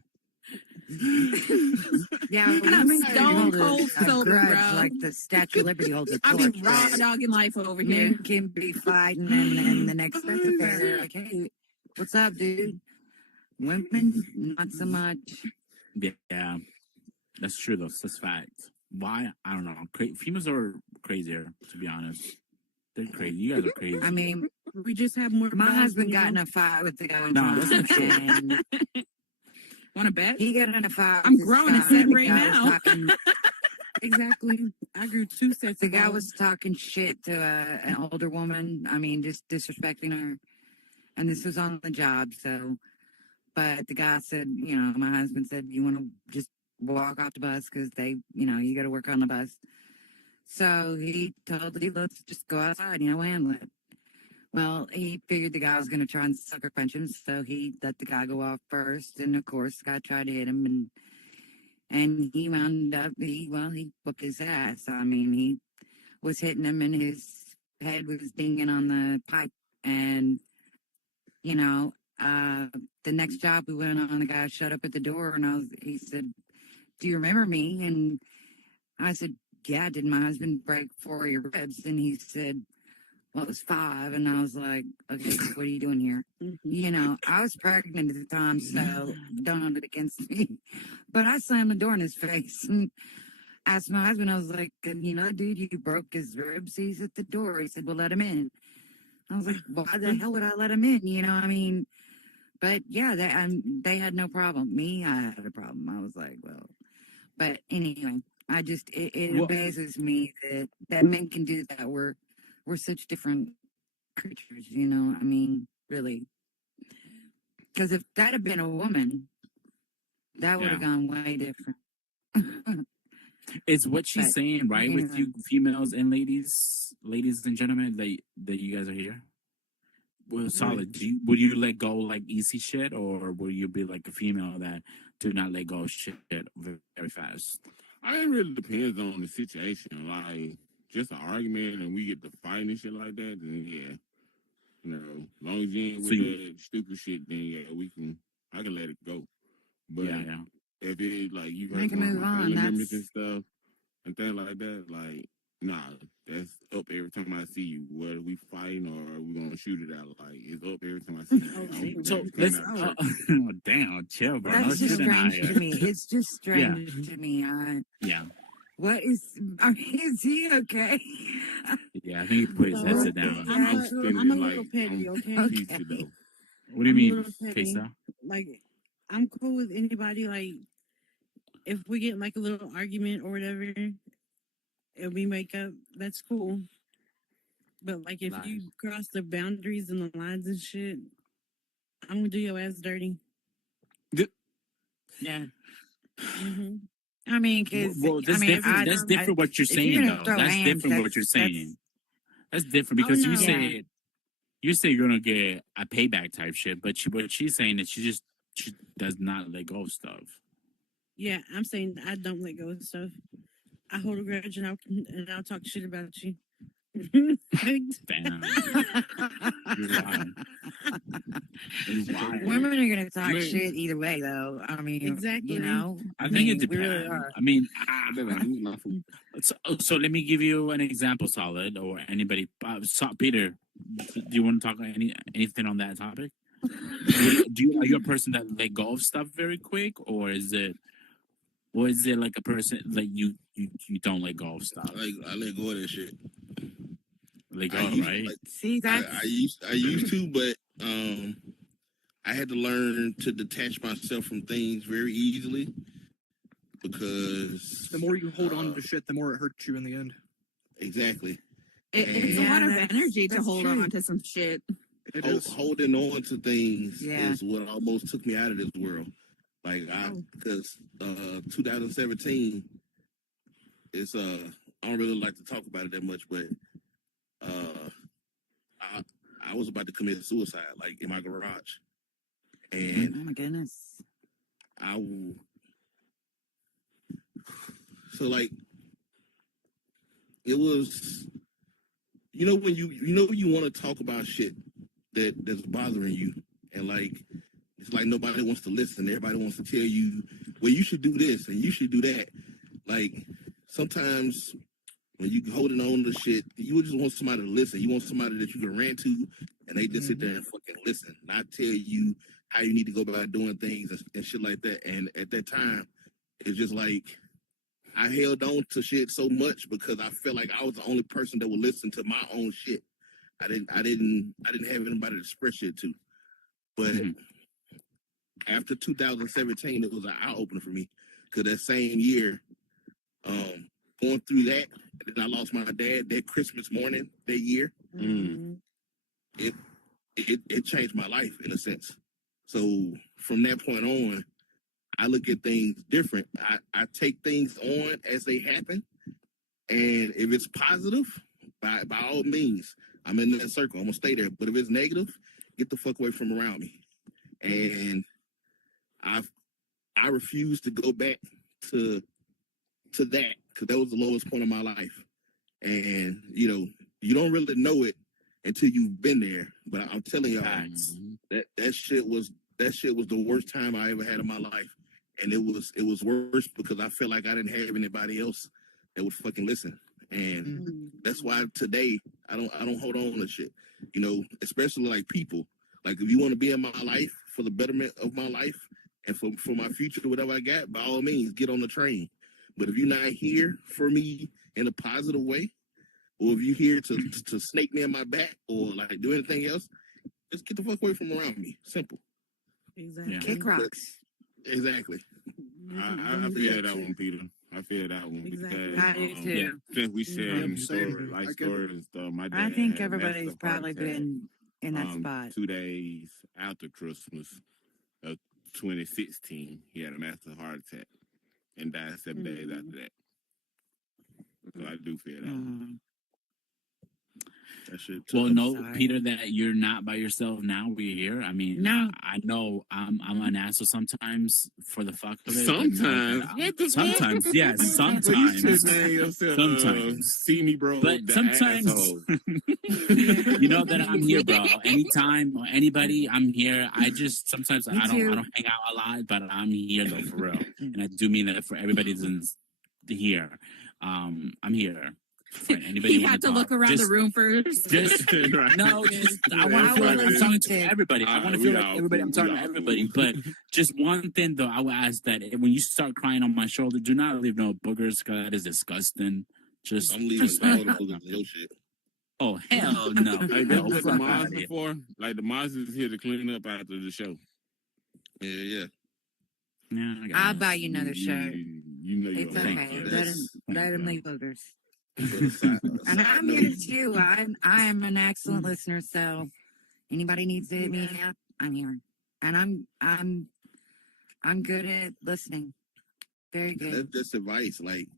Yeah, I'm women stone hold a cold sober, grudge bro. like the Statue of Liberty holds a I torch. mean, raw but dogging life over here. Men can be fighting, and then the next step they're like, "Hey, what's up, dude?" Women, not so much. Yeah, that's true though. That's fact. Why? I don't know. Females are crazier, to be honest. They're crazy. You guys are crazy. I mean, we just have more. My husband got in a fight with the guy one No, that's time, not true. and Want to bet? he got in a fight. I'm with this growing a guy. seed The right guy was now. talking- Exactly. I grew 2 sets. The of guy balls. was talking shit to an older woman. I mean, just disrespecting her. And this was on the job, so. But the guy said, my husband said, you want to just walk off the bus because you got to work on the bus. So he told me, let's just go outside, handle it. Well, he figured the guy was going to try and sucker punch him, so he let the guy go off first. And of course, the guy tried to hit him, and he wound up, he whooped his ass. I mean, he was hitting him, and his head was dinging on the pipe. And, the next job we went on, the guy shut up at the door, and he said, "Do you remember me?" And I said, "Yeah, did my husband break 4 of your ribs?" And he said, "Well, it was 5." And I was like, "Okay, what are you doing here?" I was pregnant at the time, so don't hold it against me. But I slammed the door in his face and asked my husband, I was like, "Dude, you broke his ribs. He's at the door." He said, "Well, let him in." I was like, "Why the hell would I let him in?" But yeah, they had no problem. Me, I had a problem. I was like, well, but anyway, it amazes me that men can do that. We're such different creatures, I mean, really. Because if that had been a woman, that would have gone way different. It's what she's saying, right? With you females and ladies and gentlemen, that you guys are here. Well, solid. Would you let go like easy shit, or will you be like a female that do not let go of shit very, very fast? It really depends on the situation. Like, just an argument and we get to fighting and shit like that, then yeah. As long as you ain't with that stupid shit, then yeah, I can let it go. But if it like you hurt my family members and stuff and things like that, like, nah, that's up every time I see you. Whether we fighting or we gonna shoot it out, like it's up every time I see you. So let's. Damn, chill, bro. That's just strange to me. It's just strange to me. What is he okay? Yeah, I think he put his headset down. I'm a little petty, okay? What do you mean, Kesa? Like, I'm cool with anybody. Like, if we get like a little argument or whatever, and we make up, that's cool. But like, if you cross the boundaries and the lines and shit, I'm gonna do your ass dirty. Yeah. Mm-hmm. I mean, because that's different. What you're saying, though. That's different. What you're saying. That's different because you say you're gonna get a payback type shit, but what she's saying is she does not let go of stuff. Yeah, I'm saying I don't let go of stuff. I hold a grudge and I'll talk shit about you. Damn. Women are gonna talk shit either way, though. I mean, exactly. I think it depends. We really are. I mean, so let me give you an example, Solid, or anybody. Peter, do you want to talk anything on that topic? Are you a person that let go of stuff very quick, or is it like a person like you don't let go of stuff? Like I let go of that shit. Let go, right? See, that's I used to, but I had to learn to detach myself from things very easily because the more you hold on to shit, the more it hurts you in the end. Exactly. It's a lot of energy to hold on to some shit. Holding on to things is what almost took me out of this world. Like because 2017, it's I don't really like to talk about it that much, but I was about to commit suicide, like in my garage, and oh my goodness, so like it was, when you want to talk about shit that's bothering you, and like it's like nobody wants to listen. Everybody wants to tell you, well, you should do this and you should do that. Like sometimes when you holding on to shit, you just want somebody to listen. You want somebody that you can rant to, and they just sit there and fucking listen, not tell you how you need to go about doing things and shit like that. And at that time, it's just like I held on to shit so much because I felt like I was the only person that would listen to my own shit. I didn't have anybody to express shit to. But after 2017, it was an eye opener for me because that same year, going through that, and then I lost my dad that Christmas morning that year. It changed my life in a sense. So from that point on, I look at things different. I take things on as they happen, and if it's positive, by all means, I'm in that circle. I'm gonna stay there. But if it's negative, get the fuck away from around me. And I refuse to go back to that because that was the lowest point of my life. And you don't really know it until you've been there. But I'm telling y'all, that shit was the worst time I ever had in my life. And it was worse because I felt like I didn't have anybody else that would fucking listen. And that's why today I don't hold on to shit. Especially like people. Like if you want to be in my life for the betterment of my life and for my future, whatever I got, by all means, get on the train. But if you're not here for me in a positive way, or if you're here to snake me in my back or like do anything else, just get the fuck away from around me. Simple. Exactly. Yeah. Kick rocks. Exactly. I feel that one, Peter. I feel that one because I do too. since we sharing stories and stuff, my dad I think had everybody's massive heart probably attack, been in that spot. 2 days after Christmas of 2016, he had a massive heart attack and died 7 days after that. So I do feel that. That shit well, no, Peter, that you're not by yourself now. We're here. I mean, no. I know I'm an asshole sometimes for the fuck of it. Sometimes. Sometimes, yes. Sometimes. Well, you should name yourself, sometimes. see me, bro. But sometimes, you know that I'm here, bro. Anytime or anybody, I'm here. I just sometimes I don't hang out a lot, but I'm here though for real, and I do mean that for everybody that's here. I'm here. Anybody you have to look around the room first. I want to feel like I'm talking to everybody. I want to feel like everybody. I'm talking to everybody. But just one thing, though, I would ask that when you start crying on my shoulder, do not leave no boogers, because that is disgusting. I'm leaving all the boogers in your shit. Oh, hell no. Like, that's what the moms are for. Like, the moms is here to clean up after the show. Yeah. I'll buy you another shirt. You know it's you're okay. Let him leave boogers. And I'm here too. I am an excellent listener, so anybody needs to hit me up, I'm here. And I'm good at listening. Very good. That's just advice, like,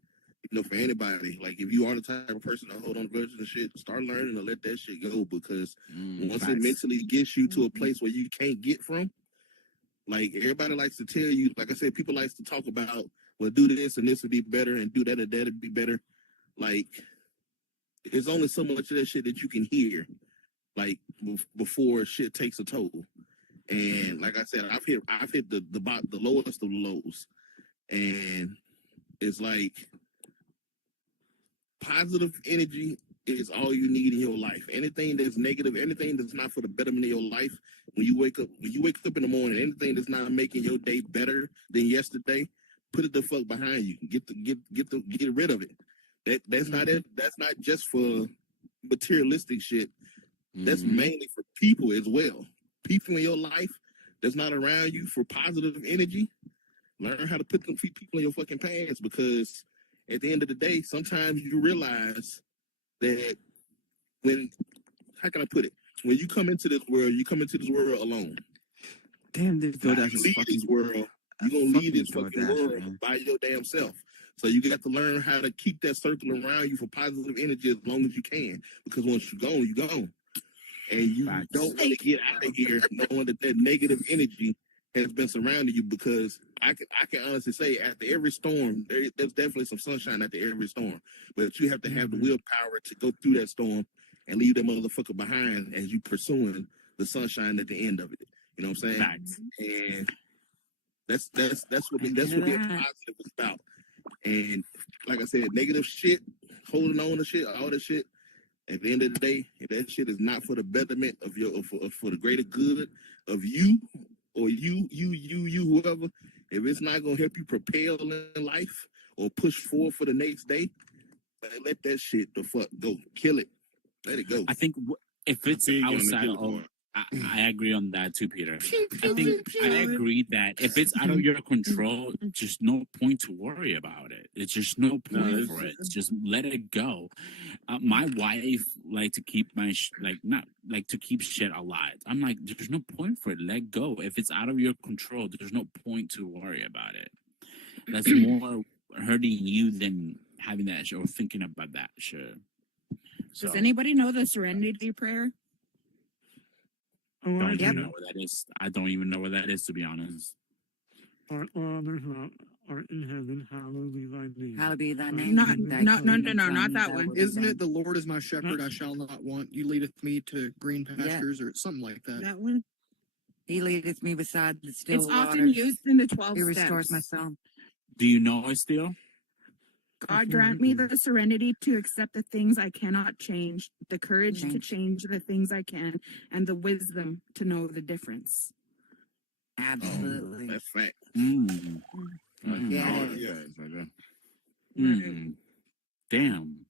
for anybody. Like, if you are the type of person to hold on to grudges and shit, start learning to let that shit go, because once it mentally gets you to a place where you can't get from, like, everybody likes to tell you, like I said, people likes to talk about, well, do this and this would be better, and do that and that would be better. Like, there's only so much of that shit that you can hear, like, before shit takes a toll. And like I said, I've hit the lowest of the lows, and it's like positive energy is all you need in your life. Anything that's negative, anything that's not for the betterment of your life, when you wake up in the morning, anything that's not making your day better than yesterday, put it the fuck behind you. Get rid of it. That's not it. That's not just for materialistic shit. That's mainly for people as well. People in your life that's not around you for positive energy. Learn how to put them people in your fucking pants, because at the end of the day, sometimes you realize that how can I put it? When you come into this world alone. Damn, this DoorDash is fucking this world. You're gonna leave this fucking world by your damn self. So you got to learn how to keep that circle around you for positive energy as long as you can. Because once you're gone, you're gone. And you don't want to get out of here knowing that negative energy has been surrounding you, because I can honestly say after every storm, there's definitely some sunshine after every storm. But you have to have the willpower to go through that storm and leave that motherfucker behind as you pursuing the sunshine at the end of it. You know what I'm saying? Facts. And that's what being positive is about. And like I said, negative shit, holding on to shit, all that shit. At the end of the day, if that shit is not for the betterment of for the greater good of you or you, whoever, if it's not gonna help you propel in life or push forward for the next day, man, let that shit the fuck go. Kill it. Let it go. I think if it's outside of, I agree on that too, Peter. I think I agree that if it's out of your control, just no point to worry about it. It's just no point for it. It's just let it go. My wife like to keep to keep shit alive. I'm like, there's no point for it. Let go. If it's out of your control, there's no point to worry about it. That's more hurting you than having that shit or thinking about that shit. Does anybody know the Serenity Prayer? Don't even know what that is. I don't even know what that is, to be honest. Our Father who art in heaven, hallowed be thy name. Hallowed be thy name. No, not that one. Isn't it the Lord is my shepherd, I shall not want. You leadeth me to green pastures or something like that. That one? He leadeth me beside the still It's waters. often used in the 12 He steps. restores my soul. Do you know it still? God grant me the serenity to accept the things I cannot change, the courage to change the things I can, and the wisdom to know the difference. Absolutely. That's fact. Damn.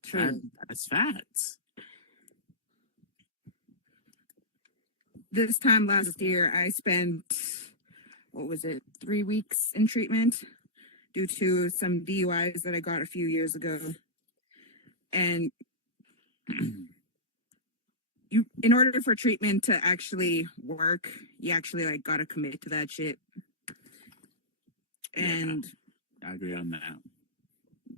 True. That's facts. This time last year, I spent, 3 weeks in treatment due to some DUIs that I got a few years ago. And in order for treatment to actually work, you actually gotta commit to that shit. And I agree on that.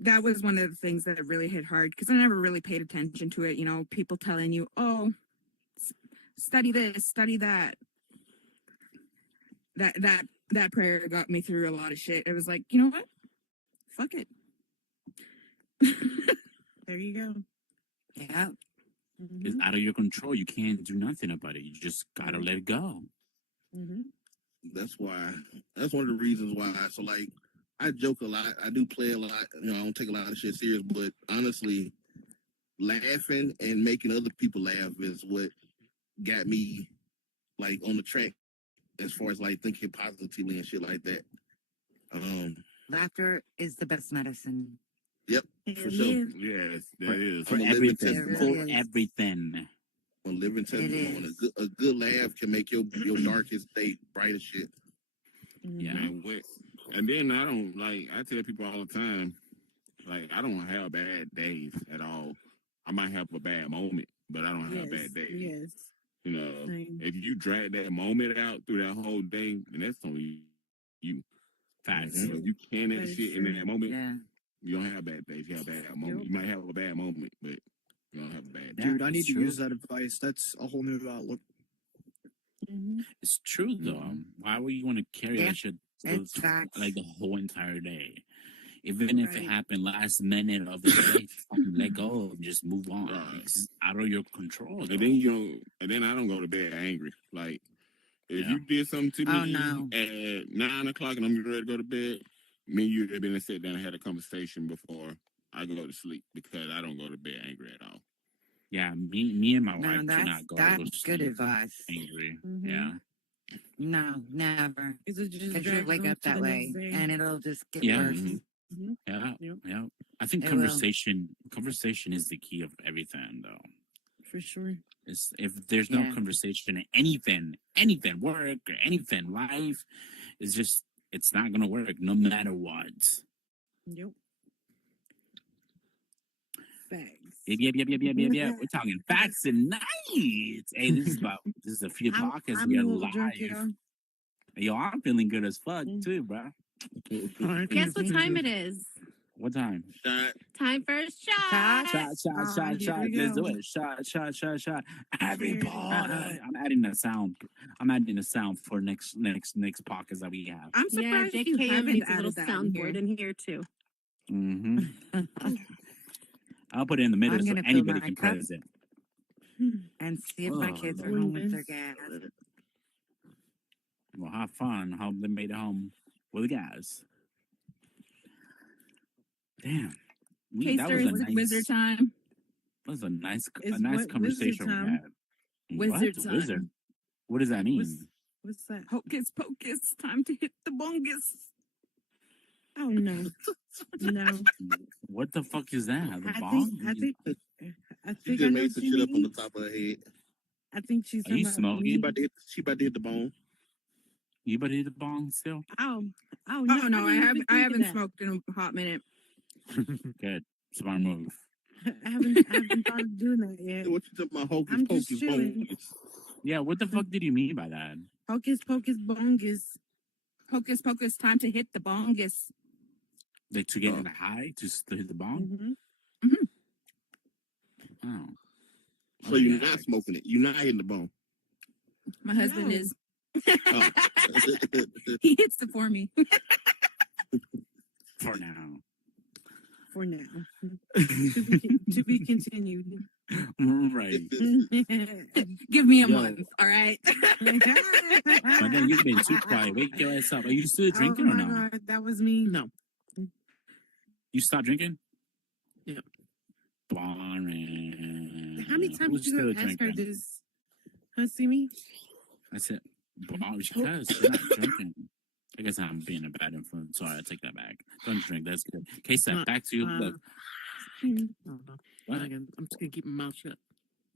that was one of the things that really hit hard because I never really paid attention to it. You know, people telling you, oh, study this, study that. That prayer got me through a lot of shit. It was like, you know what? Fuck it. There you go. Yeah. It's out of your control. You can't do nothing about it. You just gotta let it go. That's why. That's one of the reasons why. So I joke a lot. I do play a lot. You know, I don't take a lot of shit serious. But honestly, laughing and making other people laugh is what got me on the track as far as thinking positively and shit like that. Laughter is the best medicine. Yep, for sure. Yes, that is. For everything. For everything. On living testimony, a good laugh can make your darkest day bright as shit. Yeah. And then I don't I tell people all the time, I don't have bad days at all. I might have a bad moment, but I don't have bad days. Yes. You know, if you drag that moment out through that whole day, then that's only you. Facts. If you can that shit in that moment, yeah. You don't have bad days. You have a bad moment. You might have a bad moment, but you don't have a bad day. Dude, I need to use that advice. That's a whole new outlook. It's true though. Why would you want to carry that shit the whole entire day? Even if it happened last minute of the day, fucking let go and just move on. It's out of your control. And then I don't go to bed angry. If you did something to me at 9 o'clock and I'm getting ready to go to bed, me and you have been to sit down and had a conversation before I go to sleep because I don't go to bed angry at all. Yeah, me and my wife cannot go to That's good advice. Angry. Yeah. No, never. Because you'll wake up that way and it'll just get worse. Yeah. I think conversation is the key of everything, though. For sure. If there's no conversation in anything, work or anything, life, it's not gonna work no matter what. Yep. Facts. Yep. We're talking facts and nights. Hey, this is a Feud Podcast. We are live. Yo, I'm feeling good as fuck too, bro. Guess what time it is? What time? Time for a shot. Shot. Let's do it. Shot. Harry Potter. I'm adding a sound for next podcast that we have. I'm surprised you JK haven't needs a added little that soundboard in here too. I'll put it in the middle so anybody can cup press it. And see if my kids are home with their gas. fun. Hope they made it home with the guys. Damn. That was a nice wizard time. That was a nice What conversation we had. Wizard What? time. Wizard? What does that mean? What's that? Hocus pocus, time to hit the bongus. Oh no, no. What the fuck is that? The I bomb? think She I just know made some shit up on the Jimmy. top of her head. I think she's Are you talking smoking? She about to hit the bone. You better hit the bong still? Oh Oh no, I haven't thinking smoked in a hot minute. Good. Smart move. I haven't thought of doing that yet. What you talking about? Hocus I'm just pocus chilling. bonus. Yeah, what the fuck did you mean by that? Hocus pocus bongus. Hocus pocus, time to hit the bongus. Like to get in the high, to hit the bong? Oh. So you're not smoking it. You're not hitting the bone. My husband is. Oh. He hits it for me. For now. For now. to be continued. Right. Give me a Yo. month, all right? But then you've been too quiet. Wake your ass up. Are you still drinking oh or my not? God, that was me. No. You stopped drinking? Yep. Boring. How many times Who's did you still go ask her drinking? this? Huh, see me? That's it. Boring because you're not drinking. I guess I'm being a bad influence. Sorry, I take that back. Don't drink. That's good. K-Step, back to you. Look. What? I'm just gonna keep my mouth shut.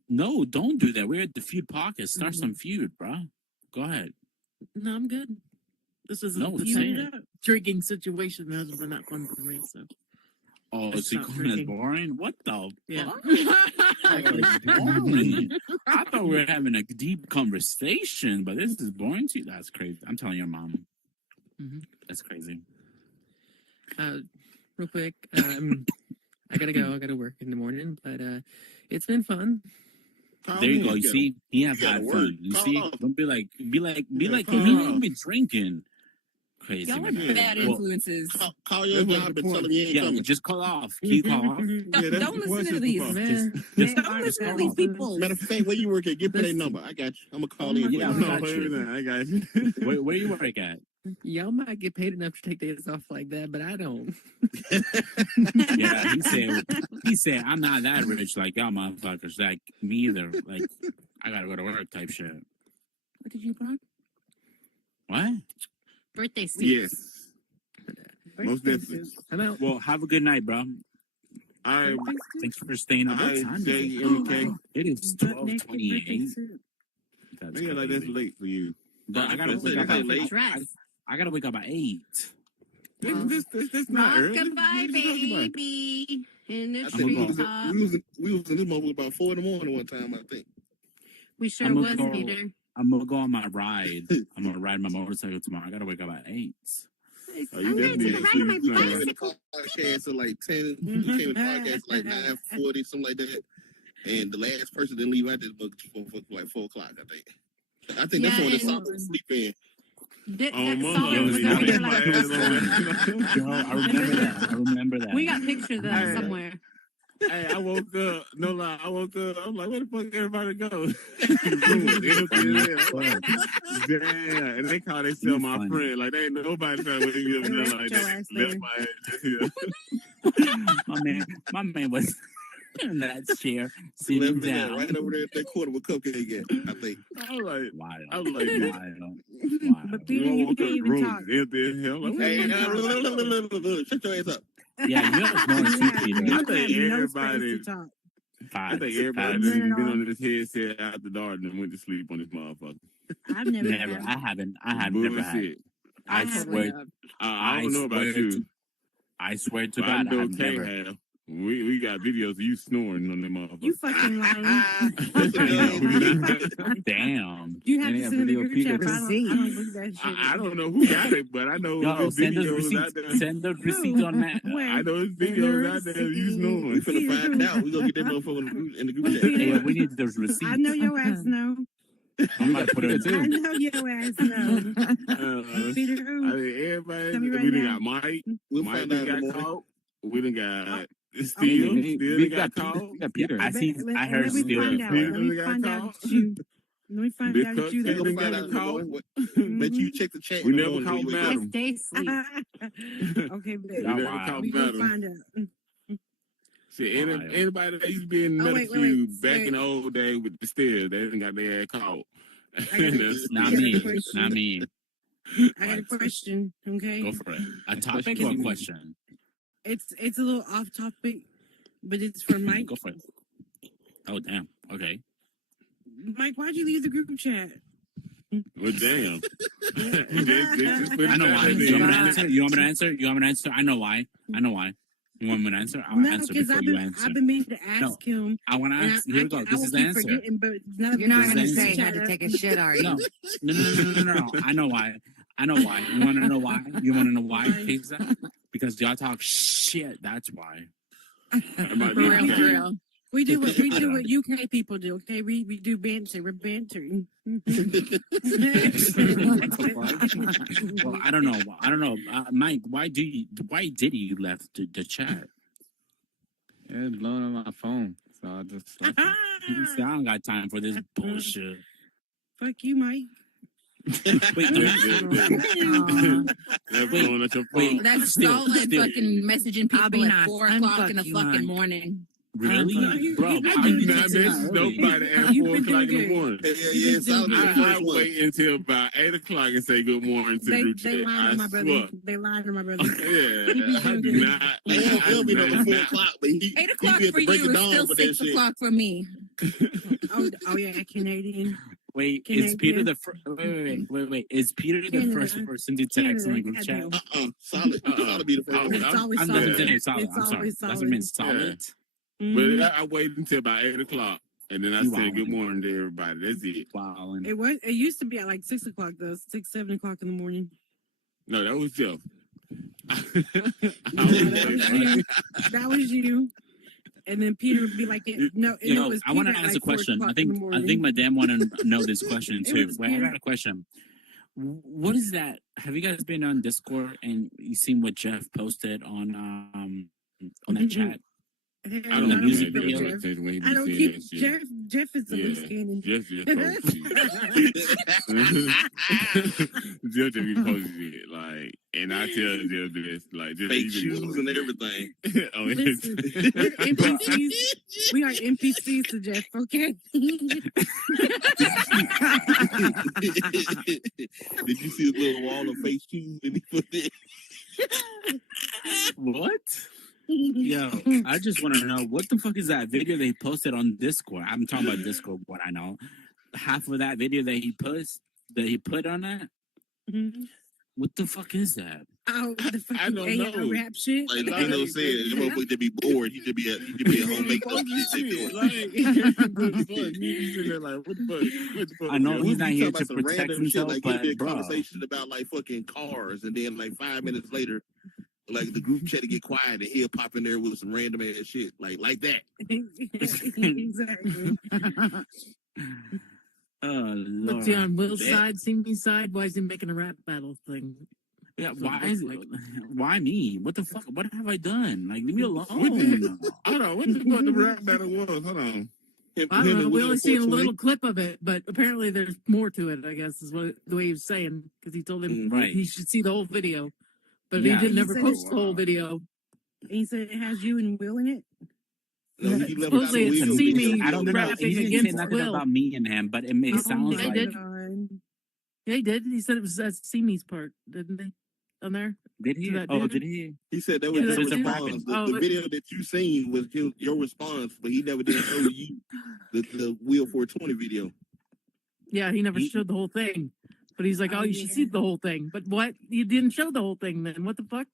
No, don't do that. We're at the Feud Podcast. Start some feud, bro. Go ahead. No, I'm good. This is No, the say it. drinking situation has been not fun for me. So. Oh, I is he stopped calling us drinking. boring? What the Yeah. fuck? Boring. I thought we were having a deep conversation, but this is boring to you. That's crazy. I'm telling your mom. Mm-hmm. That's crazy. Real quick, I gotta go. I gotta work in the morning, but it's been fun. There you go. You see, he have had fun. You see, don't be like me. You've been drinking. Crazy. Y'all are man. bad Well, influences. Call your job and tell them you ain't coming. just call off. Can you call off? Don't listen to these. Don't listen to these people. Matter of fact, where you work at, give me their number. I got you. I'm gonna call in. Yeah, I got you. Where you work at? Y'all might get paid enough to take days off like that, but I don't. Yeah, he said, I'm not that rich like y'all motherfuckers. Like me either. Like I gotta go to work type shit. What did you put on? What? Birthday suit. Yes. Most definitely. Well, have a good night, bro. Thanks for staying up. What time is it? It is 12:28. Yeah, like that's late for you. But I gotta wake up at late. I gotta wake up at 8. This not early. Goodbye, baby. In the I think we was treetop. in this motherfucker about 4 in the morning one time, I think. We sure I'm was, gonna go- Peter. I'm gonna go on my ride. I'm gonna ride my motorcycle tomorrow. I gotta wake up at 8. Oh, you definitely podcast at like 10. You came to podcast at like 9:40, something like that. And the last person didn't leave out this book for like 4 o'clock, I think. I think that's Yeah, when the and- song was sleeping. That mama. song was over there like, Yo, I remember that. we got pictures of that Hey. somewhere. Hey, I woke up. No lie, I woke up. I'm like, where the fuck everybody go? Damn, and they call themselves my friend. Like, they ain't nobody trying to leave me up there like that. Left my ass. my man was in that chair sitting Left it down. right over there at that corner with cupcake at, I think. I'm like, Wild. But Peter, you can't even talk. Empty as hell. Like, Hey, shut your ass up. Yeah, you have more too, Peter. I think No everybody. space to talk. I think everybody Facts. been on this headset after dark and went to sleep on this motherfucker. I've never. Never. I haven't. I have never had. Bullshit. I swear. I don't know about you. I swear to But God, I know I've Kay never. have. We got videos of you snoring on them motherfuckers. You fucking lying. Damn. You have They to have send in the video group chat. Peter. But I don't believe that shit. I don't know who got it, but I know Yo, there's send those videos out receipts. there. Send those receipts on that. I know there's videos out there of you We snoring. finna find out. We gonna get that motherfucker in the group chat. Yeah, we need those receipts. I know your ass know. I'm gonna put it I in. know your ass know. Peter, I who? mean, everybody, Tell me right we done now. got Mike. We'll Mike find done out in the got morning. caught. We done got We Steve. Still got done got caught. We got Peter. I see. I heard Let me still. find out. Peter Let me got find caught. out. You. Let me find out what you They there. gonna find out but you check the chat. We never called madam. Stay asleep. Okay, We never called we gonna madam. find out. Shit, anybody that used to be in Oh, medical wait, field back wait. in the old days with the stairs, they didn't got their ass caught. Not me. Not me. I got a question. Okay, Go for it. A topic or a question? It's a little off topic, but it's for Mike. Go for it. Oh damn. Okay. Mike, why'd you leave the group chat? Well, damn. I know why. You want me to answer? You want me to answer? You want me to answer? I know why. I know why. You want me to answer? I'll No, answer because before I've you been answer. I've been meaning to ask him. I want to and answer. Here we go. This is the keep answer. forgetting, but none of You're not us going to answer say you chat had to up. take a shit, are you? No. I know why. I know why. You want to know why? You want to know why? Pizza? Because y'all talk shit. That's why. That might For be real, the for case. real. We do what UK people do. Okay, we do banter. We're bantering. Well, I don't know. Mike, why did you left the chat? Yeah, it's blowing on my phone. So I just left it. I don't got time for this bullshit. Fuck you, Mike. Wait, That's still. solid fucking messaging I'll be people nice. at 4 o'clock in the Unfuck you, fucking Mike. morning. Really? Bro, I do not message nobody at 4 o'clock in the morning. Yeah, I wait until about 8 o'clock and say good morning to the group They chat. lied I to my brother. swear. They lied to my brother. Yeah, I do not. He'll be there at 4 o'clock, but 8 o'clock for you is still 6 o'clock for me. Oh yeah, Canadian. Wait, Canadian. is Peter the first? Wait. Is Peter the Canada. first person to text in the group chat? Solid. Solid be the first. It's always I'm solid. saying solid. It's I'm sorry. always That's what I solid. meant. Solid. But I waited until about 8 o'clock, and then I You said good wildin'. morning to everybody. That's it. Wow. It used to be at like 6 o'clock though, 7 o'clock in the morning. No, that was Jeff. That was you. And then Peter would be like, no, You know, it was I want to Peter at ask like a question. 4 I o'clock in think the morning. my dad want to know this question It too. was Wait, I Peter. got a question. What is that? Have you guys been on Discord and you seen what Jeff posted on that chat? I don't The know music Jeff. video. When he I don't be keep saying that shit. Jeff is the loose cannon. Jeff just posted Jeff just be posting it, like, and I tell Jeff this, like, just Fake even shoes and everything. Oh, Listen, we're NPCs. We are NPCs to Jeff, okay? Did you see a little wall of fake shoes that he put in? What? Yo, I just want to know what the fuck is that video they posted on Discord? I'm talking about Discord. What I know, half of that video that he put on that. Mm-hmm. What the fuck is that? Oh, the fucking I don't AI know. rap shit. Like Lino said, the motherfucker just be bored. He just be at home making up shit. I know he's not here to Some protect random himself, shit, like but he did a bro, conversation about like fucking cars, and then like 5 minutes later, like the group chat to get quiet, and he'll pop in there with some random ass shit, like that. Exactly. oh Lord. Let's see on Will's side, Simi's side. Why is he making a rap battle thing? Yeah, So why it's is like- why me? What the fuck? What have I done? Like, leave me alone. Hold on, what the fuck the rap battle was? Hold on. I don't know. We only seen a little clip of it, but apparently there's more to it. I guess is what the way he was saying, because he told him Right. he should see the whole video, but Yeah. he didn't ever He said post it- the whole video. He said it has you and Will in it. No, he left out Supposedly the it's Will Simi video. I don't know. rapping He didn't say against nothing Will. about me and him, but it Oh, sounds they like did. Yeah, he did. He said it was Simi's part, didn't they? On there. Did he? To that Oh, dude? did he? He said that was Yeah, your that's it. response. Oh, The video that you seen was your response, but he never did show you the Wheel 420 video. Yeah, he never showed the whole thing, but he's like, "Oh, you should see the whole thing." But what? You didn't show the whole thing, then? What the fuck?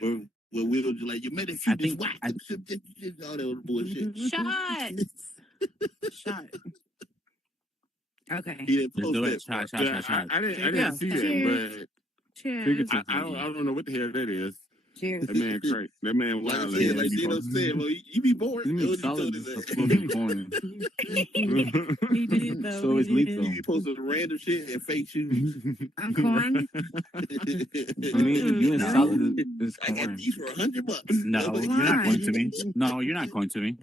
Where Will was like, you made it I shoot this think whack, all that other bullshit. Shot. Okay. He didn't Let's post do that. it. Shot. I didn't Yeah. see that, Cheers. but I don't know what the hell that is. Cheers. That man crazy. That man Like I wild. said, like Gino said, well, you be bored. You That's mean what he solid told is us a that. fucking corner. He did though. So is he did. lethal. You be posting random shit and fake shoes. I'm corn. I mean, you and solid is I got corn. these for $100. No, you're not going to me. No, you're not going to me.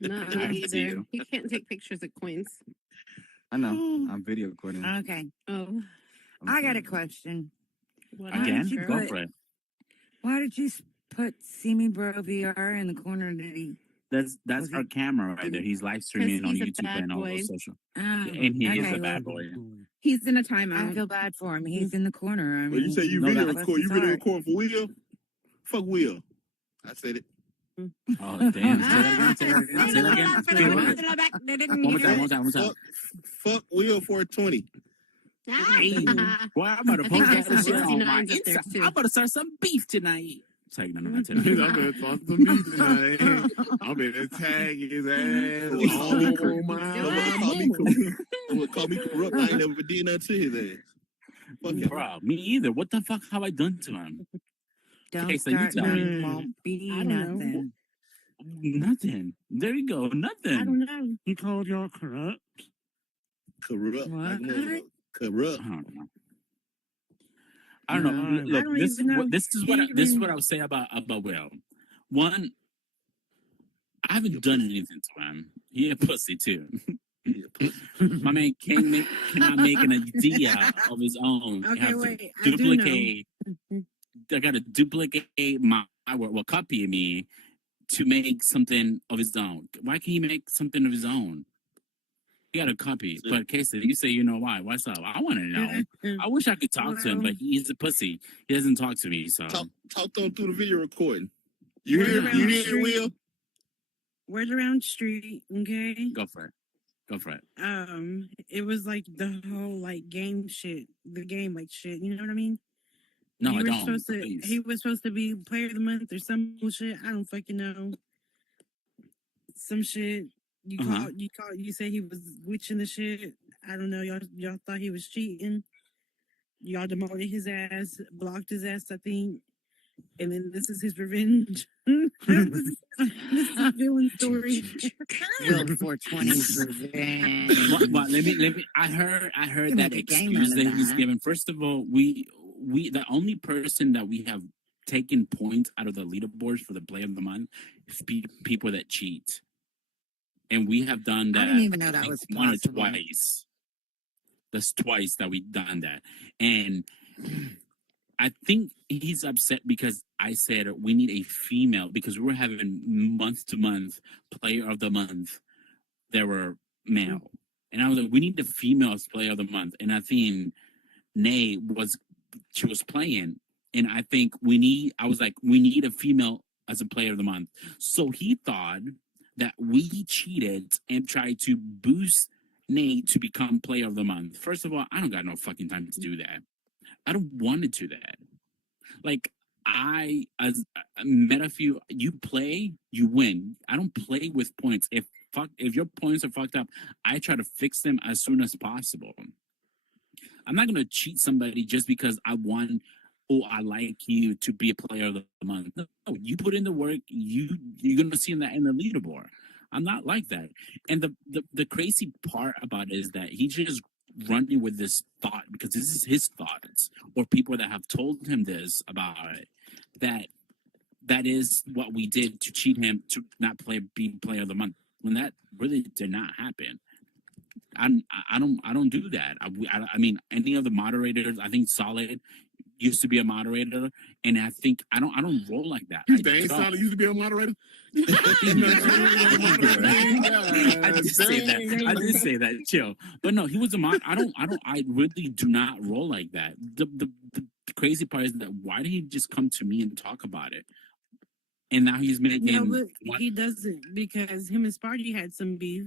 No, I me see either. you. You can't take pictures of coins. I know. I'm video recording. Okay. Oh. I got a question. Again, go for it. Why did you put See Me Bro VR in the corner? Did he? That's our camera right there. He's live streaming on he's a YouTube bad and all boy. those social. Ah, And he is okay, a bad well, boy. He's in a timeout. I feel bad for him. He's in the corner. I Well, you mean, say you no, video that's record? You his video heart. record for Will? Fuck Will. I said it. Oh damn! Say that again. Say that again. Say that again. One more time. Fuck Will for 20. Hey, boy, I'm about to I think post there's that some shit on my 69s up there, Insta. too. I'm about to start some beef tonight. It's like, no, not tonight. I'm gonna talk some beef tonight. I'm gonna tag his ass. Oh my Someone call me corrupt. I ain't never did nothing to his ass. Fuck him. Bro, me either. What the fuck have I done to him? Don't Okay, so you start tell now. me. Won't be I don't know. nothing. Nothing. There you go. Nothing. I don't know. He called y'all corrupt. Corrupt. What? Like corrupt. I don't know. Look, don't this is even know. what this is what I would say about Will. One, I haven't done anything to him. He a pussy too. My man cannot make an idea of his own. Okay, Have to wait, I do duplicate. I got to duplicate my work, well, copy me to make something of his own. Why can't he make something of his own? You got to copy. But Casey, you say you know why? What's up? I want to know. I wish I could talk to him, but he's a pussy. He doesn't talk to me. So Talk to him through the video recording. You hear Will? Word around street, okay? Go for it. Go for it. It was like the whole like game shit, the game like shit. You know what I mean? No, you I were don't. Supposed to, Please. he was supposed to be player of the month or some bullshit. I don't fucking know. Some shit. You said he was witching the shit. I don't know. Y'all thought he was cheating. Y'all demoted his ass, blocked his ass, I think. And then this is his revenge. this is a villain story. Will 420's revenge. But let me. I heard that make a game excuse out of that he's that. given. First of all, we the only person that we have taken points out of the leaderboards for the play of the month is people that cheat, and we have done that. I didn't even know that like, was one or possible. twice. That's twice that we've done that, and I think he's upset because I said we need a female because we were having month to month player of the month. There were male, and I was like, we need the females player of the month, and I think Nay she was playing, and I think we need a female as a player of the month. So he thought that we cheated and tried to boost Nay to become player of the month. First of all, I don't got no fucking time to do that. I don't want to do that. Like, I met a few, you play, you win. I don't play with points. If your points are fucked up, I try to fix them as soon as possible. I'm not going to cheat somebody just because I like you to be a player of the month. No, you put in the work, you're going to see that in the leaderboard. I'm not like that. And the crazy part about it is that he just running with this thought because this is his thoughts or people that have told him this about it, that is what we did to cheat him to not be player of the month when that really did not happen. I don't do that. I mean, any of the moderators, I think Solid used to be a moderator, and I think I don't roll like that. Dang, Solid used to be a moderator. I did say that. Chill. But no, he was a mod. I really do not roll like that. The crazy part is that why did he just come to me and talk about it? And now he's making. No, look, he doesn't because him and Sparty had some beef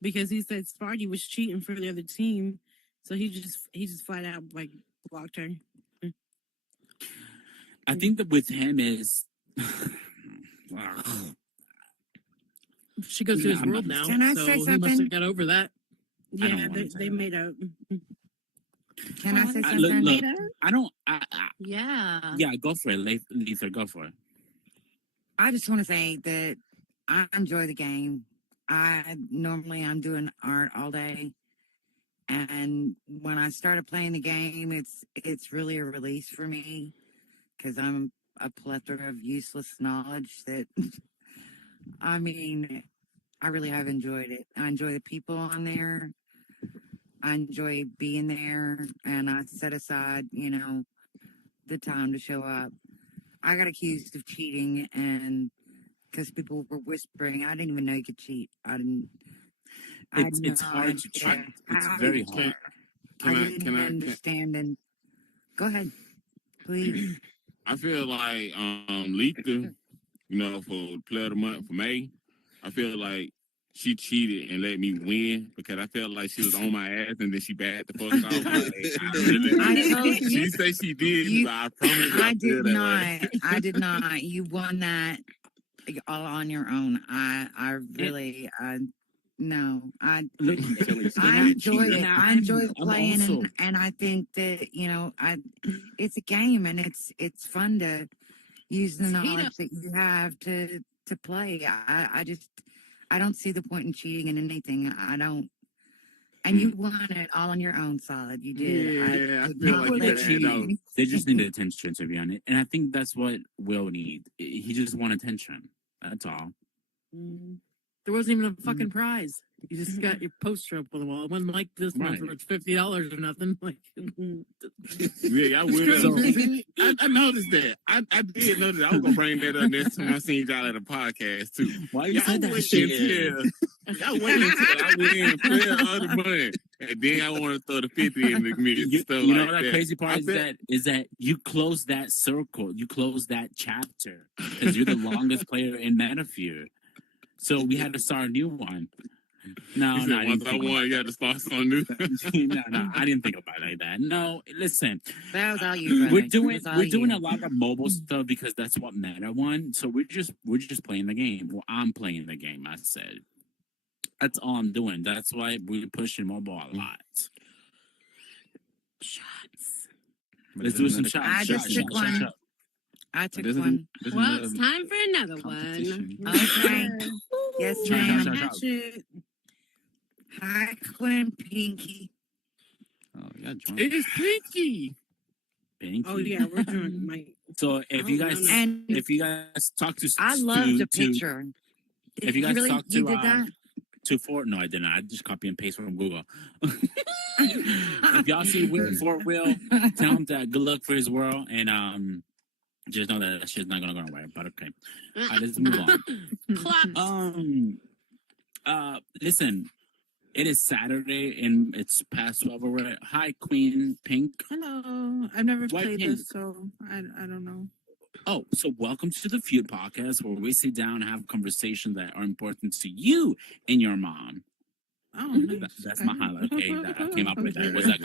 because he said Sparty was cheating for the other team, so he just flat out like blocked her. I think that with him is. She goes to his world now, Can I so say he must something? have got over that. Yeah, they made up. Can I say something? Look, I don't. Yeah. Yeah, go for it, Lether. Go for it. I just want to say that I enjoy the game. I'm doing art all day, and when I started playing the game, it's really a release for me because I'm a plethora of useless knowledge that. I mean, I really have enjoyed it. I enjoy the people on there. I enjoy being there, and I set aside, the time to show up. I got accused of cheating, and because people were whispering, I didn't even know you could cheat. It's hard to cheat. It's very hard. I didn't understand. And go ahead, please. I feel like Letha, for Player of the Month for May, I feel like she cheated and let me win because I felt like she was on my ass and then she backed the fuck off. She said she did, but I promise I did not. I did not. You won that all on your own. I really, no. I enjoy it. I enjoy playing, and I think that it's a game, and it's fun to use the knowledge that you have to play. I don't see the point in cheating in anything. I don't. And you won it all on your own, Solid. You did. Yeah, I feel like that. They just need attention, to be honest. And I think that's what Will need. He just want attention. That's all. There wasn't even a fucking prize. You just got your poster up on the wall. It wasn't like this one where it's $50 or nothing. Like, yeah, I will. I noticed that. I did notice. I was gonna bring that up next time I seen y'all at a podcast too. Why you said that shit? Y'all waited until I win, play all the money, and then I want to throw the 50 in the mix. You know what the crazy part is that you close that circle, you close that chapter because you're the longest player in Metasphere. So we had to start a new one. No, once I won, you had to start something new. No, I didn't think about it like that. No, listen. That was all you. We're doing a lot of mobile stuff because that's what Meta won. So we're just playing the game. Well, I'm playing the game. I said that's all I'm doing. That's why we're pushing mobile a lot. Shots. Let's do some shots. I just took one. I took one. Well, it's time for another one. Okay. Yes, ma'am. Shot. Hi, Quinn Pinky. Oh, yeah, drunk. It is Pinky. Pinky. Oh yeah, we're drunk, Mike. So if you guys talk to, I love the picture. If you guys talk to, you did that? No, I didn't. I just copy and paste from Google. If y'all see Fort Will, tell him that good luck for his world, and just know that shit's not gonna go nowhere. But okay, let's move on. Listen, it is Saturday and it's past 12 already. Hi, Queen Pink. Hello. I've never White played Pink. this, so I don't know. Oh, so welcome to the Feud Podcast, where we sit down and have conversations that are important to you and your mom. Oh, nice. That's my highlight. Okay, that I came up with that. Was that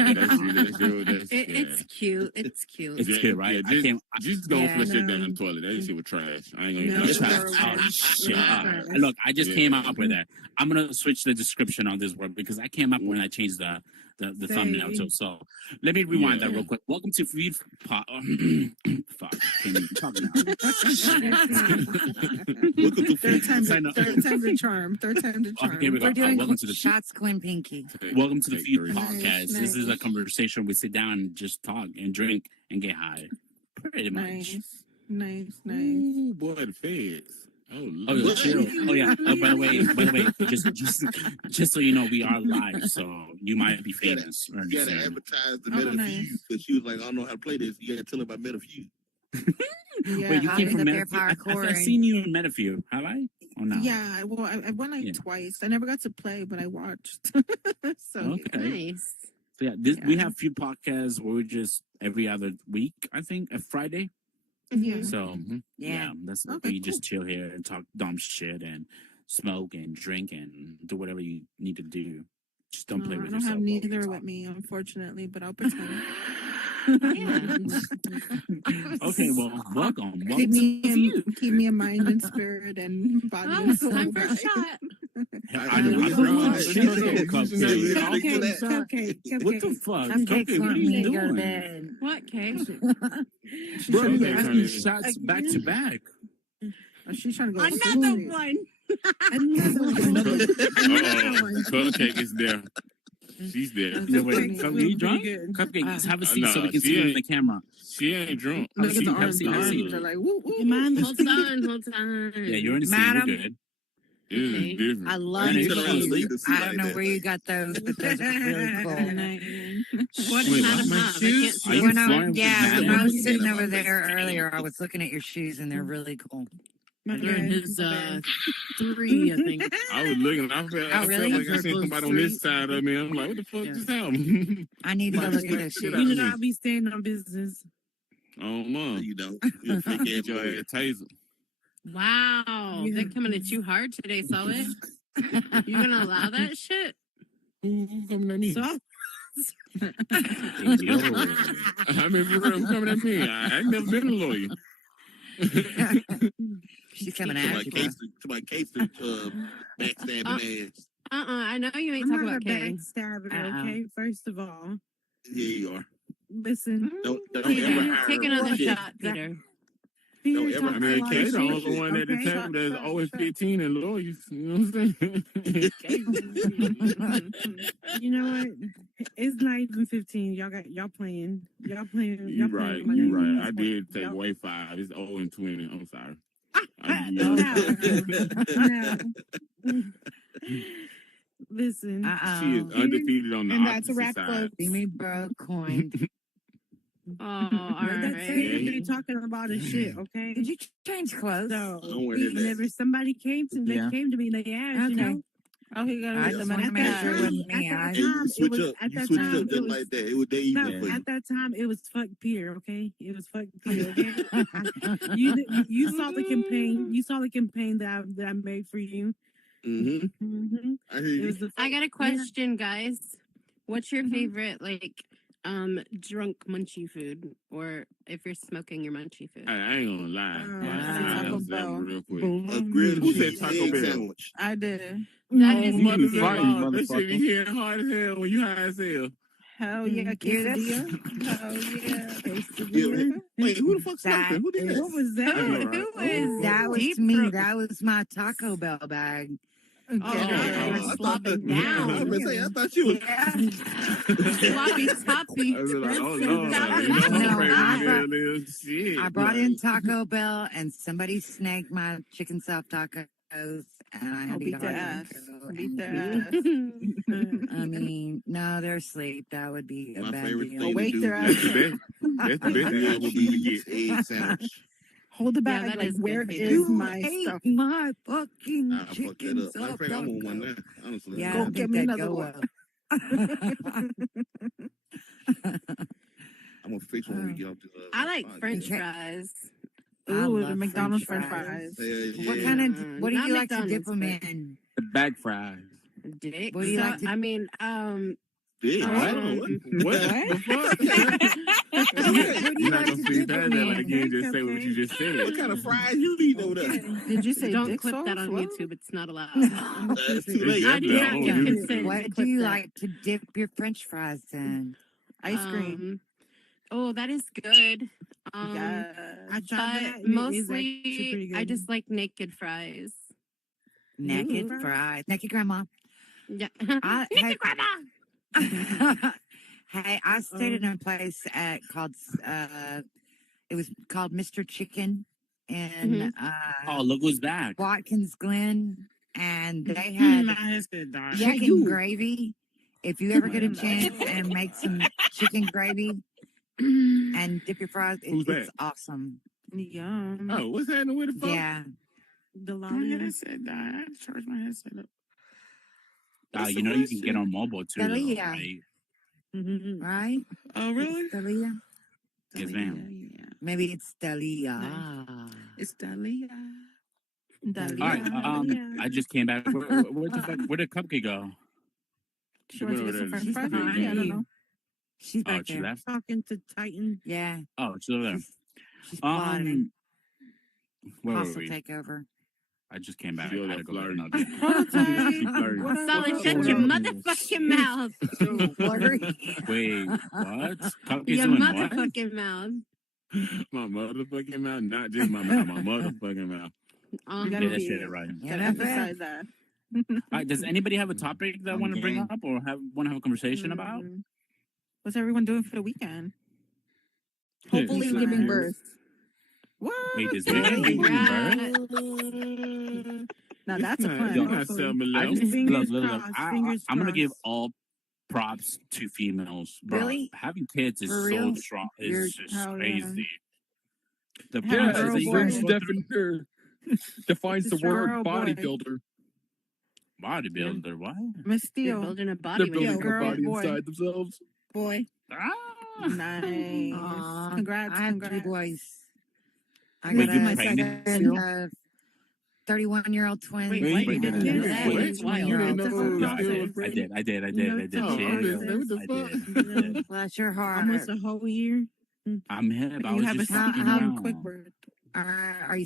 good? It's cute. It's cute. It's cute, right? Just go flush it down the toilet. That shit was trash. I ain't gonna It's trash. Oh, shit. Look, I just came up with that. I'm gonna switch the description on this word because I came up when I changed the thumbnail too. So let me rewind that real quick. Welcome to Feud Fuck. Can't even talk now. Third time to charm. Here we go. We're doing welcome to the shots, Quinn Pinky. Welcome to the Feud Podcast. This is a conversation we sit down and just talk and drink and get high. Pretty much. Nice. Ooh, boy, the feds. Oh, yeah, chill. Oh yeah. Oh, by the way, just so you know, we are live, so you might be famous. You gotta advertise the MetaFeud because she was like, I don't know how to play this. You gotta tell her about MetaFeud. Wait, you came from MetaFeud? I've seen you in MetaFeud. Have I? Oh no. Yeah, well, I went twice. I never got to play, but I watched. So okay. Nice. So we have Feud Podcasts where we're just every other week, I think, a Friday. Yeah. So that's we just chill here and talk dumb shit and smoke and drink and do whatever you need to do. Just don't play with yourself. I don't have neither with me, unfortunately, but I'll pretend. Okay, well, welcome. Keep me in mind and spirit and body and soul. Time for a shot. Okay. What the fuck? Cupcake, what are you doing? What cake? Shots back to back. She's trying to go. Another one. Cupcake is there. She's there. Wait, Cupcake, you drunk? Cupcake, have a seat so we can see you in the camera. She ain't drunk. Have a seat. Have a seat. They're like, woo, woo. Hold on. Yeah, you're in the seat. You're good. is different. I love And your it's around the league shoes. to see I don't like know that. where you got those, but those are really cool. What Wait, kind what? of My mug? I shoes? can't see. Are you When flying yeah, with when I was that? sitting over there earlier, I was looking at your shoes and they're really cool. They're in his 3, I think. I was looking. I felt really? like I seen somebody on this side of me. I'm like, what the fuck just happened? I need to go look at those Shit shoes. out You of know, me. I'll be staying on business. Oh, mom. You don't. You're a fake ass Get your boy. ass taser. Wow, they're coming at you hard today, Solid. You gonna allow that shit? Who coming at me? So, I mean, for real, who coming at me? I ain't never been a lawyer. She's coming at you, bro. To my case, backstabbing ass. I know you ain't I'm talking not a about Kay. backstabber, okay? First of all, Yeah, you are. listen. Don't ever hire Take her. another Shit. shot, Peter. Don't ever. I mean, Kay the only shit, one at the okay? table that's always 15 and lawyers. You know what I'm saying? You know what? It's not even 15. Y'all playing. Y'all playing. You Y'all right. playing. You right. I did take away 5. It's 0 and 20. I'm sorry. No. Listen. She is undefeated on the And that's a opposite wrap, side. folks. See me broke coin. Oh, all That's right. it. You're talking about his shit, okay? Did you change clothes? So, Don't worry about that. whenever somebody came to me, Yeah. they asked, you Okay. know. Oh, he got I it. just want to make sure it wasn't me. And you switch up. You switch up just like that. It was that easy No, for you. at that time it was fuck Peter, okay? It was fuck Peter, okay? you saw the campaign. You saw the campaign that I made for you. Mm-hmm. Mm-hmm. I hear you. I got a question, guys. What's your favorite, drunk munchy food? Or if you're smoking your munchy food? I ain't gonna lie. Taco Bell. Real quick. A grilled Who said cheese Taco egg Bell? sandwich. I did. That is You can good. fight, you that shit be motherfucker. hitting hard as hell when you high as hell. Hell yeah, quesadilla. Hell yeah. Yeah. Wait, who the fuck smoking? Who did What that? was that? I know, right? Who is That was deep me. throat? That was my Taco Bell bag. Oh, I you're thought slopping I was down. gonna say, I thought you was. Sloppy toppy. I was like, oh That no, was you know No, how I crazy brought- that is. Shit. I brought in Taco Bell and somebody snagged my chicken soft tacos and I had to Beat eat their all ass. them. Beat their ass. I mean, no, they're asleep. That would be a My bad favorite deal. thing to Wake do. their That's ass. the best. That's the best thing would be to get. Egg sandwich. Hold the Yeah, bag that like, is good, where Peter. is You my ate stuff? my fucking I fucked chicken that up. Matter of soft fact, I want one taco. now. Honestly. Yeah, Go I get think me that'd another go one. well. I'm gonna fix one when we get off this. I like podcast. French fries. I Ooh, the love McDonald's French French fries. fries. Yeah, What yeah. kind of? What do Not you like to dip McDonald's, them in? The bag fries. Dick. What do you like to- I mean, Dick. What? What the fuck? What do You're you not like gonna to see dip that them in? again. Just say what you just said. What kind of fries you eat over there? Did you say don't dick clip that sauce? on What? YouTube. It's not allowed. It's too late. I do Yeah, not oh, give you- consent. What to do clip you that. like to dip your French fries in? Ice cream. Oh, that is good. Yes. I tried that. But and it is actually pretty mostly, good. I just like naked fries. Naked Ooh. fries. Naked grandma. Yeah. Naked grandma. Hey, I stayed in a place called it was called Mr. Chicken in Oh, look who's back. Watkins Glen, and they had chicken gravy. If you ever get a chance and make some chicken gravy and dip your fries, Who's it's that? awesome. Yum. Oh, what's happening with the phone? Yeah. The My lolly. headset died. I had to charge my headset up. You know you can get on mobile too, though, Dalia. right? Right? Oh, really? Dalia? Yes, ma'am. Yeah. Maybe it's Dalia. It's Dalia. All right. I just came back. Where did Cupcake go? She went to get some French fries. Yeah. I don't know. She's Oh, back she there. left. Talking to Titan. Yeah. Oh, she's over there. She's plotting. Where were Hostile we? takeover. I just came back. She I over had to there go get flirting. another. Solid, shut your motherfucking mouth. Wait, what? Cupcake's Your doing what? motherfucking mouth. My motherfucking mouth, not just my mouth, my motherfucking mouth. Yeah, that shit right. Gotta emphasize that. All right, does anybody have a topic that want to bring game. up or want to have a conversation about? What's everyone doing for the weekend? Hopefully giving birth. What? Wait, is Megan giving birth? Now that's a plan. I just Fingers look, crossed, fingers I'm gonna crossed. give all props to females. Bro. Really? Having kids is For so real? strong. You're- It's just hell yeah. crazy. The Yeah, process girl, that you boy. guys go through. Defines the It's a word girl, boy. bodybuilder. Bodybuilder, what? Miss You're Steele. building a They're body. building weight. a girl, body boy. inside themselves. Boy. Ah. Nice. Aw, Congrats. I have 2 Congrats. boys. I Wait, got you a pregnant still? 31-year-old twin. Wait, why you didn't get Wait, it? wait. That's wild. You didn't That's know wild. I did. No, Chill. Bless your heart. Almost a whole year. I'm hip. I You was have a just fucking how around. quick birth. Are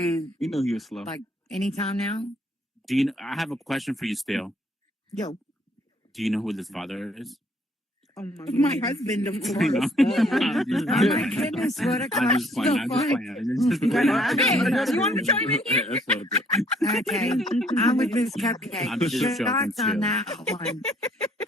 you You know he was slow. like anytime now? Do you? I have a question for you, still. Yo. Do you know who this father is? Oh my husband, of I know. course. Oh my goodness, what a I'm just question. playing. I'm just playing. You want to chime in here? Okay, I'm with Miss Cupcake. I'm just joking, Shots on too. that one.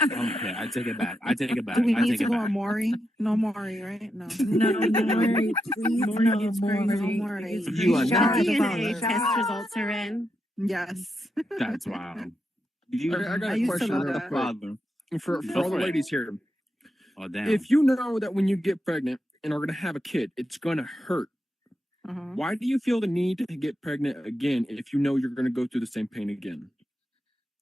Okay, I take it back. I take it back. Do we I need take to it go back. on Maury? No Maury, right? No. No, Maury, please, Maury no, gets crazy. No Maury. Maury. You are not Shots the on father. that. Test results are in. Yes. That's wild. I got I a used to question love real that. quick. Father. For Go all the for it. ladies here. Oh damn. If you know that when you get pregnant and are going to have a kid, it's going to hurt. Uh-huh. Why do you feel the need to get pregnant again if you know you're going to go through the same pain again?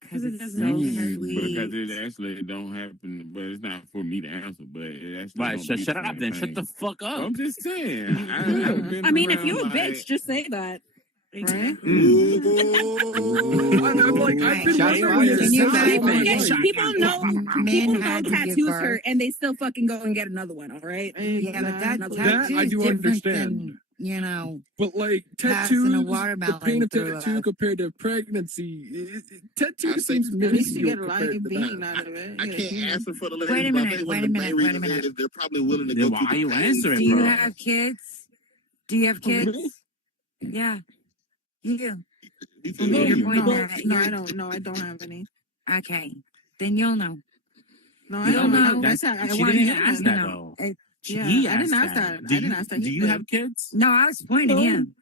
Because it it's doesn't so Because sweet. it actually don't happen, but it's not for me to answer. But it actually Right, don't be shut the up same then. Shut thing. the fuck up. I'm just saying. I've been I mean, if around, you a like, bitch, just say that. Right? I'm like, I've been Shots wondering fired. this Can you all my imagine? life. People know Men had to give tattoos birth. hurt and they still fucking go and get another one, all right? Yeah, but that Exactly. That tattoo I is do different understand. than, you know, But like passing a tattoos, the watermelon pain of through tattoo a... compared to pregnancy, tattoo I seems think- At least you minuscule get a compared live to being that. out of it. I Yeah, can't you know. answer for the ladies. Wait a but I minute, think wait one a of the minute, main wait a reasons minute. is they're probably willing to Then go why through are the you pain. answering, Do you bro? have kids? Do you have For me? kids? Yeah, you do. He And said, No, you're "Yeah." pointing no, at no, your... I don't. No, I don't have any. Okay, then you'll know. No, I You'll don't. know. That's not, I She want didn't him ask to that know. though. Yeah, He I didn't asked ask that. Do I didn't you, ask that. do He you did. have kids? No, I was pointing him.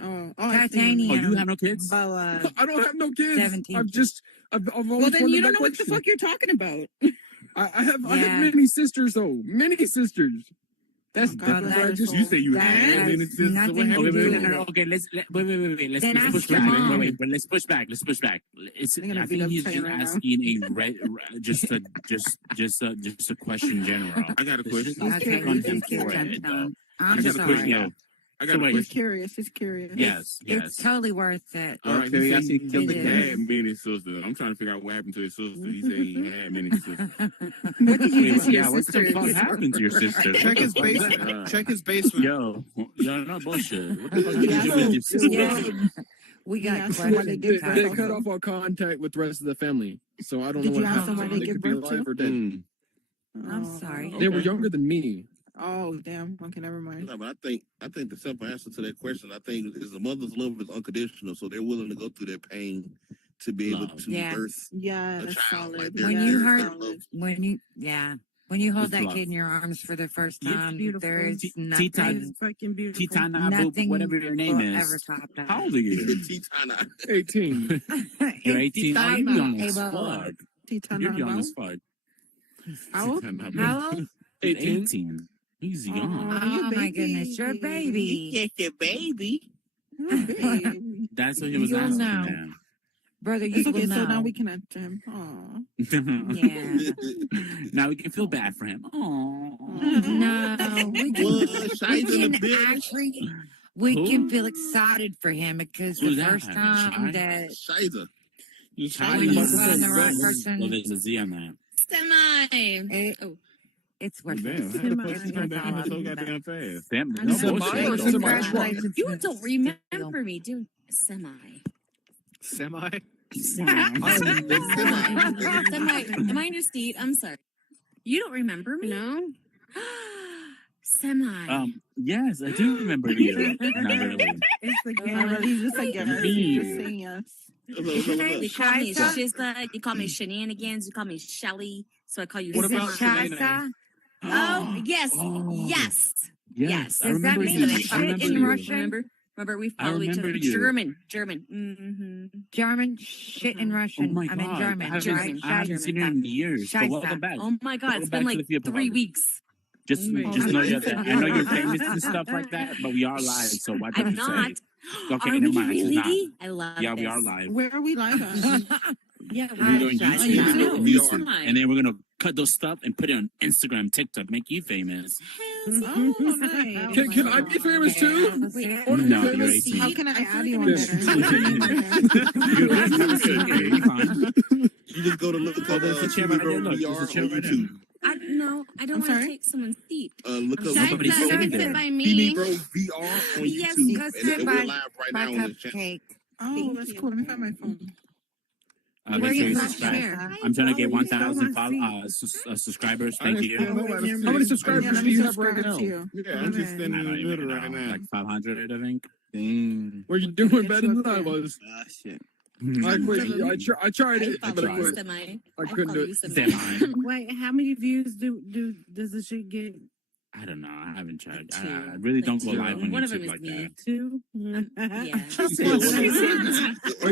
Oh, Titanium. Oh, you have no kids? Bella. I don't have no kids. 17. I've always Well, then you wondered don't that know what the question. fuck you're talking about. I have Yeah. many sisters though. Many sisters. That's God, different. that I is just so- You say you That had many has sisters. nothing What to Okay, happened do to wait, with them? no, no, okay. Let's Then push ask back. your Wait, mom. wait, but let's push back. Let's push back. It's. They're gonna I beat think up he's Shane just right now. asking just a question in general. I got a Let's question. just not Okay, pick on you him can for jump it. down. I I'm got a sorry. question. Yeah. I So got a wait. He's question. curious. He's curious. Yes. It's totally worth it. All right, Okay, you I say see he killed the had many sisters. I'm trying to figure out what happened to his sister. He said he had many sisters. What did you do to your Yeah, what the sister? fuck happened to your sister? Check his basement. Check his basement. Yo, no bullshit. What the fuck did you do with your sister? Yeah. We got ask them why they questions. give They birth? cut off all contact with the rest of the family, so I don't Did know you what ask them happened. why they They give could be birth to? alive or dead. I'm sorry. They were Okay. younger than me. Oh, damn. Okay, never mind. No, but I think the simple answer to that question, I think, is the mother's love is unconditional, so they're willing to go through their pain to be able Love. to Yeah. birth Yeah, a that's child. solid. Like they're When Yeah, you very heard, solid. love. when you hold It's that love. kid in your arms for the first It's time, beautiful. there is Titan- nothing, It's fucking beautiful. Titana, nothing whatever your name will is. ever top that. How old are you? Titana. 18. You're It's 18. Oh, you're Titana, young as Ava. fuck. Titana You're young Bao? as fuck. How old? How old? He's 18. 18. He's young. Oh my goodness, you're a baby. Yes, your baby. Oh, baby. That's what he was You'll asking. know. Man. Brother, you It's will okay, so now know. we can answer him. Aw. Yeah. Now we can feel bad for him. Oh No, we Was Shiza in the can building? actually, we Who? can feel excited for him because the Who's that? first time Shy? that Shiza. when you find the right person, Well, there's a Z on that. Semi. it's worth Damn, it. how the fuck you turn down so goddamn fast? Damn, I no know. Semi or bullshit. Congratulations, You Miss don't Steele. remember me, do semi. Semi. Semi. Am I in your seat? I'm sorry. You don't remember me? No. Semi. Yes, I do remember you. Not really. It's like, yeah, he's just like, yes. He's just saying yes. You call me Shiza? Shizla, you call me Shenanigans, you call me Shelly, so I call you Is it Semi. Shiza? Oh, yes, Oh. yes. Yes, I Does that remember mean you. shit I remember in you. Russian? Remember? Remember, we I followed each other. remember you. German. Mm-hmm. German shit in Oh Russian. my I mean god! German. I haven't seen her in years. So welcome back. Oh my god, it's been like 3 weeks. Just know that I know you're famous and stuff like that, but we are live, so why don't I'm you not. say? Okay, Are never we mind. She's really? not. I love Yeah, we this. are live. Where are we live at? Yeah, We're doing YouTube, We YouTube, and then we're gonna cut those stuff and put it on Instagram, TikTok, make you famous. Oh, nice. Can I be famous too? No, you're 18. How can I add you on Yeah. there? You just go to look up VR on YouTube. I don't want to take someone's seat. Look up Somebody's sitting there. by Feeny me. Bro VR on Yes, YouTube. go And sit we're by live right now on this channel. Oh, that's cool. Let me find my phone. Make Where sure you you not subscribe. share? I'm trying to get Oh, you still 1,000 want subscribers. Thank you. How many subscribers do you have right now? Yeah, I'm just standing in the middle right now. Like 500, I think. Dang. Were you doing better than I was? Ah, shit. I quit. I tried it, but I quit. I couldn't do it. Wait, how many views does the shit get? I don't know. I haven't tried. I really don't go live on One of them YouTube is like me. that.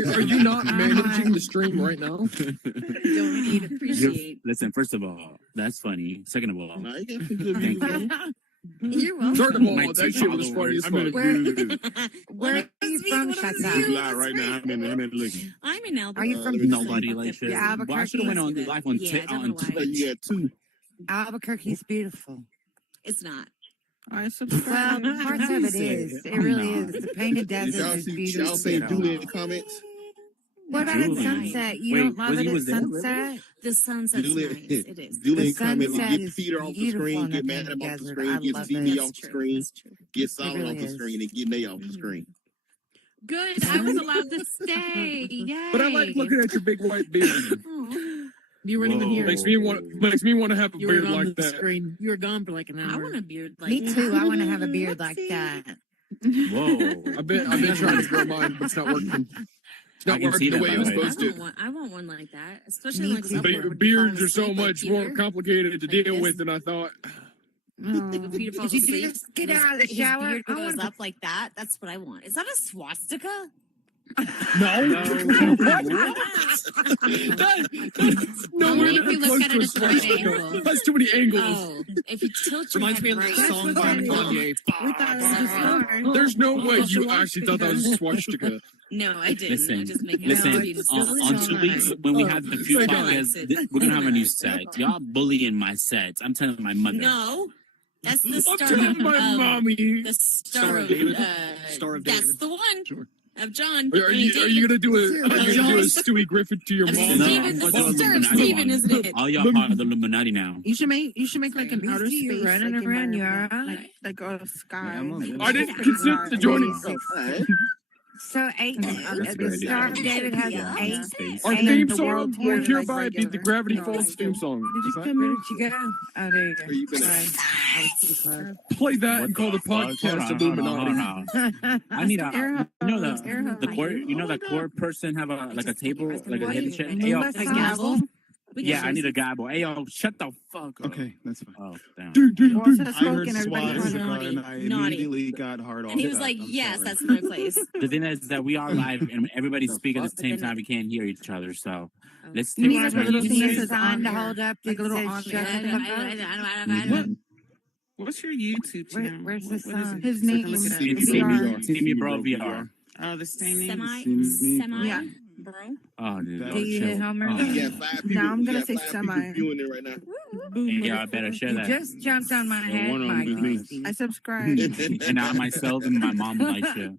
2? Are you not managing the stream right now? Don't appreciate. Listen, first of all, that's funny. Second of all, you got some good thank views. you. You're welcome. Third of all, My that shit was funny as fuck. Where are you from, Shaka? You live right now. I'm in looking. I'm in Alabama. Are you from Nobody like shit. Yeah, Well, I should have went on live on Yeah, TikTok. definitely. You got 2. Albuquerque's beautiful. It's not. I Well, subscribe. parts of it is. It really is. The painted Did desert y'all is see beautiful. y'all say Julie in the comments? What about at Julie. sunset? You Wait, don't love was it he at was there? sunset? The sunset's Julie, nice. It is. Julie in The comments, sunset get is Peter off the beautiful screen, in get the Madam off the desert. screen, I get love CD it. off the screen, get Solid really off the is. screen, and get Nay off the screen. Good. I was allowed to stay. Yay. But I like looking at your big white beard. You weren't even here. Makes me want to have a You were beard on like the that. screen. You were gone for like an hour. I want a beard like Me that. too. I want to have a beard like that. Whoa. I've been trying to grow mine, but it's not working. It's not I can see working the that, way by it was the way. supposed to. I want one like that, especially Me like too. Beards are so much more complicated to deal with than I thought. Like when Peter falls Did you asleep, just get his- out of the his shower? beard I goes want up like that. That's what I want. Is that a swastika? No, Only we're if not you look close at to it a at the right swastika. angle. That's too many angles. Oh, if you tilt your Reminds head me of that right, song by Kanye. We thought it was a star. There's no way you actually thought that was a swastika. No, I didn't. I Listen, just make it listen. sound beautiful. On 2 weeks, when we have the Feud Say Podcast, nice. we're gonna have a new set. Y'all bullying my sets. I'm telling my mother. No, that's the I'm start telling my of mommy. the star Star of of David. Star of David. That's the one Sure. of John. Are you gonna do a Stewie Griffin to your Of mom? Steven, No, the I'm sister of Illuminati Steven, one. isn't it? All y'all part of the Illuminati now. You should make like an outer see you space running like, around, you're environment, all like a sky. I'm on it. I didn't consent to joining. So eight. The Star of David has eight. Our eight theme in the song world will here, hereby like be the regular. Gravity No, Falls like theme song. Did you Is that- come Where in? did you go? Oh, there you go. Where you been at? Sorry. I was too close. Play that and call the podcast Hold Illuminati. on. I need a. You know Air the court. You know that court person have a like a table, like a hidden shit. What Hey, yo, is A that? gavel? yeah, I need a gavel. Hey, yo, shut the fuck up. Okay, that's fine. Oh, damn. Well, instead of I heard smoking, everybody's swastika running. and I Naughty. immediately got hard off. And he was that. like, I'm yes, sorry. that's my place. The thing is that we are live and everybody speak at the same time. We can't hear each other, so let's You take need our like a turn. little You thing need that a says sign on to air. hold up Like a little that on says air. shut Mhm. What's your YouTube channel? Where's the What is sign? it? His So I can name look is it up. See me, bro, VR. Oh, the same name. Yeah. Bro. Oh, dude. Do you hit Homer? Oh. You got 5 people. Now I'm gonna you got say 5 semi. people viewing it right now. Yeah, I better share You that. just jumped on my head, one of them Mike. is me. Steve. I subscribe. And I myself and my mom like shit.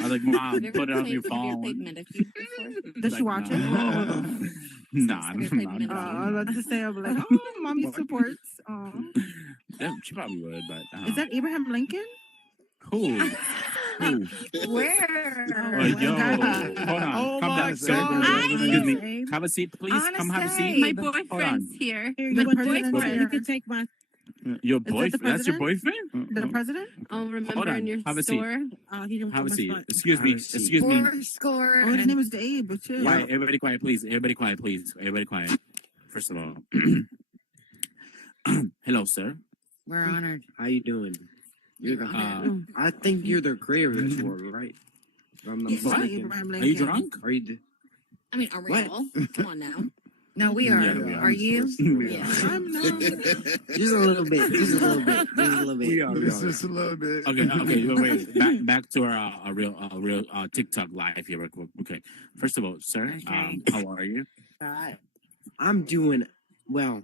I was like, Mom, put it on your Have you phone. played Metaphor before? Does she watch it? Nah, Have you played nah, Oh, Metaphor? I was about to say, I'll be like, oh, mommy supports. Oh. Yeah, she probably would, but Is that Abraham Lincoln? who? Who? Where? Oh, yo, hold on. Oh Come my down, sir. God. Excuse me. Have a seat, please. Come have a seat. My Hold on. boyfriend's here. Here, The you president, boyfriend. you can take my. Your that the boyfriend? That's your president? boyfriend? The president? I'll Hold remember on. in your Have a seat. store. He didn't Have a put my seat. spot. Excuse me. Excuse me. Score. Oh, his name is Dave, too. Quiet. Everybody quiet, please. Everybody quiet, please. Everybody quiet. First of all, hello, sir. We're honored. How you doing? I think you're the creator of this world, right? I'm not mistaken. Are you drunk? Are you? I mean, are we all? Come on now. No, we are. Yeah, we are you? Yeah. Just a little bit. Just a little bit. Just a little bit. We are. Just a little bit. Okay. Wait. Back to our real TikTok live here, real quick. Okay. First of all, sir, how are you? I'm doing well.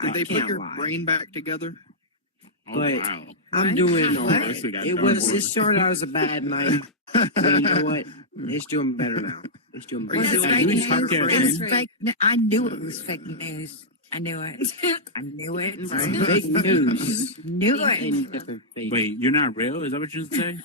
Did they put can't your lie. brain back together? But I'm doing all right. It started out as a bad night. But you know what? It's doing better now. It's doing better. I knew it was fake news. I knew it. Fake news. Knew it. Wait, you're not real? Is that what you're saying?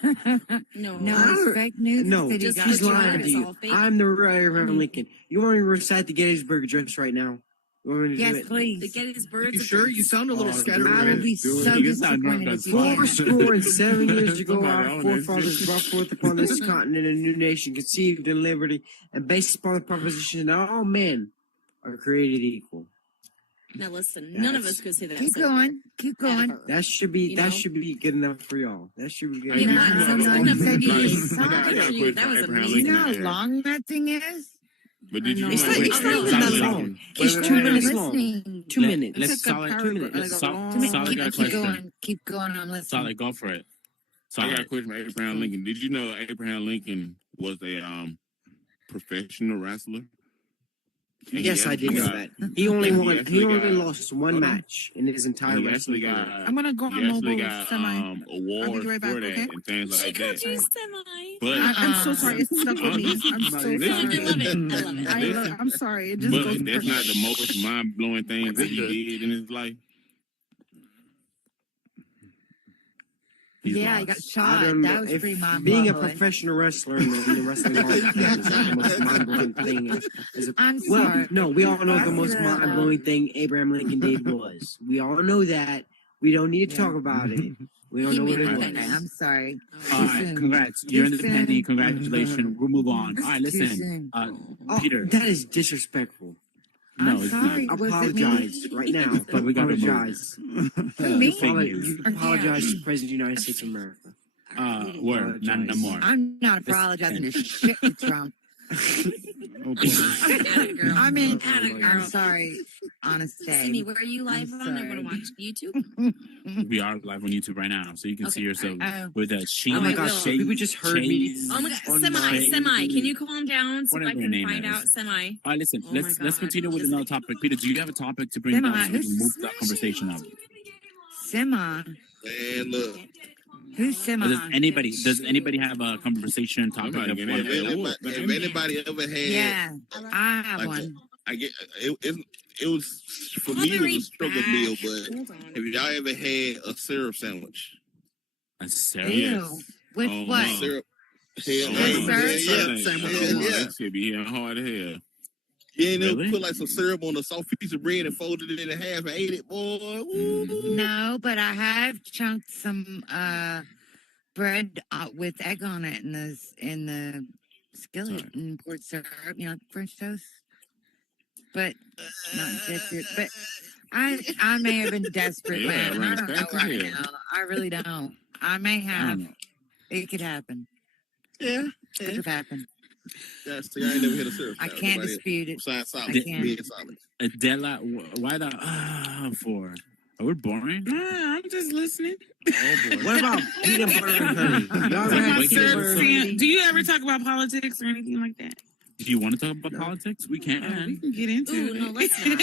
No, it's fake news. No, That he got he's you. lying to you. I'm the real Abraham Lincoln. You want me to recite the Gettysburg Address right now? You want me to do Yes, it? please. The Gettysburg. You sure? You sound a little scattered. I would be so disappointed if you did. 407 years ago, our forefathers brought forth upon this continent a new nation conceived in liberty and based upon the proposition that all men are created equal. Now listen, none of us could say that. Keep going. Keep going. That should be should be good enough for y'all. That should be good You enough. That was amazing. You know how long that thing is? But did you? It's not that long. It's 2 minutes long. 2 minutes. Let's solid. 2 minutes. Keep going. I'm listening. Solid, go for it. I got a question for Abraham Lincoln. Did you know Abraham Lincoln was a professional wrestler? Yes, I did know that. He only lost one match in his entire wrestling career. I'm gonna go on mobile semi. Awards I'll be right back, for that okay? and things like that. Semi. But I'm so sorry. It's stuck with me. I'm so sorry. I love it. I'm sorry. It just but goes. that's not the most mind blowing thing that he did in his life. Yeah, he got shot. That was pretty mind-blowing. Being a professional wrestler in the wrestling hall of fame is not the most mind-blowing thing. I'm sorry. No, we all know the most mind-blowing thing Abraham Lincoln did was. We all know that. We don't need to talk about it. We don't know what it was. I'm sorry. All right, congrats. You're independent. Congratulations. We'll move on. All right, listen. Peter. That is disrespectful. No, I'm sorry. I apologize right now. But we got to apologize. You apologize to the President of the United States of America. Word, not no more. I'm not apologizing to shit with Trump. I mean, I'm sorry. Honest day. Simi, where are you live on? I want to watch YouTube. We are live on YouTube right now, so you can see yourself with a sheet. Oh my gosh, people just heard me. Oh my god, Semi, can you calm down so I can find out? Semi. All right, listen, let's continue with another topic. Peter, do you have a topic to bring down so we can move that conversation up? Semi. Man, look. Who's Semi? Does anybody have a conversation topic? If anybody ever had, yeah, I have like one. I get it was for me it was a struggle meal, but have y'all ever had a syrup sandwich? A syrup? Ew. With what? Syrup. Syrup sandwich. That should be hitting hard as hell. You ain't never put like some syrup on a soft piece of bread and folded it in half and ate it, boy. Ooh. No, but I have chunked some bread with egg on it in the skillet and poured syrup, French toast. But not desperate. But I may have been desperate, man. I don't know right now. I really don't. I may have. It could happen. Yeah. It could happen. That's the I ain't never hit a syrup. I can't dispute it. Besides solid. I can't. Solid. Della, why the for? Are we boring? I'm just listening. Oh boy. What about peanut butter and honey? Do you ever talk about politics or anything like that? Do you want to talk about politics? We can. We can get into it. No, let's not.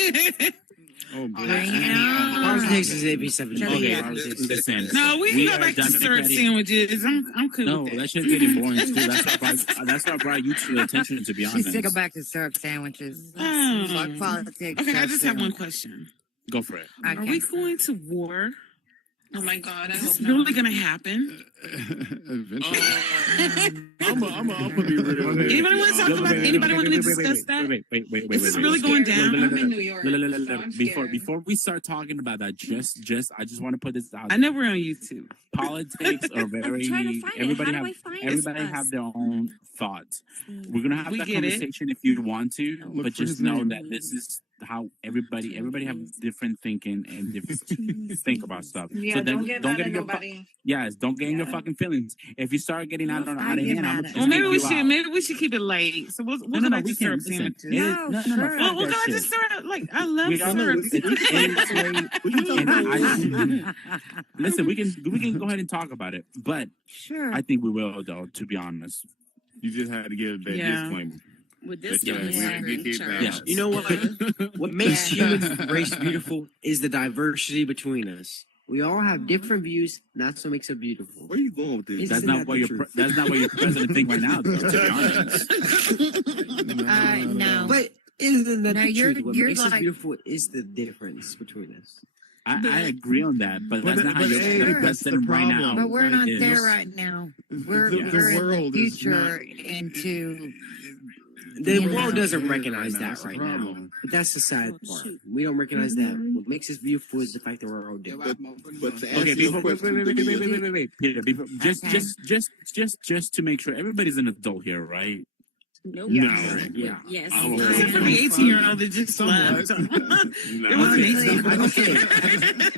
Oh boy. Politics is AB7. Okay, listen. No, we can go back to syrup sandwiches. I'm cool. No, with that. that shit's getting boring too. That's why I brought you to the attention, to be honest. She's sick of back to syrup sandwiches. Fuck politics. Okay, I just have one question. Go for it. Okay. Are we going to war? Oh my God, is this really going to happen? Eventually. I'm gonna be real. Anybody want to talk about? Anybody want to discuss that? Wait. Is this really going down? I'm in New York. Before we start talking about that, I just want to put this out. I know we're on YouTube. Politics are very. Everybody have their own thoughts. We're gonna have that conversation if you want to, but just know that how everybody have different thinking and different think about stuff. Yeah, don't get mad at your nobody. yes, don't get in your fucking feelings. If you start getting out of hand, well, maybe we should keep it light. So we'll go back to syrup sandwiches. No, Well, we'll go back to syrup. Like I love syrup. Listen, we can go ahead and talk about it, but sure, I think we will though. To be honest, you just had to give that disclaimer. With this You know what? What makes human race beautiful is the diversity between us. We all have different views, and that's what makes it beautiful. Where are you going with this? That's not what your president think right now, though, to be honest. No. But isn't that the you're- truth? What you're makes us like- beautiful is the difference between us. I agree on that, but that's not how your president right now. But we're not is. there right now. We're in the future into. The world doesn't recognize that right now. But that's the sad part. We don't recognize that. What makes us beautiful is the fact that we're all different. But to Okay, answer your question, wait, Peter. Just to make sure everybody's an adult here, right? Nope. No. Yeah. Yes. Except for the 18-year-old that just left. It was an 18-year-old. Okay.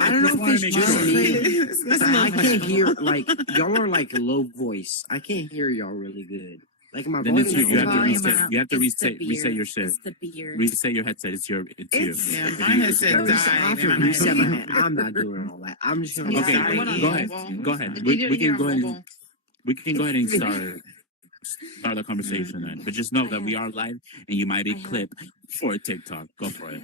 I don't know if it's just me. That's but a little I can't funny. hear, like, y'all are like low voice. I can't hear y'all really good. Like my Then voice it's you. You have to is reset. You have to reset your shit. It's the beard. Reset your headset. It's you. Yeah, my headset I have to died. reset my head. I'm not doing all that. I'm just gonna Okay, go ahead. Go ahead. We can go ahead. We can go ahead and start the conversation then. But just know that we are live and you might be clipped for a TikTok. Go for it.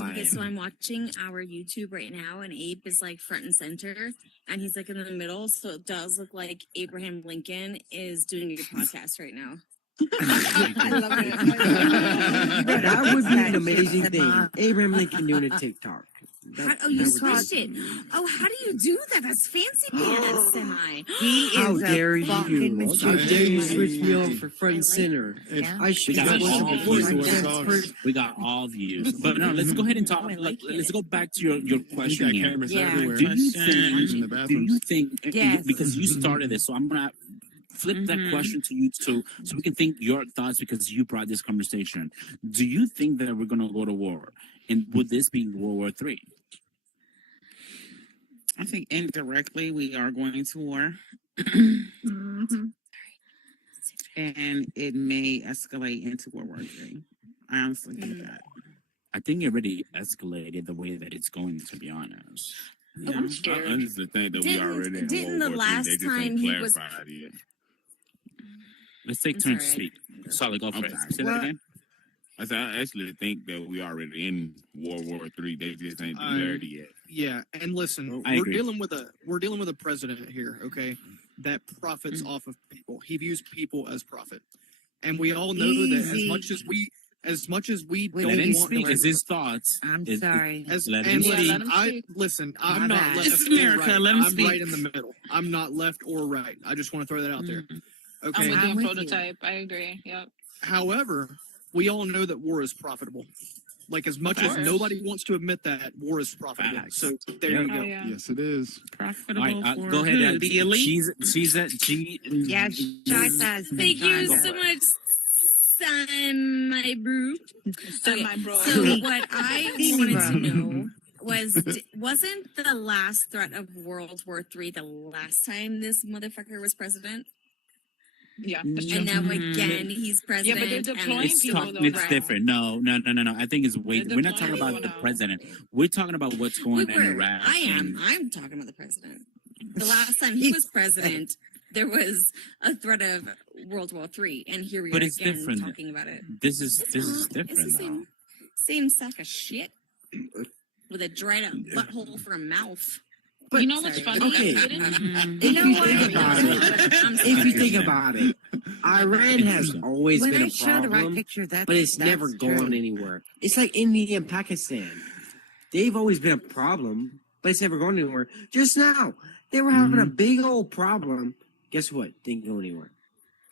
Okay, so I'm watching our YouTube right now, and Abe is like front and center, and he's like in the middle. So it does look like Abraham Lincoln is doing your podcast right now. I love it. That would be an amazing thing. Abraham Lincoln doing a TikTok. You switched it. Oh, how do you do that? That's fancy pants, semi. How dare you? How dare you switch me on for front and center? I should We got all views. But no, let's go ahead and talk. Let's go back to your question here. Do you think because you started this, so I'm gonna flip that question to you so we can think your thoughts because you brought this conversation. Do you think that we're gonna go to war? And would this be World War III? I think indirectly we are going to war. And it may escalate into World War III. I honestly think that. I think it already escalated the way that it's going, to be honest. Oh, I'm scared. I honestly think that we already in Didn't World the War III. last They just time ain't he was clarified it yet. Let's take turns to speak. Solid, go for it. Say that again. I actually think that we already in World War III. They just ain't declared it yet. Yeah, and listen, I we're agree. dealing with a president here, okay, that profits off of people. He views people as profit, and we all know that as much as we don't Let him want speak. to- It's his thoughts. I'm It's- sorry. Let him speak. Listen. My I'm not bad. left It's or America, right. let him I'm speak. right in the middle. I'm not left or right. I just want to throw that out there. Okay. I'm with you, prototype. I agree. Yep. However, we all know that war is profitable. Like as much as course. nobody wants to admit that, war is profitable. So there you go. Oh, yeah. Yes, it is. Profitable All right, for go ahead. who? The elite. She's at G. Yeah, Shy says. Thank you so much, my bro. Semi bro. So what I wanted to know wasn't the last threat of World War III the last time this motherfucker was president? Yeah, And now again he's president. Yeah, but they're deploying people though. It's different. No. I think it's way. They're We're not talking deploying about the people now. president. We're talking about what's going on in Iraq. I'm talking about the president. The last time he was president, there was a threat of World War III, and here we But are it's again different. talking about it. This is different. It's the same sack of shit with a dried up butthole for a mouth. But you know what's funny? Okay. They didn't- If you think about it, Iran has always When been I a show the right problem, picture, that's but it's never gone true. anywhere. It's like India and Pakistan. They've always been a problem, but it's never gone anywhere. Just now, they were having a big old problem. Guess what? Didn't go anywhere.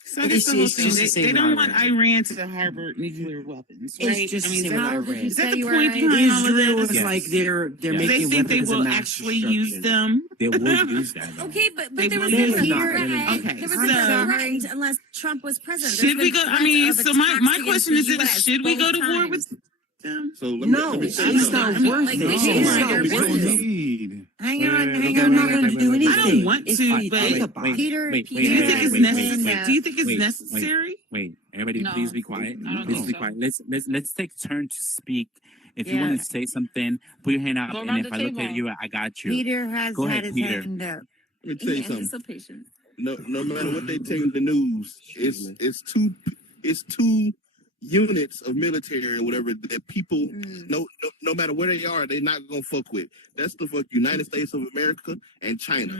So that's the whole thing. just the They same don't with want Iran to harbor nuclear weapons, It's right? just I mean, the is same that, with Iran. is that the You point are behind all of Israel this? is like they're Do making they think they weapons of will mass actually use destruction. them? They will use that. Okay, but They there was will never use a them. threat. Okay, There was so- never threatened unless Trump was president. Should we There's go? been I mean, threats so of my attacks question against is: the US should we go both to war with times. them? So let me say she's something. not worth it. She's not worth it. Hang on. You're not going to do anything. I don't want to, but Peter, do you think it's necessary? Do you think it's necessary? Wait, everybody, No. please be quiet. I don't Please think be so. quiet. Let's take turn to speak. If you Yeah. want to say something, put your hand up, Go and around if the I look at table. you, I got you. Peter has Go had ahead, his Peter. hand up. Let me tell you Yeah, something. he's so patient. No matter what they tell you in the news, it's two units of military or whatever that people no matter where they are, they're not gonna fuck with. That's the United States of America and China.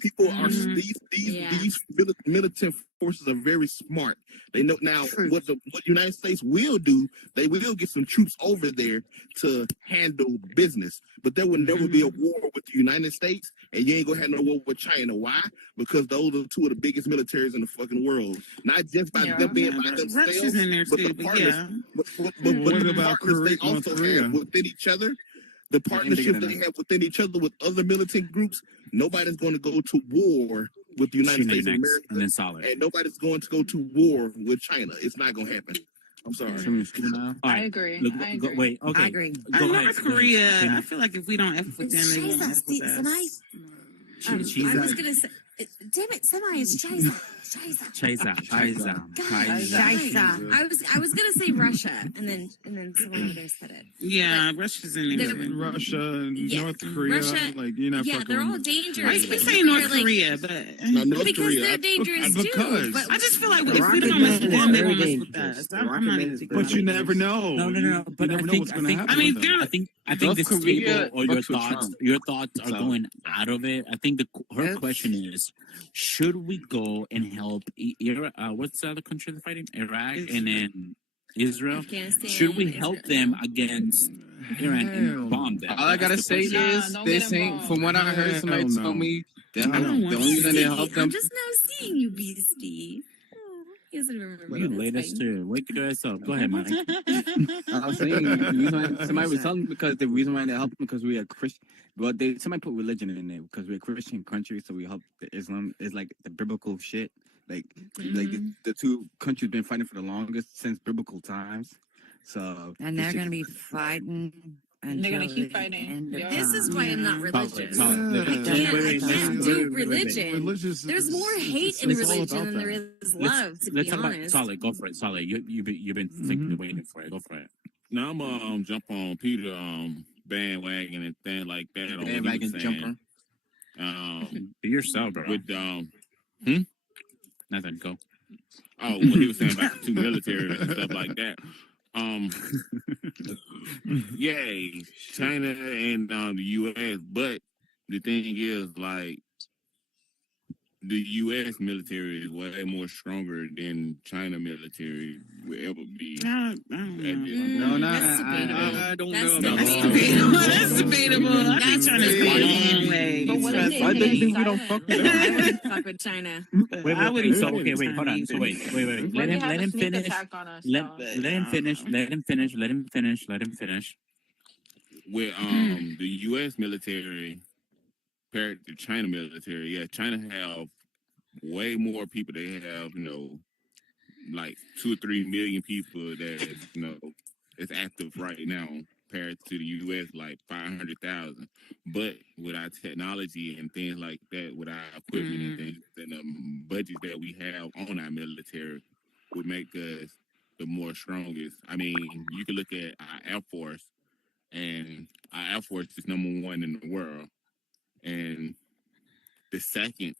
People are these militant forces are very smart. They know now what the United States will do. They will get some troops over there to handle business, but there will never be a war with the United States, and you ain't gonna have no war with China. Why? Because those are two of the biggest militaries in the fucking world. Not just by them being by themselves, Russia's in there but too, the but partners. yeah. But what the about partners they North also Korea? have within each other, the partnership they have within each other with other militant groups, nobody's going to go to war with the United States of America, and then Solid. and nobody's going to go to war with China. It's not going to happen. I'm sorry. I agree. I agree. Wait, okay. I agree. North Korea, I feel like if we don't F with them, they won't F with us. I was gonna say, damn it, Semi is China. China. I was gonna say Russia, and then someone over there said it. Yeah, Russia's in there. Russia, Yeah, North Korea, Russia- like you're not yeah, fucking they're all with- dangerous. I keep but saying North they're, Korea, but North because Korea. they're dangerous Because- too. But I just feel like The if we Rocket don't mess Man with is them, they very won't mess with dangerous. us. The I'm Rocket not Man even is thinking But about you it. never know. No. But you never know what's going to happen. I mean, with them. I think North this Korea table or your fucks with thoughts, Trump. your thoughts are So- going out of it. I think her question is, should we go and help? What's the other country they're fighting? Iraq and then Israel. Afghanistan, Should we help Israel. them against Iran and bomb them? All I gotta That's the say question. is, don't this get ain't involved. from what I heard. Somebody Hell told no. me that I don't the want only to thing they see help I'm them. just now seeing you, Beastie. Oh, he doesn't remember. You That's latest fine. too. Wake your ass up. Go ahead, Mike. I was saying the reason why, somebody was telling me because the reason why they help because we are Christian. Well, somebody put religion in there because we're a Christian country, so we help the Islam is like the biblical shit. Like the two countries been fighting for the longest since biblical times. So And they're going to be fighting. And they're gonna until keep the fighting. end of Yeah. This is why I'm not religious. Solid. I can't do Wait. religion. Religious- There's more hate in it's all religion about than there that. is love, to Let's be talk about honest. Solid. Go for it, Solid. You've been thinking, waiting for it. Go for it. Now I'm gonna jump on Peter bandwagon and thing like that. On what he was Bandwagon saying. jumper. Be yourself, bro. With Nothing. Go. what he was saying about the two militaries and stuff like that. Yay, China and the U.S. But the thing is, like, the U.S. military is way more stronger than China military will ever be. I don't know. I don't That's know. That's about debatable. That's debatable. I think That's China's going a long way. But what if they Why do you hate think we don't fuck with them? I wouldn't fuck with China. I wouldn't So fuck okay, with wait, hold on. China So either. wait. Let Let him sneak finish. attack on us. Let though. him finish. Let him finish. With the U.S. military compared to China military, yeah, China have way more people. They have, like 2 or 3 million people that is active right now. Compared to the U.S., like 500,000. But with our technology and things like that, with our equipment and things, and the budget that we have on our military, would make us the more strongest. I mean, you can look at our Air Force. And our Air Force is #1 in the world. And the second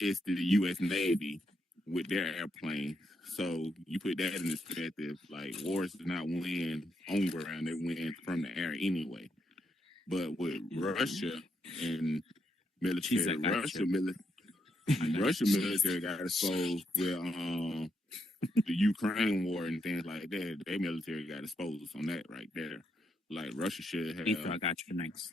is the U.S. Navy with their airplanes. So you put that in perspective, like wars do not win on ground, they win from the air anyway. But with Russia and military, Russia military got exposed with the Ukraine war and things like that. Their military got exposed on that right there. Like Russia should have. I got you next.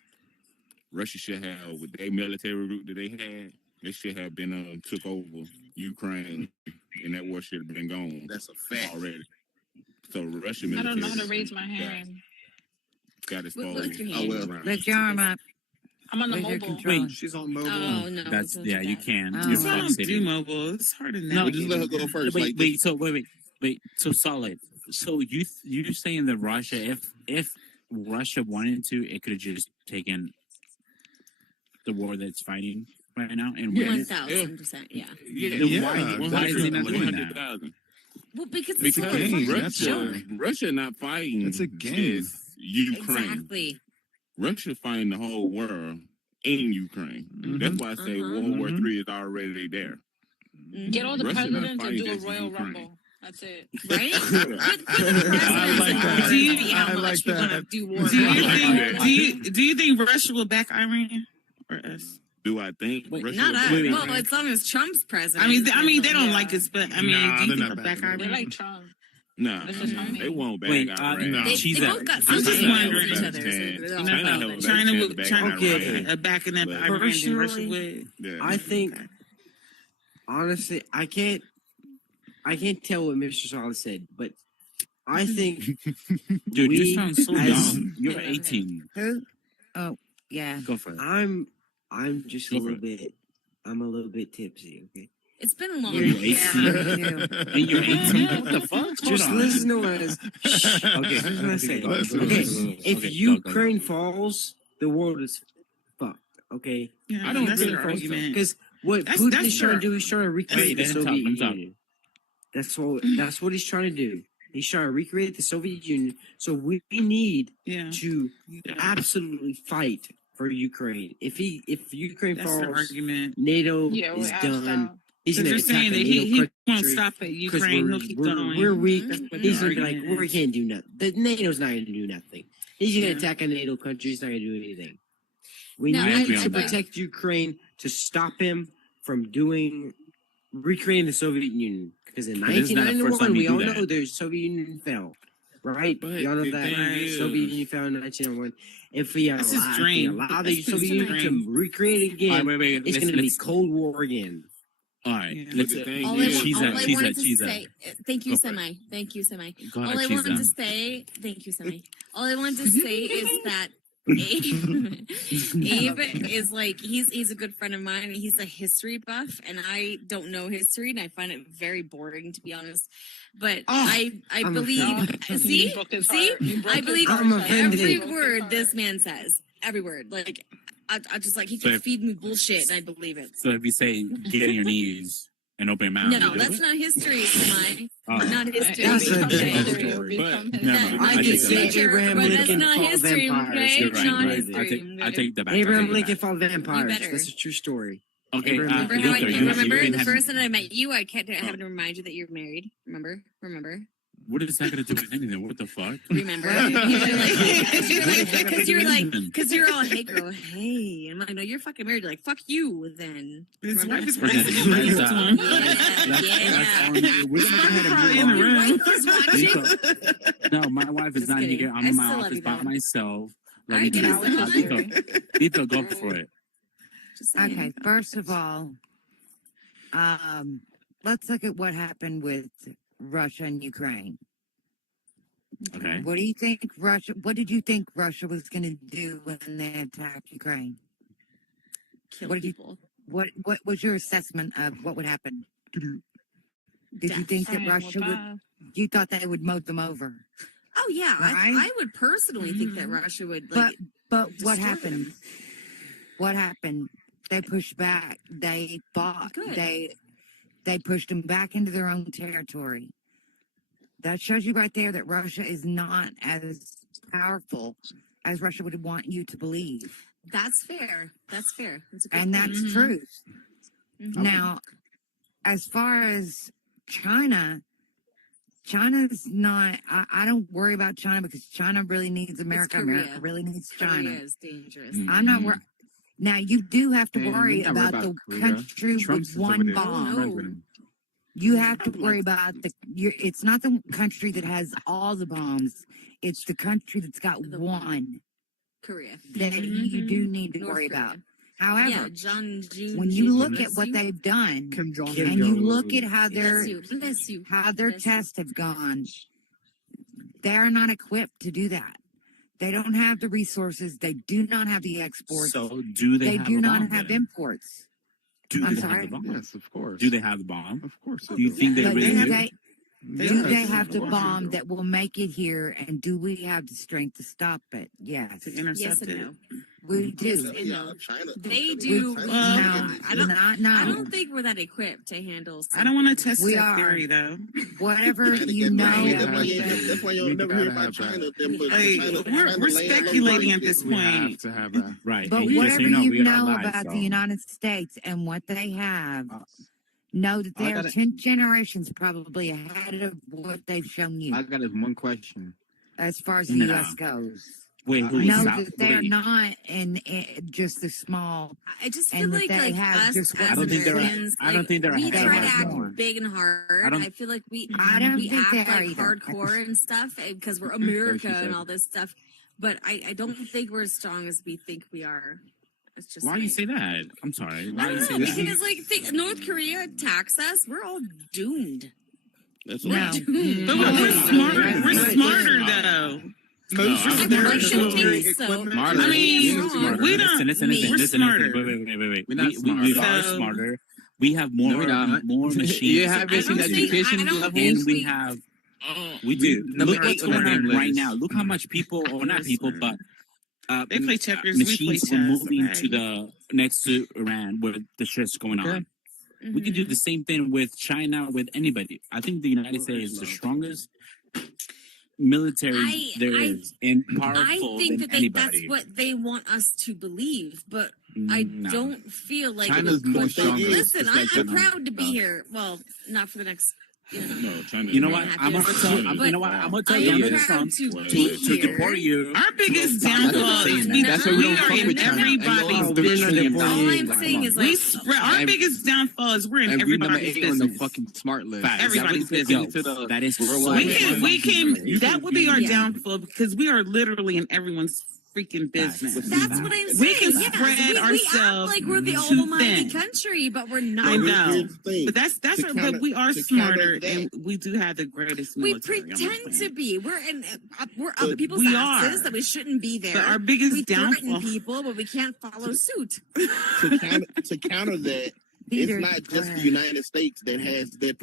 Russia should have with their military route that they had. They should have been took over Ukraine, and that war should have been gone. That's a fact already. So Russia I military. don't know how to raise my hand. Got exposed. Lift your hand. Lift your arm up. I'm on the Where's your mobile. controller? Wait, she's on mobile. Oh no. That's you can. Oh. You're I Fox don't City. do mobile. It's hard to No, navigate. just let her go first. Wait. So Solid. So you're saying that Russia, if Russia wanted to, it could have just taken the war that's fighting right now and win. 1000%. Yeah. Why is it not doing that? 100,000. Well, because it's Because all a fucking joke. Russia not fighting. It's a game. Ukraine. Exactly. Russia fighting the whole world in Ukraine. That's why I say World War III is already there. Get all the Russia not presidents and fighting do a just Royal Ukraine. Rumble. That's it. Right? I like that. I like that. Do you think Russia will back Iran or us? Do I think Russia Not will us. back Well, Iran? as long as Trump's president. I mean, they don't like us, but I mean, Nah, do you they're think not they'll back backing Iran? They like Trump. No, they won't back Wait, Iran. no. They both got I'm just something wondering. against each other. So China they're all- backing up Iran, and Russia Personally, would. I think, honestly, I can't tell what Mr. Solid said, but I think, Dude, you we sound so as- young. You're 18. Who? Oh, yeah. Go for it. I'm just Go a for little bit. I'm a little bit tipsy. Okay. It's been a long You're time. 18. And you're 18? What the fuck? Just Hold on. listen to what I Shh. Okay, here's what I say. Okay, if Ukraine falls, the world is fucked. Okay. Yeah, I don't that's think their argument. because what That's- Putin that's is trying their- to do, he's trying to recreate the Hey, Soviet I'm talking. Union. That's what he's trying to do. He's trying to recreate the Soviet Union. So we need to absolutely fight for Ukraine. If Ukraine That's falls, their argument. NATO Yeah, we're is asked done. out. He's So going to they're saying attack a that NATO he won't country stop at 'cause Ukraine. He'll keep going. We're weak. That's what He's their going to be like, argument we is. can't do nothing. The NATO's not going to do nothing. He's going to attack a NATO country. He's not going to do anything. We No, I need agree to on that. protect Ukraine to stop him from recreating the Soviet Union. Because in But this is not the first 1991, time we you all do know that. the Soviet Union fell. Right? But Y'all know the that. thing is- Soviet Union fell in 1991. If we That's his allow dream. the That's Soviet his Union dream. to recreate again, All right, wait. it's going to be let's- Cold War again. All right. Yeah. Let's, But the thing All I, is- cheese all that, I cheese wanted that, to cheese say, thank you, Go for it. Semi. Thank you, Semi. Go ahead, All I cheese wanted that. to say, thank you, Semi. All I wanted to say is that Abe is like he's a good friend of mine. He's a history buff, and I don't know history, and I find it very boring, to be honest. But I I'm believe. offended. See, You broke his see, heart. You broke I his believe heart. I'm offended. every word this man says. Every word, like I just like he So can if- feed me bullshit, and I believe it. So if you say get on your knees and open your mouth, No, you do that's it? not history, Semi. Oh. Not history. That's a Okay. different story. Become But his never enemy. mind. I I can take say that back. Abraham but that's Lincoln not fought history, vampires. okay? You're It's right. not You're right. history. I take that back. Abraham I take Lincoln it fought vampires. better. That's a true story. back. Okay. Abraham Remember how I Luther, can't you remember didn't the have- first time I met you? I can't have to remind you that you're married. Remember? What is that going to do with anything? What the fuck? Remember? Because you're all, hey girl, hey. And I'm like, no, you're fucking married. You're like, fuck you then. His Remember? wife is We're practicing gonna- next to him. Yeah. We're gonna go ahead and move Your on. wife is watching. No, my wife is Just not kidding. here. I'm I in my still love office you, by though. myself. All Let me right, do give us this. the Lito, go for it. Just saying. Okay, first of all, let's look at what happened with Russia and Ukraine. Okay. What did you think Russia was going to do when they attacked Ukraine? Kill What did you- people. What was your assessment of what would happen? Did you think that Fine, Russia well, would? bye. You thought they would mow them over? Oh yeah, Right? I would personally think that Russia would like. But what destroy happened? them. What happened? They pushed back. They fought. Good. They pushed them back into their own territory. That shows you right there that Russia is not as powerful as Russia would want you to believe. That's fair. That's fair. That's a good And point. that's truth. Mhm. Now, as far as China's not, I don't worry about China because China really needs America. Korea. America really needs China. Korea is dangerous. I'm not worried. Now, you do have to Man, worry we not worried about the about Korea. country Trump's with over one there. bomb. Friends with him. You have to worry about it's not the country that has all the bombs. It's the country that's got one Korea. that you do need to North worry Korea. about. However, Yeah, John June. when you look bless at what you. they've done Kim Jong and you Jong-un. look at how Bless you. Bless you. how their Bless you. tests have gone, they're not equipped to do that. They don't have the resources. They do not have the exports. So do they have do a not bomb have then? imports. Do I'm they sorry? have the bomb? Yes, of course. Do they have the bomb? Of course. Do you think they But really do? Do they have the bomb that will make it here, and do we have the strength to stop it? Yes. To intercept it. No. We do. Yes and no. China. They do. No, I don't. no. I don't think we're that equipped to handle. I don't want to test We that are. theory though. Whatever you know. That's why you'll never hear about China. We're speculating at this point. To have that. Right. But And just so whatever you know, you we are know alive, about so. the United States and what they have, know that I they are gotta- 10 generations probably ahead of what they've shown you I got this one question. as far as the No. U.S. goes. Wait, who Know South- that they're wait. not in just a small. I just and feel that like they have us just as I don't think they're- Americans, I don't think they're we ahead try of to us act more. big and hard. I don't- I feel like we I don't we think act they are like either. hardcore and stuff because we're That's America what she and said. all this stuff. But I don't think we're as strong as we think we are. It's just Why do you say that? I'm sorry. Why I do you don't say know that? because like North Korea attacks us, we're all doomed. That's We're what doomed. But we're smarter. We're smarter though. Most I of their don't military think so. equipment. I mean, we don't. Listen. We're smarter. Wait. We're not We smart. are So- smarter. We have No, more we're not. more machines. You haven't seen I don't think- education I don't levels? think And we we- have. We do. number Look 8 what's on the going on damn right list. now. Look how much people, or not people, but They play checkers. We play machines chess. were moving okay. to the next to Iran where the shit's going on. We can do the same thing with China, with anybody. I think the United States is the strongest military there is, and powerful I think than that anybody. that's what they want us to believe, but I No. don't feel like China's we're more equipped. stronger. Listen, It's like I'm China. proud to be here. Well, not for the next. No, China. You know what? China I'm gonna has tell. to- I'm, you know what? I'm gonna tell I you am Donald proud Trump to to be here. deport you. Our biggest Stop downfall saying is that. we, That's why we we don't are fuck in with China. everybody's And we're not business. deporting All you. I'm Like, saying is We like spread, our And- biggest downfall is we're in And we number everybody's 8 on the business. fucking smart list. Facts. Everybody's Yo, business. that is Worldwide. We can, that would be our Yeah. downfall because we are literally in everyone's freaking business. that's what I'm saying. We can Yes, spread we act ourselves like we're the too almighty thin. country, but we're not. I know, Here's the thing. but that's To our, counter- but we are to smarter counter and we do have the greatest We military. I'm not pretend saying. to be. We're up But people's we asses are. that we shouldn't be there. But our biggest we threaten downfall. people, but we can't follow suit. To counter that, Peter, it's not go just the ahead. United States that has that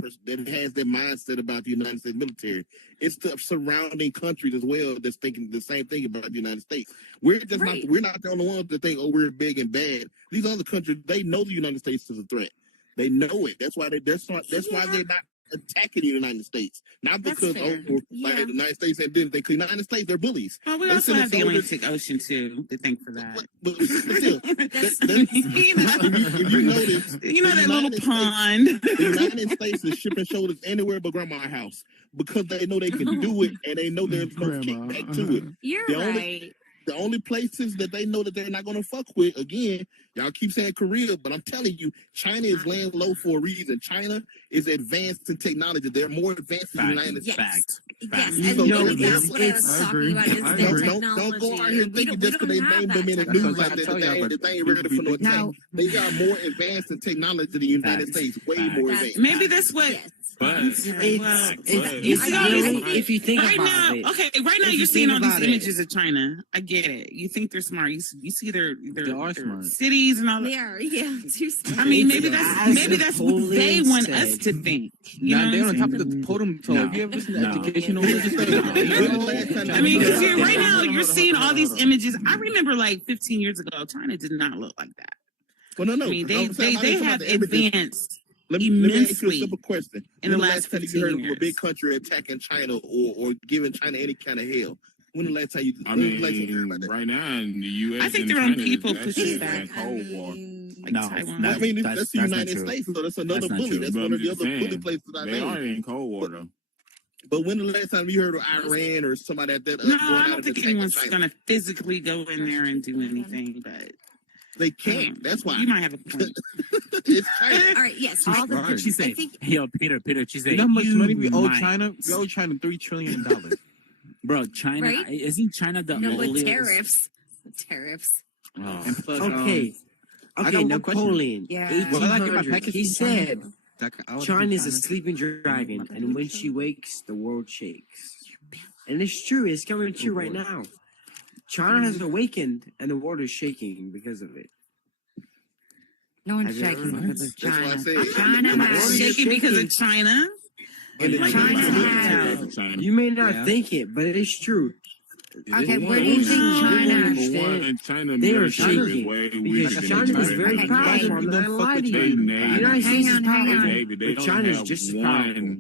mindset about the United States military. It's the surrounding countries as well that's thinking the same thing about the United States. We're just Right. not. We're not the only ones that think, "Oh, we're big and bad." These other countries, they know the United States is a threat. They know it. That's why that's why they're not attacking the United States. Not That's because fair. like Yeah. the United States and then the United States, they're bullies. Oh, we They also send have the soldiers- Atlantic Ocean too. To thank for that. But still, That's- if you notice, You know the that little United States- pond. the United States is shipping shoulders anywhere but grandma's house because they know they can do it and they know there's no kickback to it. You're The right. only- The only places that they know that they're not going to fuck with, again, y'all keep saying Korea, but I'm telling you, China is laying low for a reason. China is advanced in technology. They're more advanced than the United States. Yes, Facts. and So maybe they're- that's what I was talking about is the Don't technology. go out here We thinking don't just because they have named them in the that news That's what like I'm that, trying to tell y'all, they ain't ready for no attack. No. They are more advanced in technology than the United States. Way more advanced. Maybe that's what. Yes. But Well, If you think right about now, it, okay, right now if you you're seeing think all these about it- images of China. I get it. You think they're smart. You see their are smart. cities and all They that. are, yeah, too smart. I mean, maybe As that's what they Napoleon want said. us to think. You Nah, know they're what on I'm top of the podium. So No. if you ever listen to No. educational I mean, because right now you're seeing all these images. I remember like 15 years ago, China did not look like that. Well, no. I mean, I'm saying, they I'm have talking about the images. advanced Let me ask you a immensely simple question. in the When last time you 15 heard of a years. big country attacking China or giving China any kind of hell? When the last time you? I when the last time you heard mean, about that? right now in the U.S. I think and their own China, people that push shit it is back. that Cold War. Like No, Taiwan. Well, I mean, that's the not United true. States, so that's another That's not bully. true. That's But one I'm of the just other saying, bully places I They are named. in Cold War though. But when the last time you heard of Iran or somebody at that? No, going I out don't and think attacking anyone's China? going to physically go in there and do anything, but They can't. That's why. you might have a point. It's China. All right, yes. all the Right. she say, I think- yo, Peter, she say, You know how much you money we owe might. China? We owe China $3 trillion. Bro, China, Right? isn't China the No, only... with tariffs. Tariffs. Oh. and plus, I okay, got one question. Napoleon, Yeah. Well, I like my 1800s, package he from said, China. China is a sleeping dragon, and when she wakes, the world shakes. And it's true, it's coming true right now. China has awakened, and the world is shaking because of it. No one's Have you ever shaking heard because of That's why I China. said- China I'm has shaking because of China. You may not think it, but it's true. Okay, where do you think China? They are shaking because China is very powerful. I'm not lying to you. The United States is powerful, but China is just as powerful.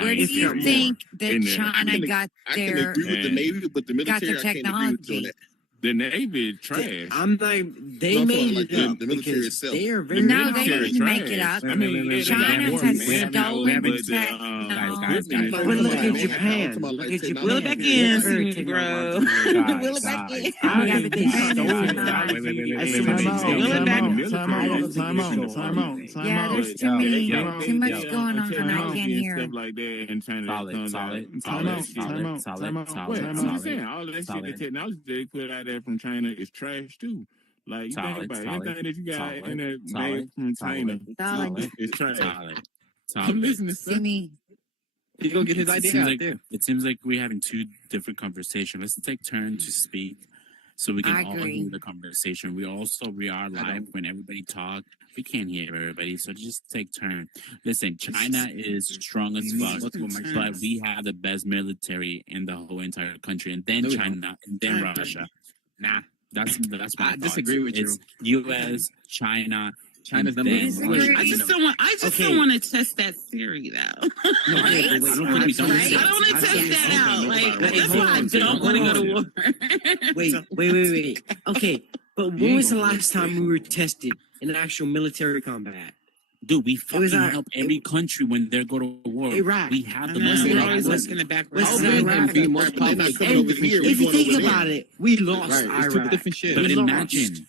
Where do you think that China got I can their agree with the Navy, but the got military, their I can't agree with you on technology? that. The Navy is trash. I'm like, they made it up the military because itself. they are very No, they powerful. didn't make it up. I mean, China has stolen But look at Japan. Look at Japan. Will it back They're in, very bro. technological. Will it back in. Yeah, but they stole Yeah, there's too much going on, and I can't hear. Stuff like that in China. Solid. All that shit, the technology they put out there from China is trash too. Like you think about anything that you got in there made from China, it's trash. I'm listening. Simi. He's gonna get his idea out there. It seems like we're having two different conversations. Let's take turns to speak, so we can all hear the conversation. We are live when everybody talk. We can't hear everybody, so just take turn. Listen, China is strong as fuck, but we have the best military in the whole entire country, and then China, and then Russia. Nah, that's my I disagree with you. It's U.S., China's number one. I just don't want to test that theory though. Right? I don't want to test that out. Like that's why I don't want to go to war. Wait. Okay, but when was the last time we were tested in actual military combat? Dude, we fucking help every country when they go to war. Iraq. We have the We're money. always looking at backwards. If you think about it, we lost Iraq. Two different shit. But imagine,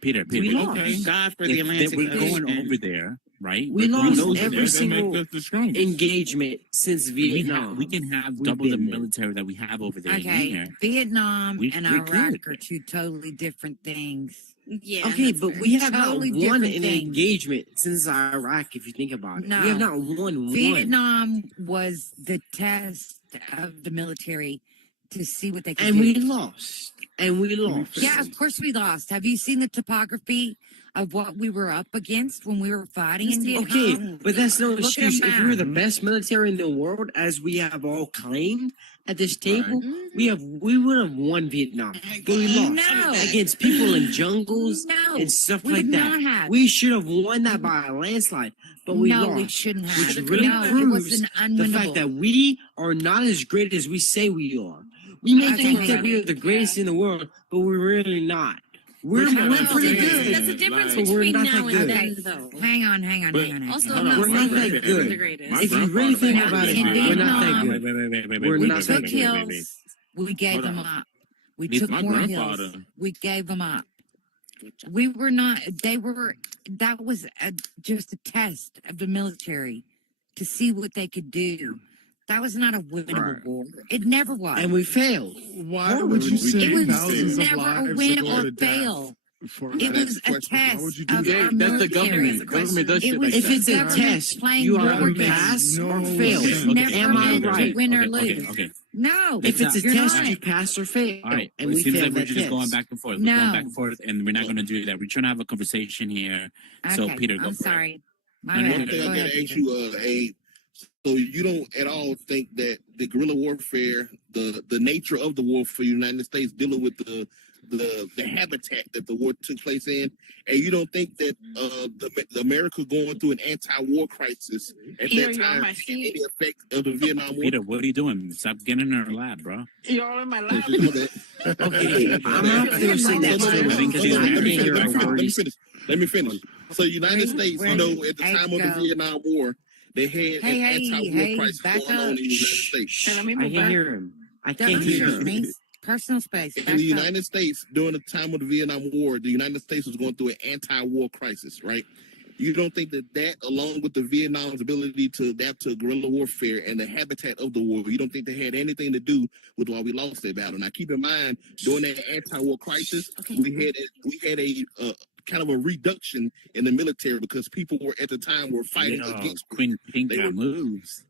Peter, We lost. Thank God for the Atlantic we're going Ocean. over there, right? We We're lost every single strongest. engagement since Vietnam. We can have double the military that we have over there. Okay, Here. Vietnam We- and we Iraq could. are two totally different things. Yeah. Okay, but we have Totally not won different an things. engagement since Iraq, if you think about it. No. We have not won one. Vietnam was the test of the military to see what they could And do. we lost. Yeah, of course we lost. Have you seen the topography of what we were up against when we were fighting in Vietnam? Okay, but that's no Look at excuse. them If we were the now. best military in the world, as we have all claimed at this table, we would have won Vietnam. But we lost No. against people in jungles No, and stuff we like would that. not have. We should have won that by a landslide, but we No, lost. we shouldn't have. Which really No, it proves was an the unwinnable. fact that we are not as great as we say we are. We may Okay, think hang that on. we are the greatest in the world, but we're really not. We're Well, pretty good. That's the difference but we're between not now that and good. then, though. Hang on. Also, Hold I'm on, not we're not saying that that we're the good. greatest. If you really think about it, In we're not that Vietnam, good. We're we not took that good. hills. We gave them up. We It's took my more grandfather. hills. We gave them up. We were not. They were. That was just a test of the military to see what they could do. That was not a winnable war. It never was. And we failed. Why would you It send was thousands of never a lives win to go or to death? fail. For It was a test would you of do our that? That's the military. government. Government does It shit was like If it's a government test, playing you war either games. pass or No fail. It's never Am I meant to right? win or Okay, lose. okay. No, If it's a you're test, not. you pass or fail. All right. And It we seems failed like we're that just test. going back and forth. We're No. going back and forth, and we're not going to do that. We're trying to have a conversation here. So, Okay, Peter, go I'm for it. sorry. My And bad. one thing Go I ahead, gotta ask Peter. you, Abe. So you don't at all think that the guerrilla warfare, the nature of the war for the United States, dealing with the habitat that the war took place in, and you don't think that the America going through an anti-war crisis at Peter, that you're on time my had feet. any effect of the Vietnam War? Peter, what are you doing? Stop getting in our lab, bro. You're all in my lap. Okay, I'm not going to say that still because I can't hear our words. Let me finish. So the United States, where you know, did at the Abe time of the go? Vietnam War, they had an anti-war crisis back going on up. in the United States. Let me I move can't back. hear him. I Don't can't hear him. me. Personal space. In Back the up. United States, during the time of the Vietnam War, the United States was going through an anti-war crisis, right? You don't think that along with the Vietnam's ability to adapt to guerrilla warfare and the habitat of the war, you don't think they had anything to do with why we lost that battle? Now, keep in mind, during that anti-war crisis, we had a kind of a reduction in the military because people were at the time were fighting against. Queen Pink They were- moves.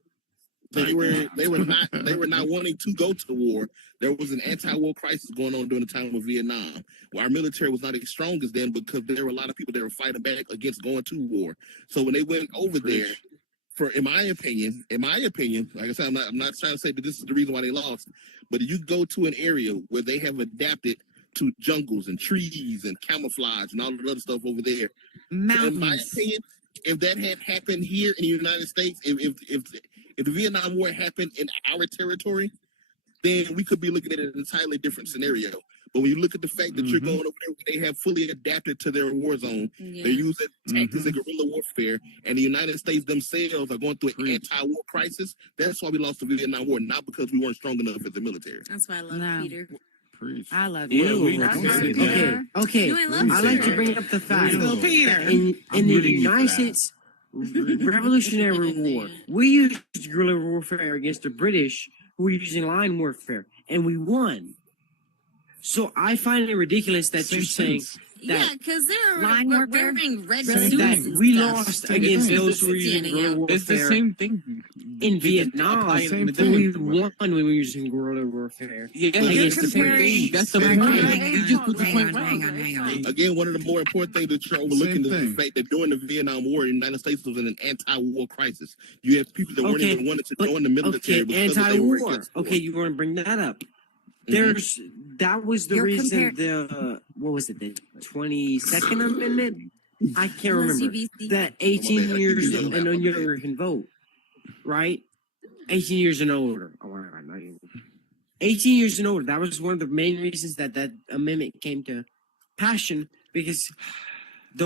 They were not wanting to go to war. There was an anti-war crisis going on during the time of Vietnam, where our military was not as strong as then because there were a lot of people that were fighting back against going to war. So when they went over there, in my opinion, like I said, I'm not trying to say that this is the reason why they lost, but you go to an area where they have adapted to jungles and trees and camouflage and all the other stuff over there. Mountains. In my opinion, if that had happened here in the United States, if the Vietnam War happened in our territory, then we could be looking at an entirely different scenario. But when you look at the fact that you're going over there, where they have fully adapted to their war zone, they're using tactics of guerrilla warfare, and the United States themselves are going through an anti-war crisis. That's why we lost the Vietnam War, not because we weren't strong enough as a military. That's why I love Peter. I love you. Okay. I like to bring up the fact that in the United States Revolutionary War, we used guerrilla warfare against the British, who were using line warfare, and we won. So I find it ridiculous that you're saying that because they're line wearing red that suits. we lost against those who were using guerrilla warfare. It's the same thing in Vietnam. We won when we were using guerrilla warfare. Against the British. That's the point. You just put the point. Hang on. Again, one of the more important things that you're overlooking is the fact that during the Vietnam War, the United States was in an anti-war crisis. You have people that weren't even wanted to join the military because they were against war. Okay, you want to bring that up? That was the reason what was it, the 22nd Amendment? I can't remember. That 18 years and younger can vote, right? 18 years and older. Oh my God, not even. 18 years and older. That was one of the main reasons that amendment came to passion, because they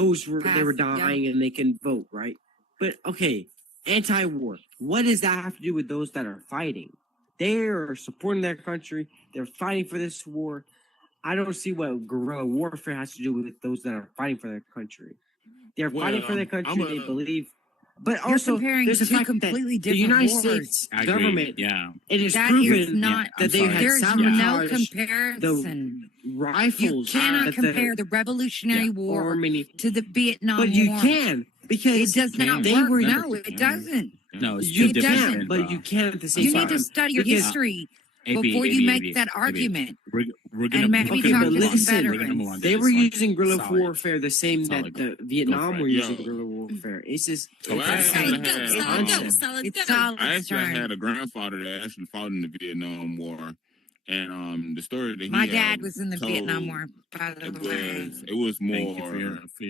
were dying and they can vote, right? But okay, anti-war. What does that have to do with those that are fighting? They are supporting their country. They're fighting for this war. I don't see what guerrilla warfare has to do with those that are fighting for their country. They're fighting for their country. They believe. But also, there's the fact that the United States government, it is proven that they had sabotaged the rifles. You cannot compare the Revolutionary War to the Vietnam War. But you can, because it does not work. No, it doesn't. No, it's you too different. but you can at the same time. You need to study your history before you make that argument. We're gonna, and maybe okay, talk but to listen, veterans. they were using guerrilla warfare the same that the Vietnam were using guerrilla warfare. It's just I actually had a grandfather that actually fought in the Vietnam War, and the story that my dad was in the Vietnam War. By the way, it was more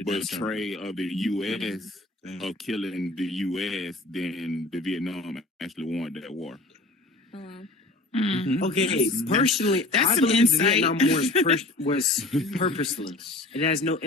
betrayal of the U.S. of killing the U.S. than the Vietnam actually won that war. Okay, personally, that's I an believe the insight. Vietnam War was purposeless. It has no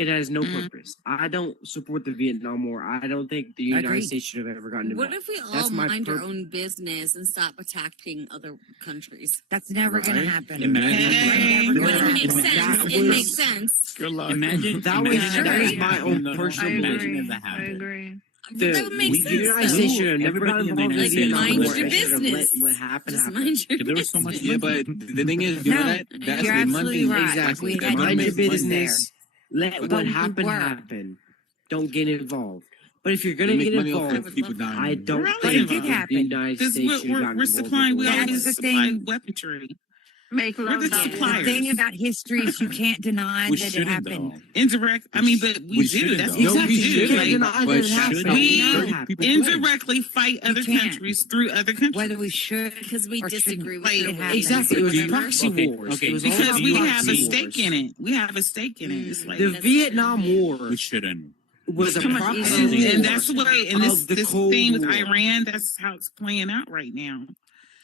purpose. I don't support the Vietnam War. I don't think the United States should have ever gotten involved. What if we all mind our own business and stop attacking other countries? That's never going to happen. It makes sense. It makes sense. Good luck. Imagine that was my own personal belief. I agree. That would make sense. The United States should have never gotten involved in the Vietnam mind War. your business. What happened Just happened. mind your There was so much. Yeah, but the thing is, you know that's you're the Monday. absolutely right. Exactly. We had Mind your Monday business. Let But what we happened were. happen. Don't get involved. But if you're gonna Make get money off involved, of people dying. I don't Right. think But it did the happen. United Because States should have gotten we're involved supplying, in we the war. always the supply thing. weaponry. Make We're love. the not war. The suppliers. thing about history is you can't deny We that it shouldn't, happened. though. Indirect. I mean, but we do. shouldn't, That's though. what we do. can't Like, deny that it happened. we It happened. indirectly fight other can't. countries through other countries. Whether we should Because we or disagree shouldn't. with Like, their it ways. happened. Exactly. It was Okay, proxy okay, wars. okay. It was all because about we have a proxy stake wars. in it. We have a stake in it. It's like The Vietnam War We shouldn't. was a Come on, proxy easy. war. and that's the way. And of the this Cold thing with War. Iran, that's how it's playing out right now.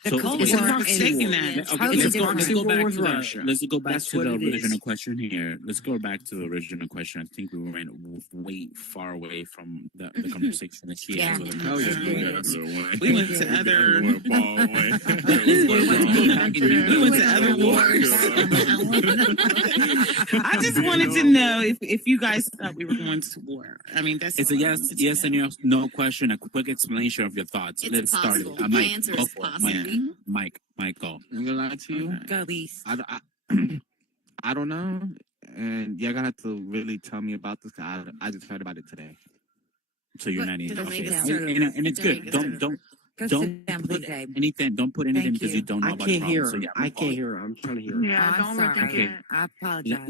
The So Cold it's a War proxy is stake in war. that. Okay, totally let's go different. back with to the Russia. let's go back That's to what the it is. original question here. Let's go back to the original question. I think we went way far away from the conversation that she had. Yeah. with Oh, yeah. We went to other. We We went to other wars. I just wanted to know if you guys thought we were going to war. I mean, that's It's a yes and no question. A quick explanation of your thoughts. It's Let's start it. possible. The Mike, answer go is for it. possible. Mike, go. I'm gonna lie to you. Go Lise. I don't know, and you're gonna have to really tell me about this. 'Cause I just heard about it today. So you're But not in. don't Okay. make it And it's good. Don't Go don't sit down, put please, Abe. anything. Don't put anything Thank because you. you don't know I about the can't hear problem. So her. yeah, I move can't on. hear her. I'm trying to hear her. Yeah, I'm don't sorry. rethink it. I apologize.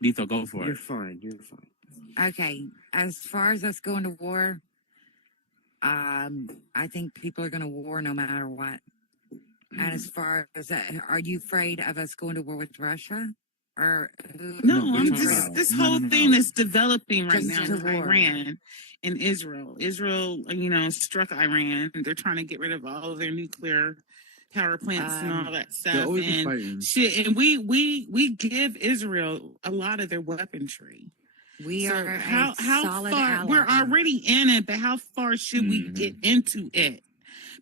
Lethal, go for You're it. fine. You're fine. Okay, as far as us going to war, I think people are going to war no matter what. And as far as that, are you afraid of us going to war with Russia? Or no, I'm just this whole thing that's developing right now with Iran and Israel. Israel, struck Iran. They're trying to get rid of all of their nuclear power plants and all that stuff. And shit. And we give Israel a lot of their weaponry. We are how solid far ally. we're already in it, but how far should we get into it?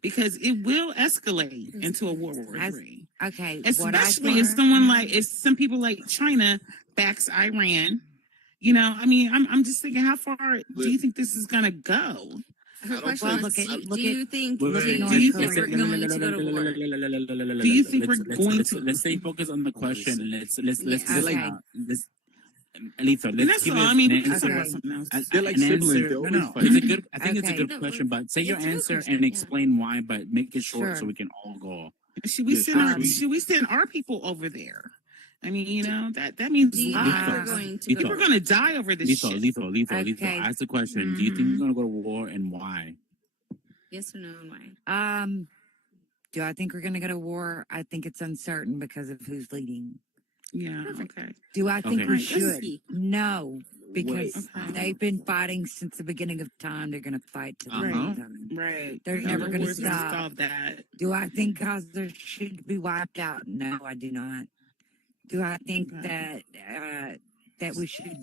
Because it will escalate into a World War III. Okay, especially if some people like China backs Iran. I'm just thinking, how far do you think this is gonna go? Her question is, do you think we're going to go to war? Do you think we're going to? Let's stay focused on the question. And let's Let's give They're like siblings. It's a good. I think it's a good question, but say your answer and explain why, but make it short so we can all go. Should we send our people over there? I mean, that means people are going to die over this shit. Lethal. Ask the question. Do you think we're going to go to war and why? Yes or no, and why? Do I think we're going to go to war? I think it's uncertain because of who's leading. Yeah. Okay. Do I think we should? No, because they've been fighting since the beginning of time. They're going to fight to the end. Right. They're never going to stop. Stop that. Do I think Gaza should be wiped out? No, I do not. Do I think that we should?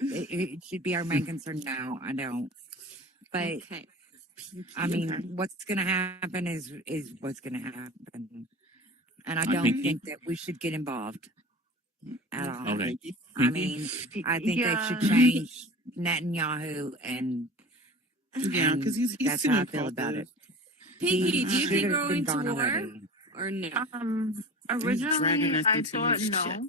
It should be our main concern. No, I don't. But I mean, what's going to happen is what's going to happen. And I don't think that we should get involved at all. Okay. I mean, I think they should change Netanyahu and because he's that's how I feel about it. Pinky, do you think we're going to war or no? Originally, I thought no.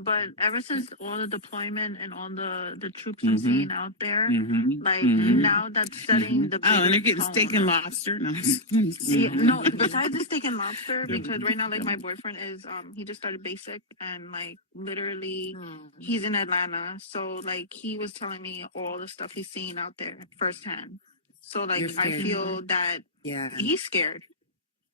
But ever since all the deployment and all the troops I'm seeing out there, now that's setting the and they're getting tone. steak and lobster. No, no. Besides the steak and lobster, because right now, like my boyfriend is, he just started basic and like literally, he's in Atlanta, so like he was telling me all the stuff he's seeing out there firsthand. So like I feel that he's scared,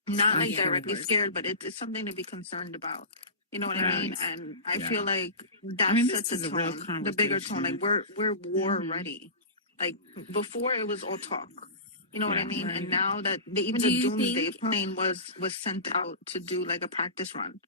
not like directly scared, but it's something to be concerned about. You know what I mean? And I feel like that sets the tone, the bigger tone. Like we're war ready. Like before, it was all talk. You know what I mean? And now that even the Doomsday plane was sent out to do like a practice run,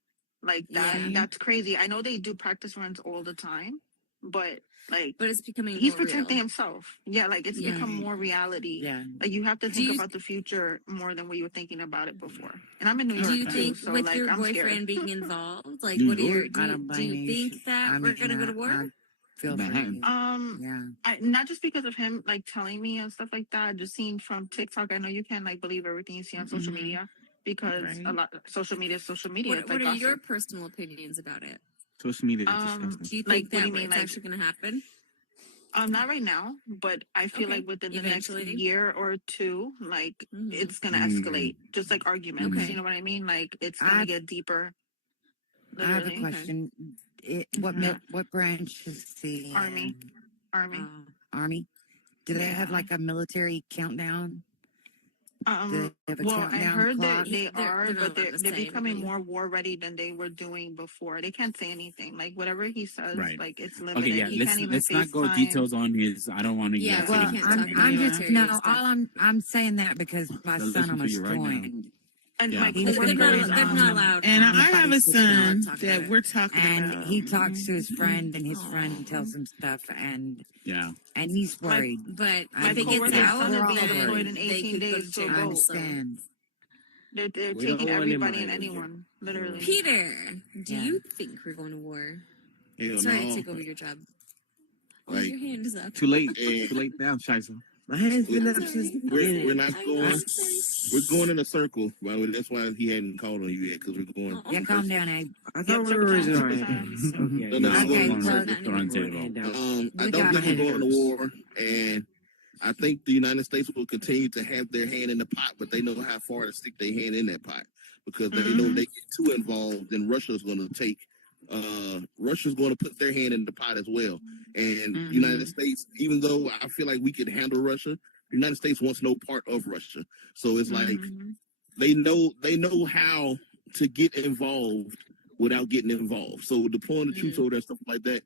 like that. That's crazy. I know they do practice runs all the time, but it's becoming he's more protecting real. himself. Yeah, like it's become more reality. Yeah. Like you have to think about the future more than what you were thinking about it before. And I'm in New York. Do you think so with like your I'm boyfriend scared. being involved, like what do you think that we're gonna go to war? Feel free. Not just because of him like telling me and stuff like that. Just seeing from TikTok, I know you can't like believe everything you see on social media because a lot social media is social media. What are your personal opinions about it? Social media. Do you think that it's actually going to happen? Not right now, but I feel like within the next year or two, like it's gonna escalate, just like arguments. You know what I mean? Like it's gonna get deeper. I have a question. What branch is the Army? Army? Do they have like a military countdown? Well, I heard that they are, but they're becoming more war ready than they were doing before. They can't say anything. Like whatever he says, like it's limited. Okay, yeah. He can't even let's not go details on his. I don't want to. Yeah, well, I'm just I'm saying that because my son almost joined. And my they're not allowed. And I have a son that we're talking and about. he talks to his friend, and his friend tells him stuff, and he's worried. But I think it's out. Deployed in 18 days. So I understand. They're taking everybody and anyone, literally. Peter, do you think we're going to war? Sorry to take over your job. Like, your hand is up. Too late. Too late now, Shiza. My hand's been up since we're not going. We're going in a circle. By the way, that's why he hadn't called on you yet, because we're going. Yeah, calm down, Abe. I thought we were raising our hands. Okay. I don't think we're going to war, and I think the United States will continue to have their hand in the pot, but they know how far to stick their hand in that pot, because they know if they get too involved, then Russia's going to take. Russia's going to put their hand in the pot as well. And United States, even though I feel like we could handle Russia, the United States wants no part of Russia. So it's like they know how to get involved without getting involved. So deploying the troops over there, stuff like that,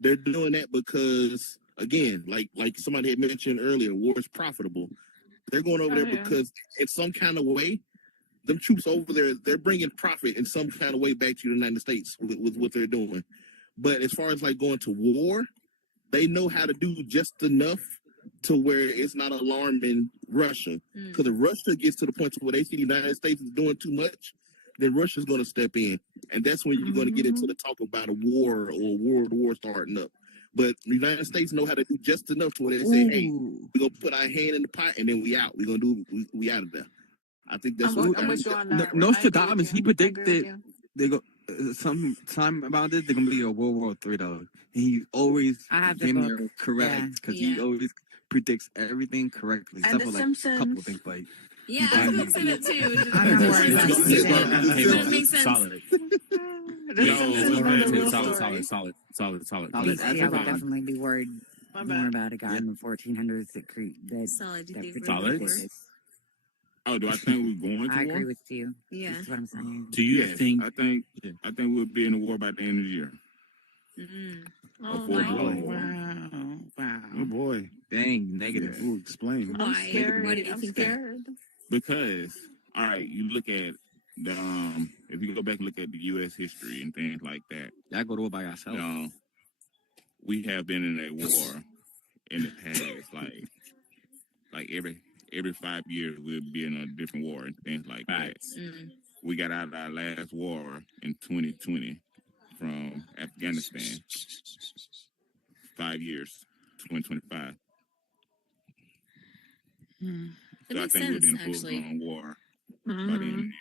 they're doing that because, again, like somebody had mentioned earlier, war is profitable. They're going over there because in some kind of way, them troops over there, they're bringing profit in some kind of way back to the United States with what they're doing. But as far as like going to war, they know how to do just enough to where it's not alarming Russia. Because if Russia gets to the point where they see the United States is doing too much, then Russia's going to step in. And that's when you're going to get into the talk about a war or world war starting up. But the United States know how to do just enough to where they say, hey, we're going to put our hand in the pot and then we out. We're going to do, we out of there. I think that's what I'm with you on that. Nostradamus, he predicted they go some time about this. They're gonna be a World War III though. And he always correct because he always predicts everything correctly. And Except The for like a couple Simpsons. things like Yeah, I was mixing it too. I'm not worried about It makes sense. Solid. Solid. Honestly, I would definitely be worried more about a guy in the 1400s that Solid. that predicted Solid? this. Oh, do I think we're going to I war? agree with you. Yeah. That's what I'm saying. Do you Yes, think? I think we'll be in a war by the end of the year. Oh, War. Wow. Oh boy. dang negative. Ooh, explain. I'm Why? scared. Why do you I'm think that? scared. Because, all right, you look at the if you go back and look at the U.S. history and things like that, Y'all go to war by yourself. we have been in a war in the past, like every 5 years we'll be in a different war and things like that. We got out of our last war in 2020 from Afghanistan. 5 years, 2025. That So I makes think we'll sense, be in a actually. full-blown war by the end of the year.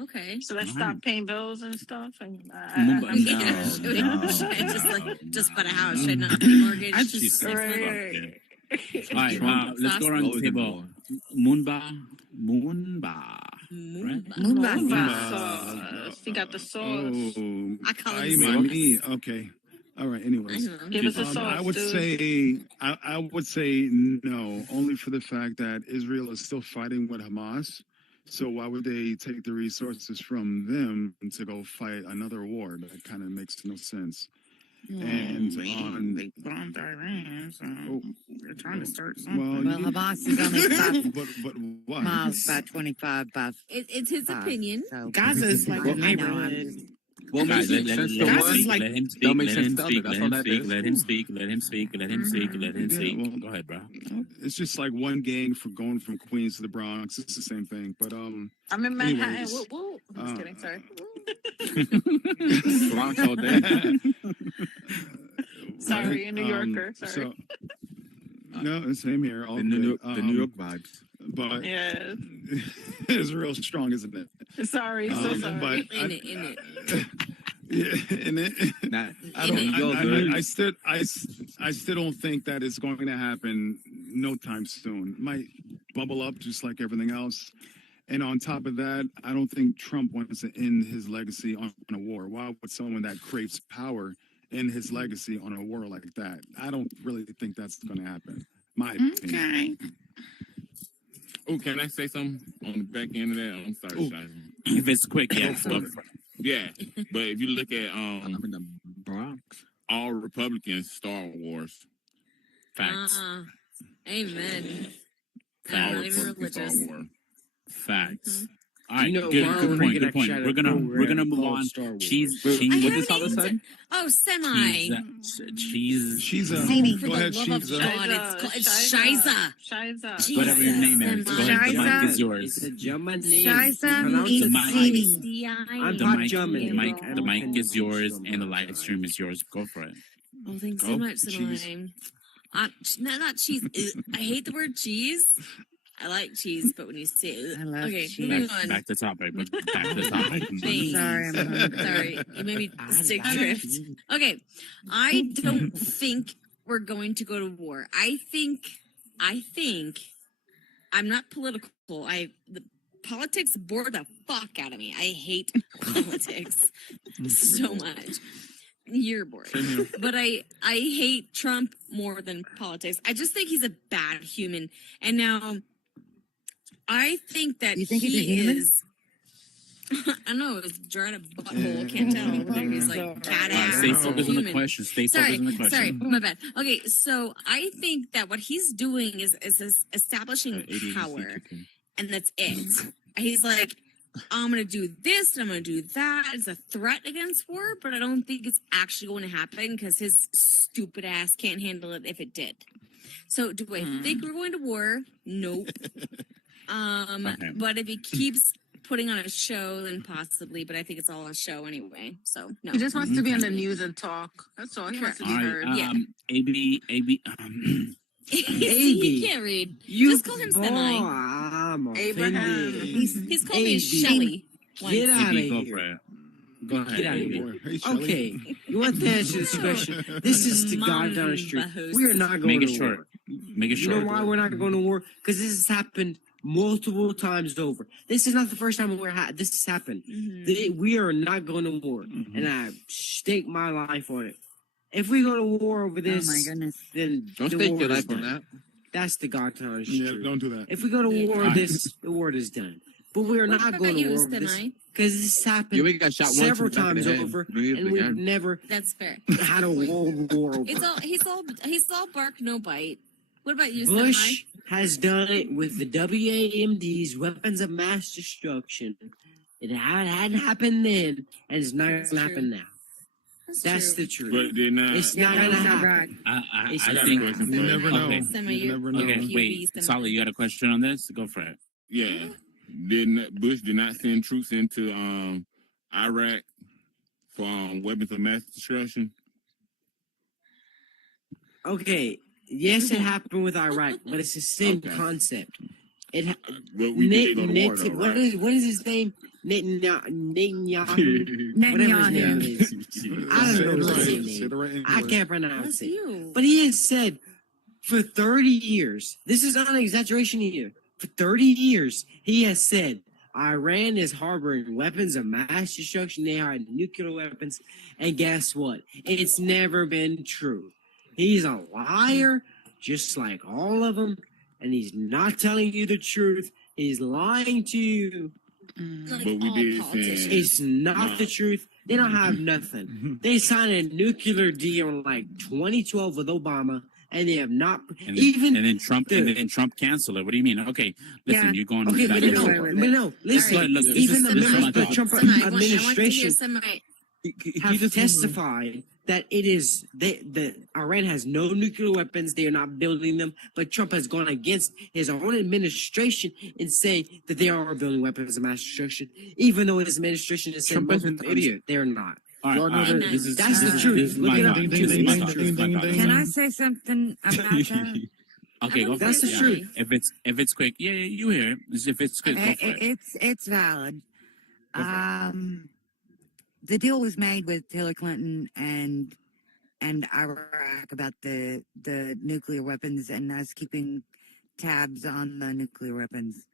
Okay. So let's stop paying bills and stuff. And just bought a house, should not pay mortgage. I just Right. All right, let's go around the table. Moonba. Right? Sauce. You got the sauce. I call I it mean, sauce. me. Okay. All right. Anyways, Give us a sauce, I would dude. say I would say no, only for the fact that Israel is still fighting with Hamas. So why would they take the resources from them to go fight another war? That kind of makes no sense. And they bombed Iran, so they're trying to start something. Well, Hamas is only about but what? miles by 25 by. It's his opinion. So. Gaza is like a I know, neighborhood. What makes Guys, sense to let one, him speak. don't make Let sense him to speak. other. That's Let all him that speak. is. Let him speak. Let him speak. Let him speak. Let him Yeah, speak. well, Go ahead, bro. It's just like one gang for going from Queens to the Bronx. It's the same thing. But I'm in Manhattan. anyways, I'm just kidding. Sorry. Bronx all day. Sorry, a New Yorker. Sorry. So, no, same here. All The good. New York vibes. But Yes. it's real strong, isn't it? Sorry. So sorry. But In it. yeah, and I still don't think that it's going to happen no time soon. It might bubble up just like everything else. And on top of that, I don't think Trump wants to end his legacy on a war. Why would someone that craves power end his legacy on a war like that? I don't really think that's going to happen. My opinion. Okay. Oh, can I say something on the back end of that? I'm sorry, Shai. If it's quick, yeah. Yeah, but if you look at I'm in the Bronx. all Republicans Star Wars, Facts. Amen. all I'm not even Republicans Star religious. Wars. Facts. All right, You know, good Ronald point. Reagan Good point. actually We're had a gonna program move called on. Star Wars. Cheese. I What haven't did Tyler eaten say? it. Oh, semi. Cheese. She's Oh, a. for Go the ahead, love of she's God, it's Shiza. Shiza. Whatever your name is. Go ahead. The mic is yours. It's a German name. Shiza Pronounce means it city. I'm The part mic, German. the mic is yours, and the live stream is yours. Go for it. Oh, thanks Go. so much, Cheese. Sublime. No, not cheese. I hate the word cheese. I like cheese, but when you say it, I love okay, cheese. moving on. Back to topic. Back to topic. Thanks. Sorry, I'm hungry. Sorry, you made me I stick love drift. cheese. Okay, I don't think we're going to go to war. I think I'm not political. The politics bore the fuck out of me. I hate politics so much. You're bored. But I hate Trump more than politics. I just think he's a bad human. And now I think that You think he's a human? is. I know it was drawing a butthole. Can't tell over there. He's like badass. Stay focused on the human. question. Stay focused on the question. Sorry, my bad. Okay, so I think that what he's doing is establishing power, and that's it. He's like, I'm gonna do this and I'm gonna do that. It's a threat against war, but I don't think it's actually going to happen because his stupid ass can't handle it if it did. So, do I think we're going to war? Nope. But if he keeps putting on a show, then possibly. But I think it's all a show anyway. So no. He just wants to be on the news and talk. That's all. He wants to be heard. AB. He can't read. Just call him Senai. I'm Abraham. He's called me Shelly. Get out of Go here. for it. Go ahead. Get out of AB. here. Hey, Shelley. Okay, you want to answer this question? This is the God down the street. We are not going Make it to short. war. Make it You short. know why we're not going to war? Because this has happened multiple times over. This is not the first time this has happened. We are not going to war, and I stake my life on it. If we go to war over this, my goodness. then Don't the stake war your is life on done. that. That's the God down the Yeah, street. don't do that. If we go to war over this, the war is done. But we are What not about going to you, war over this Senai? because this happened Yeah, we got shot once in several the back of the times head. over, We used and the we've gun. never That's fair. had a world war over. He's all bark, no bite. What about you, Bush Senai? has done it with the WAMDs, weapons of mass destruction. It hadn't happened then, and it's not going to happen now. That's the truth. But they're not. It's not going to happen. I It's I not think. gonna happen. You never know. Okay. You never know. Okay, wait. Solid, you got a question on this? Go for it. Yeah. Bush did not send troops into Iraq for weapons of mass destruction? Okay, yes, it happened with Iraq, but it's the same concept. It But we did go to war, though, what right? is his name? Netanyahu. Whatever his name is. I don't know his name. I can't pronounce it. But he has said for 30 years, this is not an exaggeration here. For 30 years, he has said Iran is harboring weapons of mass destruction. They are nuclear weapons. And guess what? It's never been true. He's a liar, just like all of them. And he's not telling you the truth. He's lying to you. But we did send. It's not the truth. They don't have nothing. They signed a nuclear deal in like 2012 with Obama, and they have not And even. then Trump canceled it. What do you mean? Okay, listen, Yeah. you're going. Okay, back but and no, forth. but no, listen. Look, look, Even the this is members my of the thought. Trump administration have testified that it is that Iran has no nuclear weapons. They are not building them. But Trump has gone against his own administration in saying that they are building weapons of mass destruction, even though his administration is saying Trump is an idiot. they're not. All right. That's the truth. Look it up. Can I say something about that? Okay, go for That's it. the Yeah. truth. If it's quick, yeah, you hear. If it's quick, go for it. It's valid. The deal was made with Hillary Clinton and Iraq about the nuclear weapons and us keeping tabs on the nuclear weapons.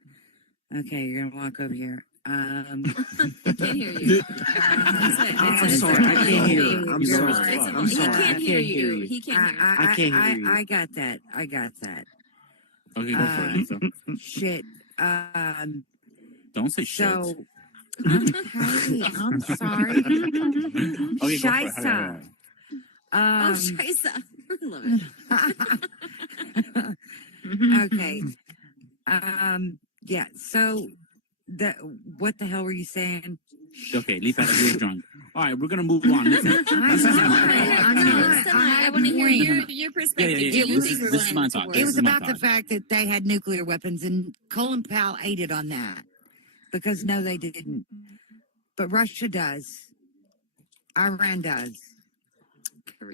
Okay, you're gonna walk over here. I can't hear you. I'm sorry, I can't hear you. I'm sorry. I'm He sorry. I can't hear can't hear you. you. He can't hear you. I can't hear you. I got that. I got that. Okay, go for it. So, Shit. don't say shit. So, I'm sorry. Okay, go for it. Shaisa. Oh, Shaisa. I love it. Okay. Yeah. So, what the hell were you saying? Okay, leave that. You're drunk. All right, we're gonna move on. Listen. I want to hear your perspective. Yeah. Do you This think we're is going my into thought. war? It was This is my about the thought. fact that they had nuclear weapons, and Colin Powell aided on that because no, they didn't. But Russia does. Iran does.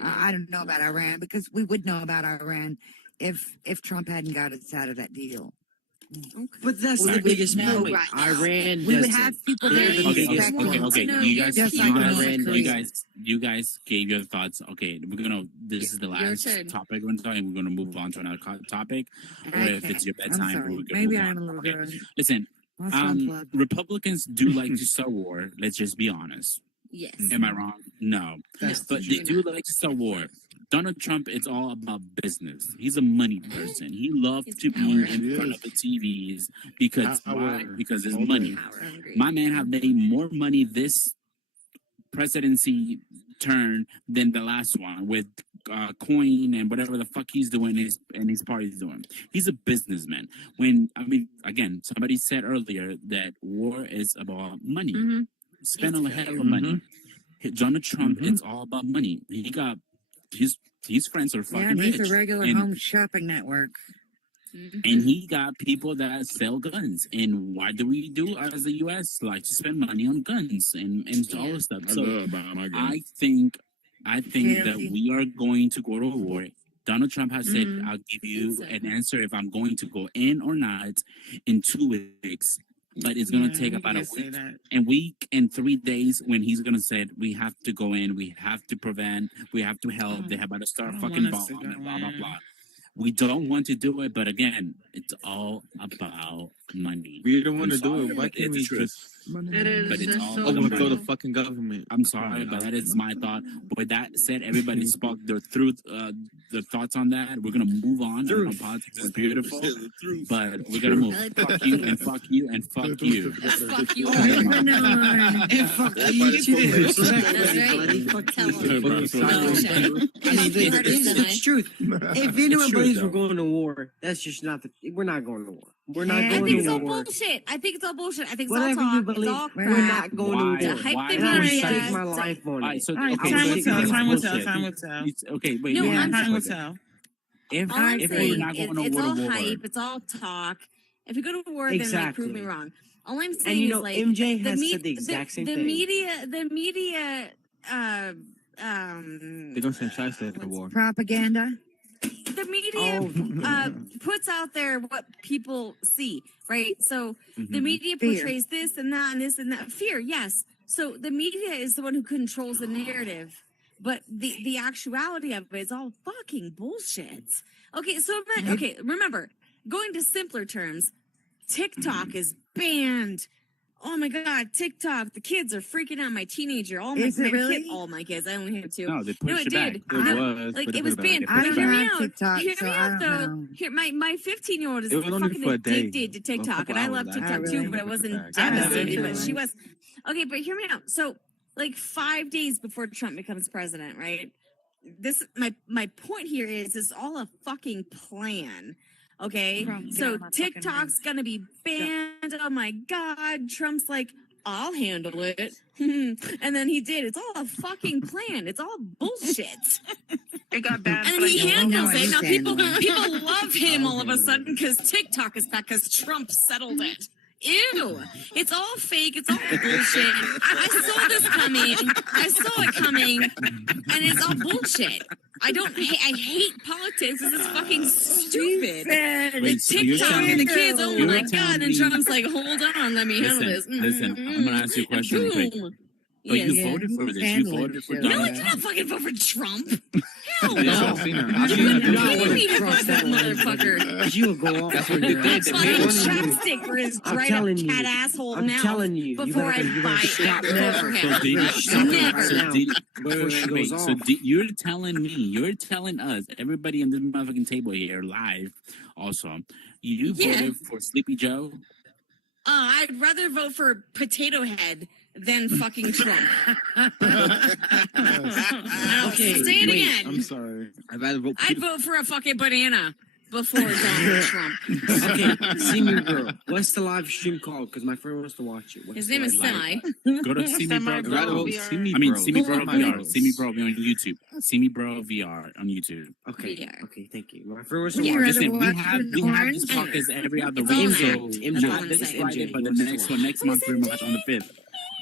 I don't know about Iran because we would know about Iran if Trump hadn't got us out of that deal. But that's We the would biggest know point. right now. Iran We would doesn't. have people They're there the to biggest respect point. Okay. No, You guys, just you like guys, North Korea. you guys gave your thoughts. Okay, we're gonna. This is the last turn. topic we're talking. We're gonna move on to another topic, or if Okay. it's your I'm bedtime, sorry. we're gonna Maybe move I'm on. a little Okay. drunk. Listen, Let's unplug. Republicans do like to start war. Let's just be honest. Yes. Am I wrong? No. That's But they do like to start war. Donald Trump, it's all about business. He's a money person. He loves to be in front of the TVs because why? Because there's money. My man have made more money this presidency turn than the last one with coin and whatever the fuck he's doing and his party's doing. He's a businessman. Again, somebody said earlier that war is about money. Spend a hell of money. Donald Trump, it's all about money. He got his friends are fucking Yeah, he's rich. a regular And- home shopping network. and he got people that sell guns. And why do we do as the U.S. like to spend money on guns and all this stuff? I So love buying my guns. I think that we are going to go to war. Donald Trump has said, "I'll give you an answer if I'm going to go in or not in 2 weeks." But it's going to take about a week and 3 days when he's going to say, we have to go in, we have to prevent, we have to help, they have about to start fucking bomb and blah, blah, blah. We don't want to do it, but again, it's all about money. We don't want to do it. Why can't we It's true. just... It is. But it's It's all so about overthrow money. the fucking government? I'm sorry, but that is my thought. With that said, everybody spoke their thoughts on that. We're gonna move on. I know politics is beautiful, but we're gonna move. Fuck you and fuck you and fuck you. Fuck you. And fuck you too. It's truth. If anyone believes we're going to war, that's just not we're not going to war. We're not I going think it's to all war. bullshit. I think it's all bullshit. I think it's Whatever all you talk. believe, it's all we're crap. not going Why? to war. Hype Why? the And I media. stake my life on it. So, All right, okay, time will so tell. it's Time will tell. bullshit. Time will tell. Okay, wait. No, let me I'm ask Time you will something. tell. If All I'm we're saying not going to it's war all to war, hype. It's all talk. If you go to war, then like, prove me Exactly. wrong. All I'm saying And you know, is like MJ has said the exact same the thing. The media. They're going to try to start the war. Propaganda. The media puts out there what people see, right? So the media Fear. portrays this and that and this and that. Fear, yes. So the media is the one who controls the narrative, but the actuality of it is all fucking bullshit. Okay, so remember, going to simpler terms, TikTok is banned. Oh my God, TikTok! The kids are freaking out. My teenager, all my Is it really? all my kids. I only have 2. No, they pushed it it back. did. It No, was, but it was banned. I But don't hear me have out. TikTok, Hear so me I out don't though. know. Here, my 15-year-old is It was only fucking for a day. addicted to TikTok, couple and I love hours, TikTok actually. too, but I wasn't I love it devastated. too. But she was. Okay, but hear me out. So, like 5 days before Trump becomes president, right? This my point here is it's all a fucking plan. Okay, so TikTok's gonna be banned. Oh my God, Trump's like, I'll handle it. And then he did. It's all a fucking plan. It's all bullshit. It got bad. And he handles it. Now people love him all of a sudden because TikTok is back because Trump settled it. Ew. It's all fake. It's all bullshit. I saw this coming. I saw it coming. And it's all bullshit. I hate politics. This is fucking stupid. The Wait, so you're TikTok telling and the me- kids, oh you're my telling God. And me- Trump's like, hold on, let me handle this. Listen, I'm gonna ask you a question real quick. Boom. But Yes. you voted for this. You voted for No, I Donald did Trump. not fucking vote for Trump. Hell Yeah, no. I've seen her. You I've seen her. wouldn't No, pay me to Trump vote that motherfucker. You will go off. That's what they did. Fucking chapstick for his I'm dried telling up you. cat asshole I'm mouth telling you. before I you buy stop it. now. Vote for So him. did, Never. so did, Before she goes off. you're telling me, you're telling us, everybody on this motherfucking table here, live, also, you Yeah. voted for Sleepy Joe? I'd rather vote for Potato Head than fucking Trump. Okay, Say it wait, again. I'm sorry. I'd rather vote I'd vote for a fucking banana before Donald Trump. Okay, see me, bro. What's the live stream called? Because my friend wants to watch it. What's His the name is live- Semi. Go to See Me Bro. I'd rather vote See Me I mean, Bro. See Me Bro Oh my VR. God. See Me Bro on YouTube. See Me Bro VR on YouTube. Okay, Yeah. okay, thank you. My friend wants to Yeah. watch Listen, it. we have this podcast every other It's all week, an so act. MJ, That's all not I'm this saying. Friday, but the next month, pretty much on the 5th,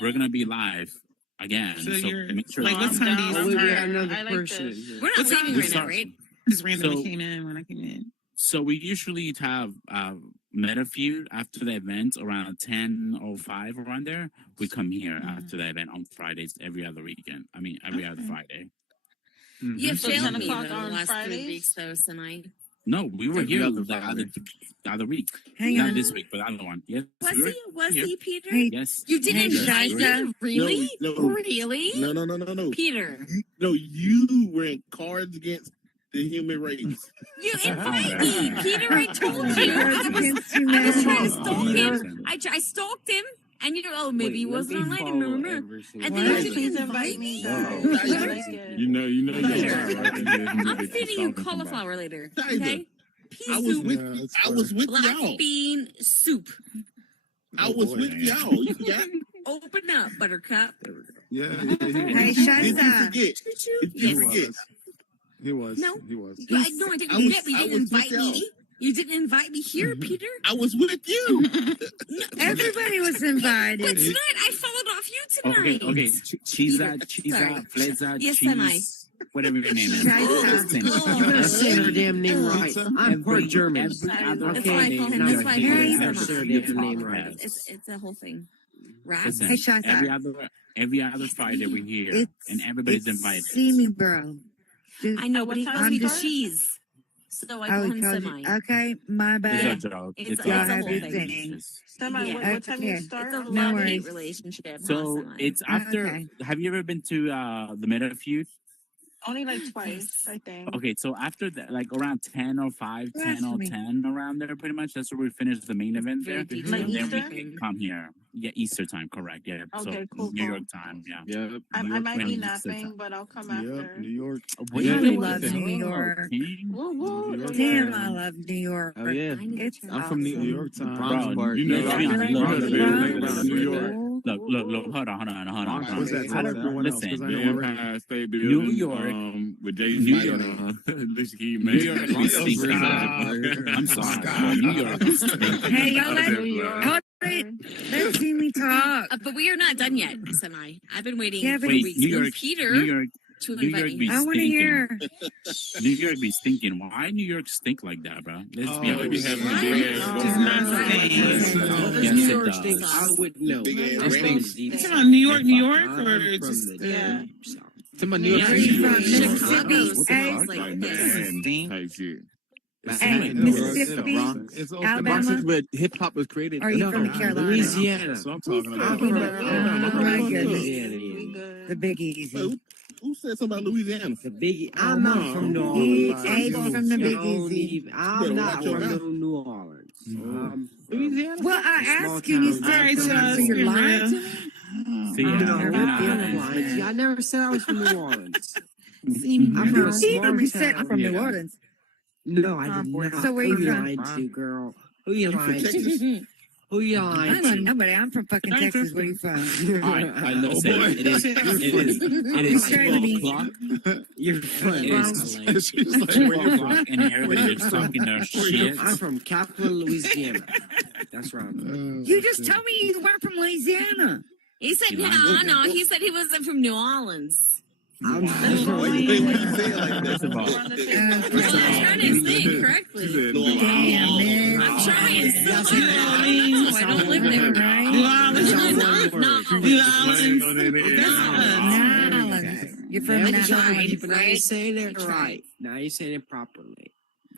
we're gonna be live again. So So you're make sure. like, what time do you Oh, wait, we start? got another I like person. this. in We're here. not leaving right now, start- right? Just randomly So- came in when I came in. So we usually have Meta Feud after the event around 10:05 around there. We come here after the event on Fridays every other weekend. Every other Friday. You So failed 10 me o'clock the on last 3 Fridays? weeks, though, Semi. No, we were Every here other the other week. Hang Not on. this week, but the other one. Yes. Was here. he, Peter? Yes. You didn't invite me? Really? No, Really? No. Peter. You ran Cards Against the Human Race. You invited me, Peter. I told you. I was trying to stalk him. I stalked him. And you know, oh, maybe he wasn't online. I don't remember. And then you didn't invite me. You know, I'm feeding you cauliflower later. Okay? I was with Black y'all. bean soup. I was with y'all. You forgot? Open up, Buttercup. Yeah. Hey, Did you Shaza. forget? Did you forget? He was. No. He was. No, I didn't forget. You didn't invite me. You didn't invite me here, Peter. I was with you. Everybody was invited. But tonight, I followed off you tonight. Okay. Cheese, Sorry. Fleza, Yes, cheese, am I? whatever your name is. You gotta say her damn name right. I'm part German. That's why I call him. now That's why I you call him gotta say her damn name right. It's a whole thing. Right? Listen, Hey, Shaza. every other Friday we're here, and everybody's invited. See me, bro. I know, but he calls me the just- cheese. So I I call would him call Semi. you. Okay, my bad. It's a joke. It's Y'all a have whole your thing. thing. Semi, what time you Okay. start? It's a No love-hate worries. relationship. So Semi. it's after. Okay. Have you ever been to the Meta Feud? Only like twice, I think. Okay, so after that, like around 10 or 5, 10 or 10 around there, pretty much. That's where we finish the main event there. Like And then we Easter? can come here. Yeah, Easter time, correct. Yeah. Okay, so cool, New cool. York time. Yeah. Yep. I New York might be 20 Easter napping, time. but I'll come Yep. after. New York. Wait, I wait, love wait. New York. Okay. Damn, I love New York. Oh yeah. It's I'm from New awesome. York, The Bronx part. You know, Look, you know the look, New York. look, hold on. What's that? Tell everyone else, because I know already. Empire State New Building. York. With Jay-Z New York. Alicia Keys, New York is stinking. man. I'm sorry. New York is stinking. Hey, y'all let let's see me talk. But we are not done yet, Semi. I've been waiting Yeah, for but- weeks. New York, Peter New York, to New invite York me. be I want to stinking. hear. New York be stinking. Why New York stink like that, bro? Let's be Oh, they be honest. having a big ass Yes, New it York does. stinks. I would know. Big ass That rings. stinks. It's about New York, New York, I'm or from just the Yeah. South. To my New Yeah, York Where you City. from? Mississippi? Chicago's Hey, like Like this. Manhattan type shit. Hey, Mississippi, It's open. The Bronx Alabama. is where hip hop was created. Are you No, from Carolina? Louisiana. That's what I'm talking I'm about. from the, Oh, my goodness, Louisiana. We good. the Big Easy. Who said something about Louisiana? The Biggie. I'm not from New He Orleans. ain't from the Big Don't Easy. even- I'm better not watch your from mouth. New Orleans. Louisiana. Well, I Small asked you, you town. said All right, from, so so you're you're lying real. to me? See, I'm yeah, never we're feeling not- like See, I never said I was from New Orleans. I'm I'm from a from, small you said town. I'm from New Orleans. No, I did not. So where Who you you from? lying to, girl? Who you You from lying Texas? to? Who you I lying don't know to? nobody. I'm from fucking Texas. Where you from? All right, listen. boy. It is trying to 12 be- o'clock. You're funny. It is She's like, 12 where you from? o'clock, and everybody is talking their shit. I'm from Capitol, Louisiana. That's right. You just told me you weren't from Louisiana. He said, You no, lying? no. He said he wasn't from New Orleans. I'm Wait, wait, you say it like that? First of all, Well, I'm trying to think correctly. Damn, man. I'm trying so hard. Orleans. I don't live there, Right? New Orleans. No, New Orleans. Nolans. You're from Never Nolans. tried, but now you're right? saying it You right. Now you're saying it properly.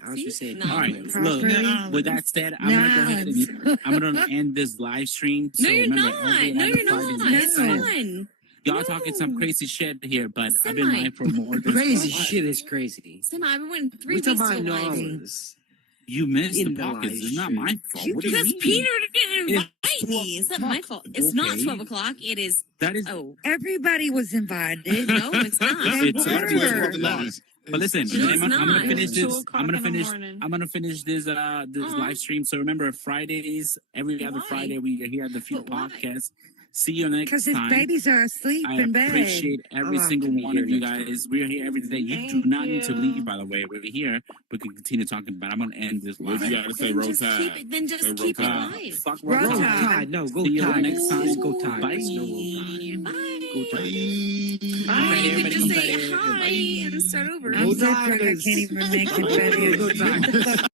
I was just saying. No. all right, properly. look. No. With that said, I'm gonna go ahead and I'm gonna end this live stream. No, So you're remember, not. every No, other you're Friday not. night- It's fun. Y'all talking some crazy shit here, but I've been Semi. live for more than Crazy shit is crazy. Semi, I've been waiting 3 We talking weeks to about go New live. Orleans. You missed In the the podcast. live It's not stream. my fault. What do you Because mean? Peter didn't It's invite me. It's not my fault. It's not Okay. 12 o'clock. It is. That is. Oh, Everybody was invited. no, it's not. It's Were. But listen, No, it's I'm gonna not. finish this. 2 o'clock I'm gonna in the finish. morning. I'm gonna finish this live stream. So remember, Fridays, every other Why? Friday, we are here at the Feud But why? Podcast. See you next Because his time. babies are asleep I in bed. appreciate every I'll have single to be one here of you next time. guys. We're here every day. You do Thank not need to you. leave, by the way. We're here. We can continue talking, but I'm gonna end this What live. you gotta say, Then roll just keep tide. it. Then just Hey, keep it roll tide. live. Fuck Roll roll Go tide. Tide. No, go See you Tide. next time. Go Tide. Bye. Let's go Tide. Bye. Go Tide. Or you could just say Bye. hi and start over. I'm so Tide drunk I is- can't even make it better. Go Tide.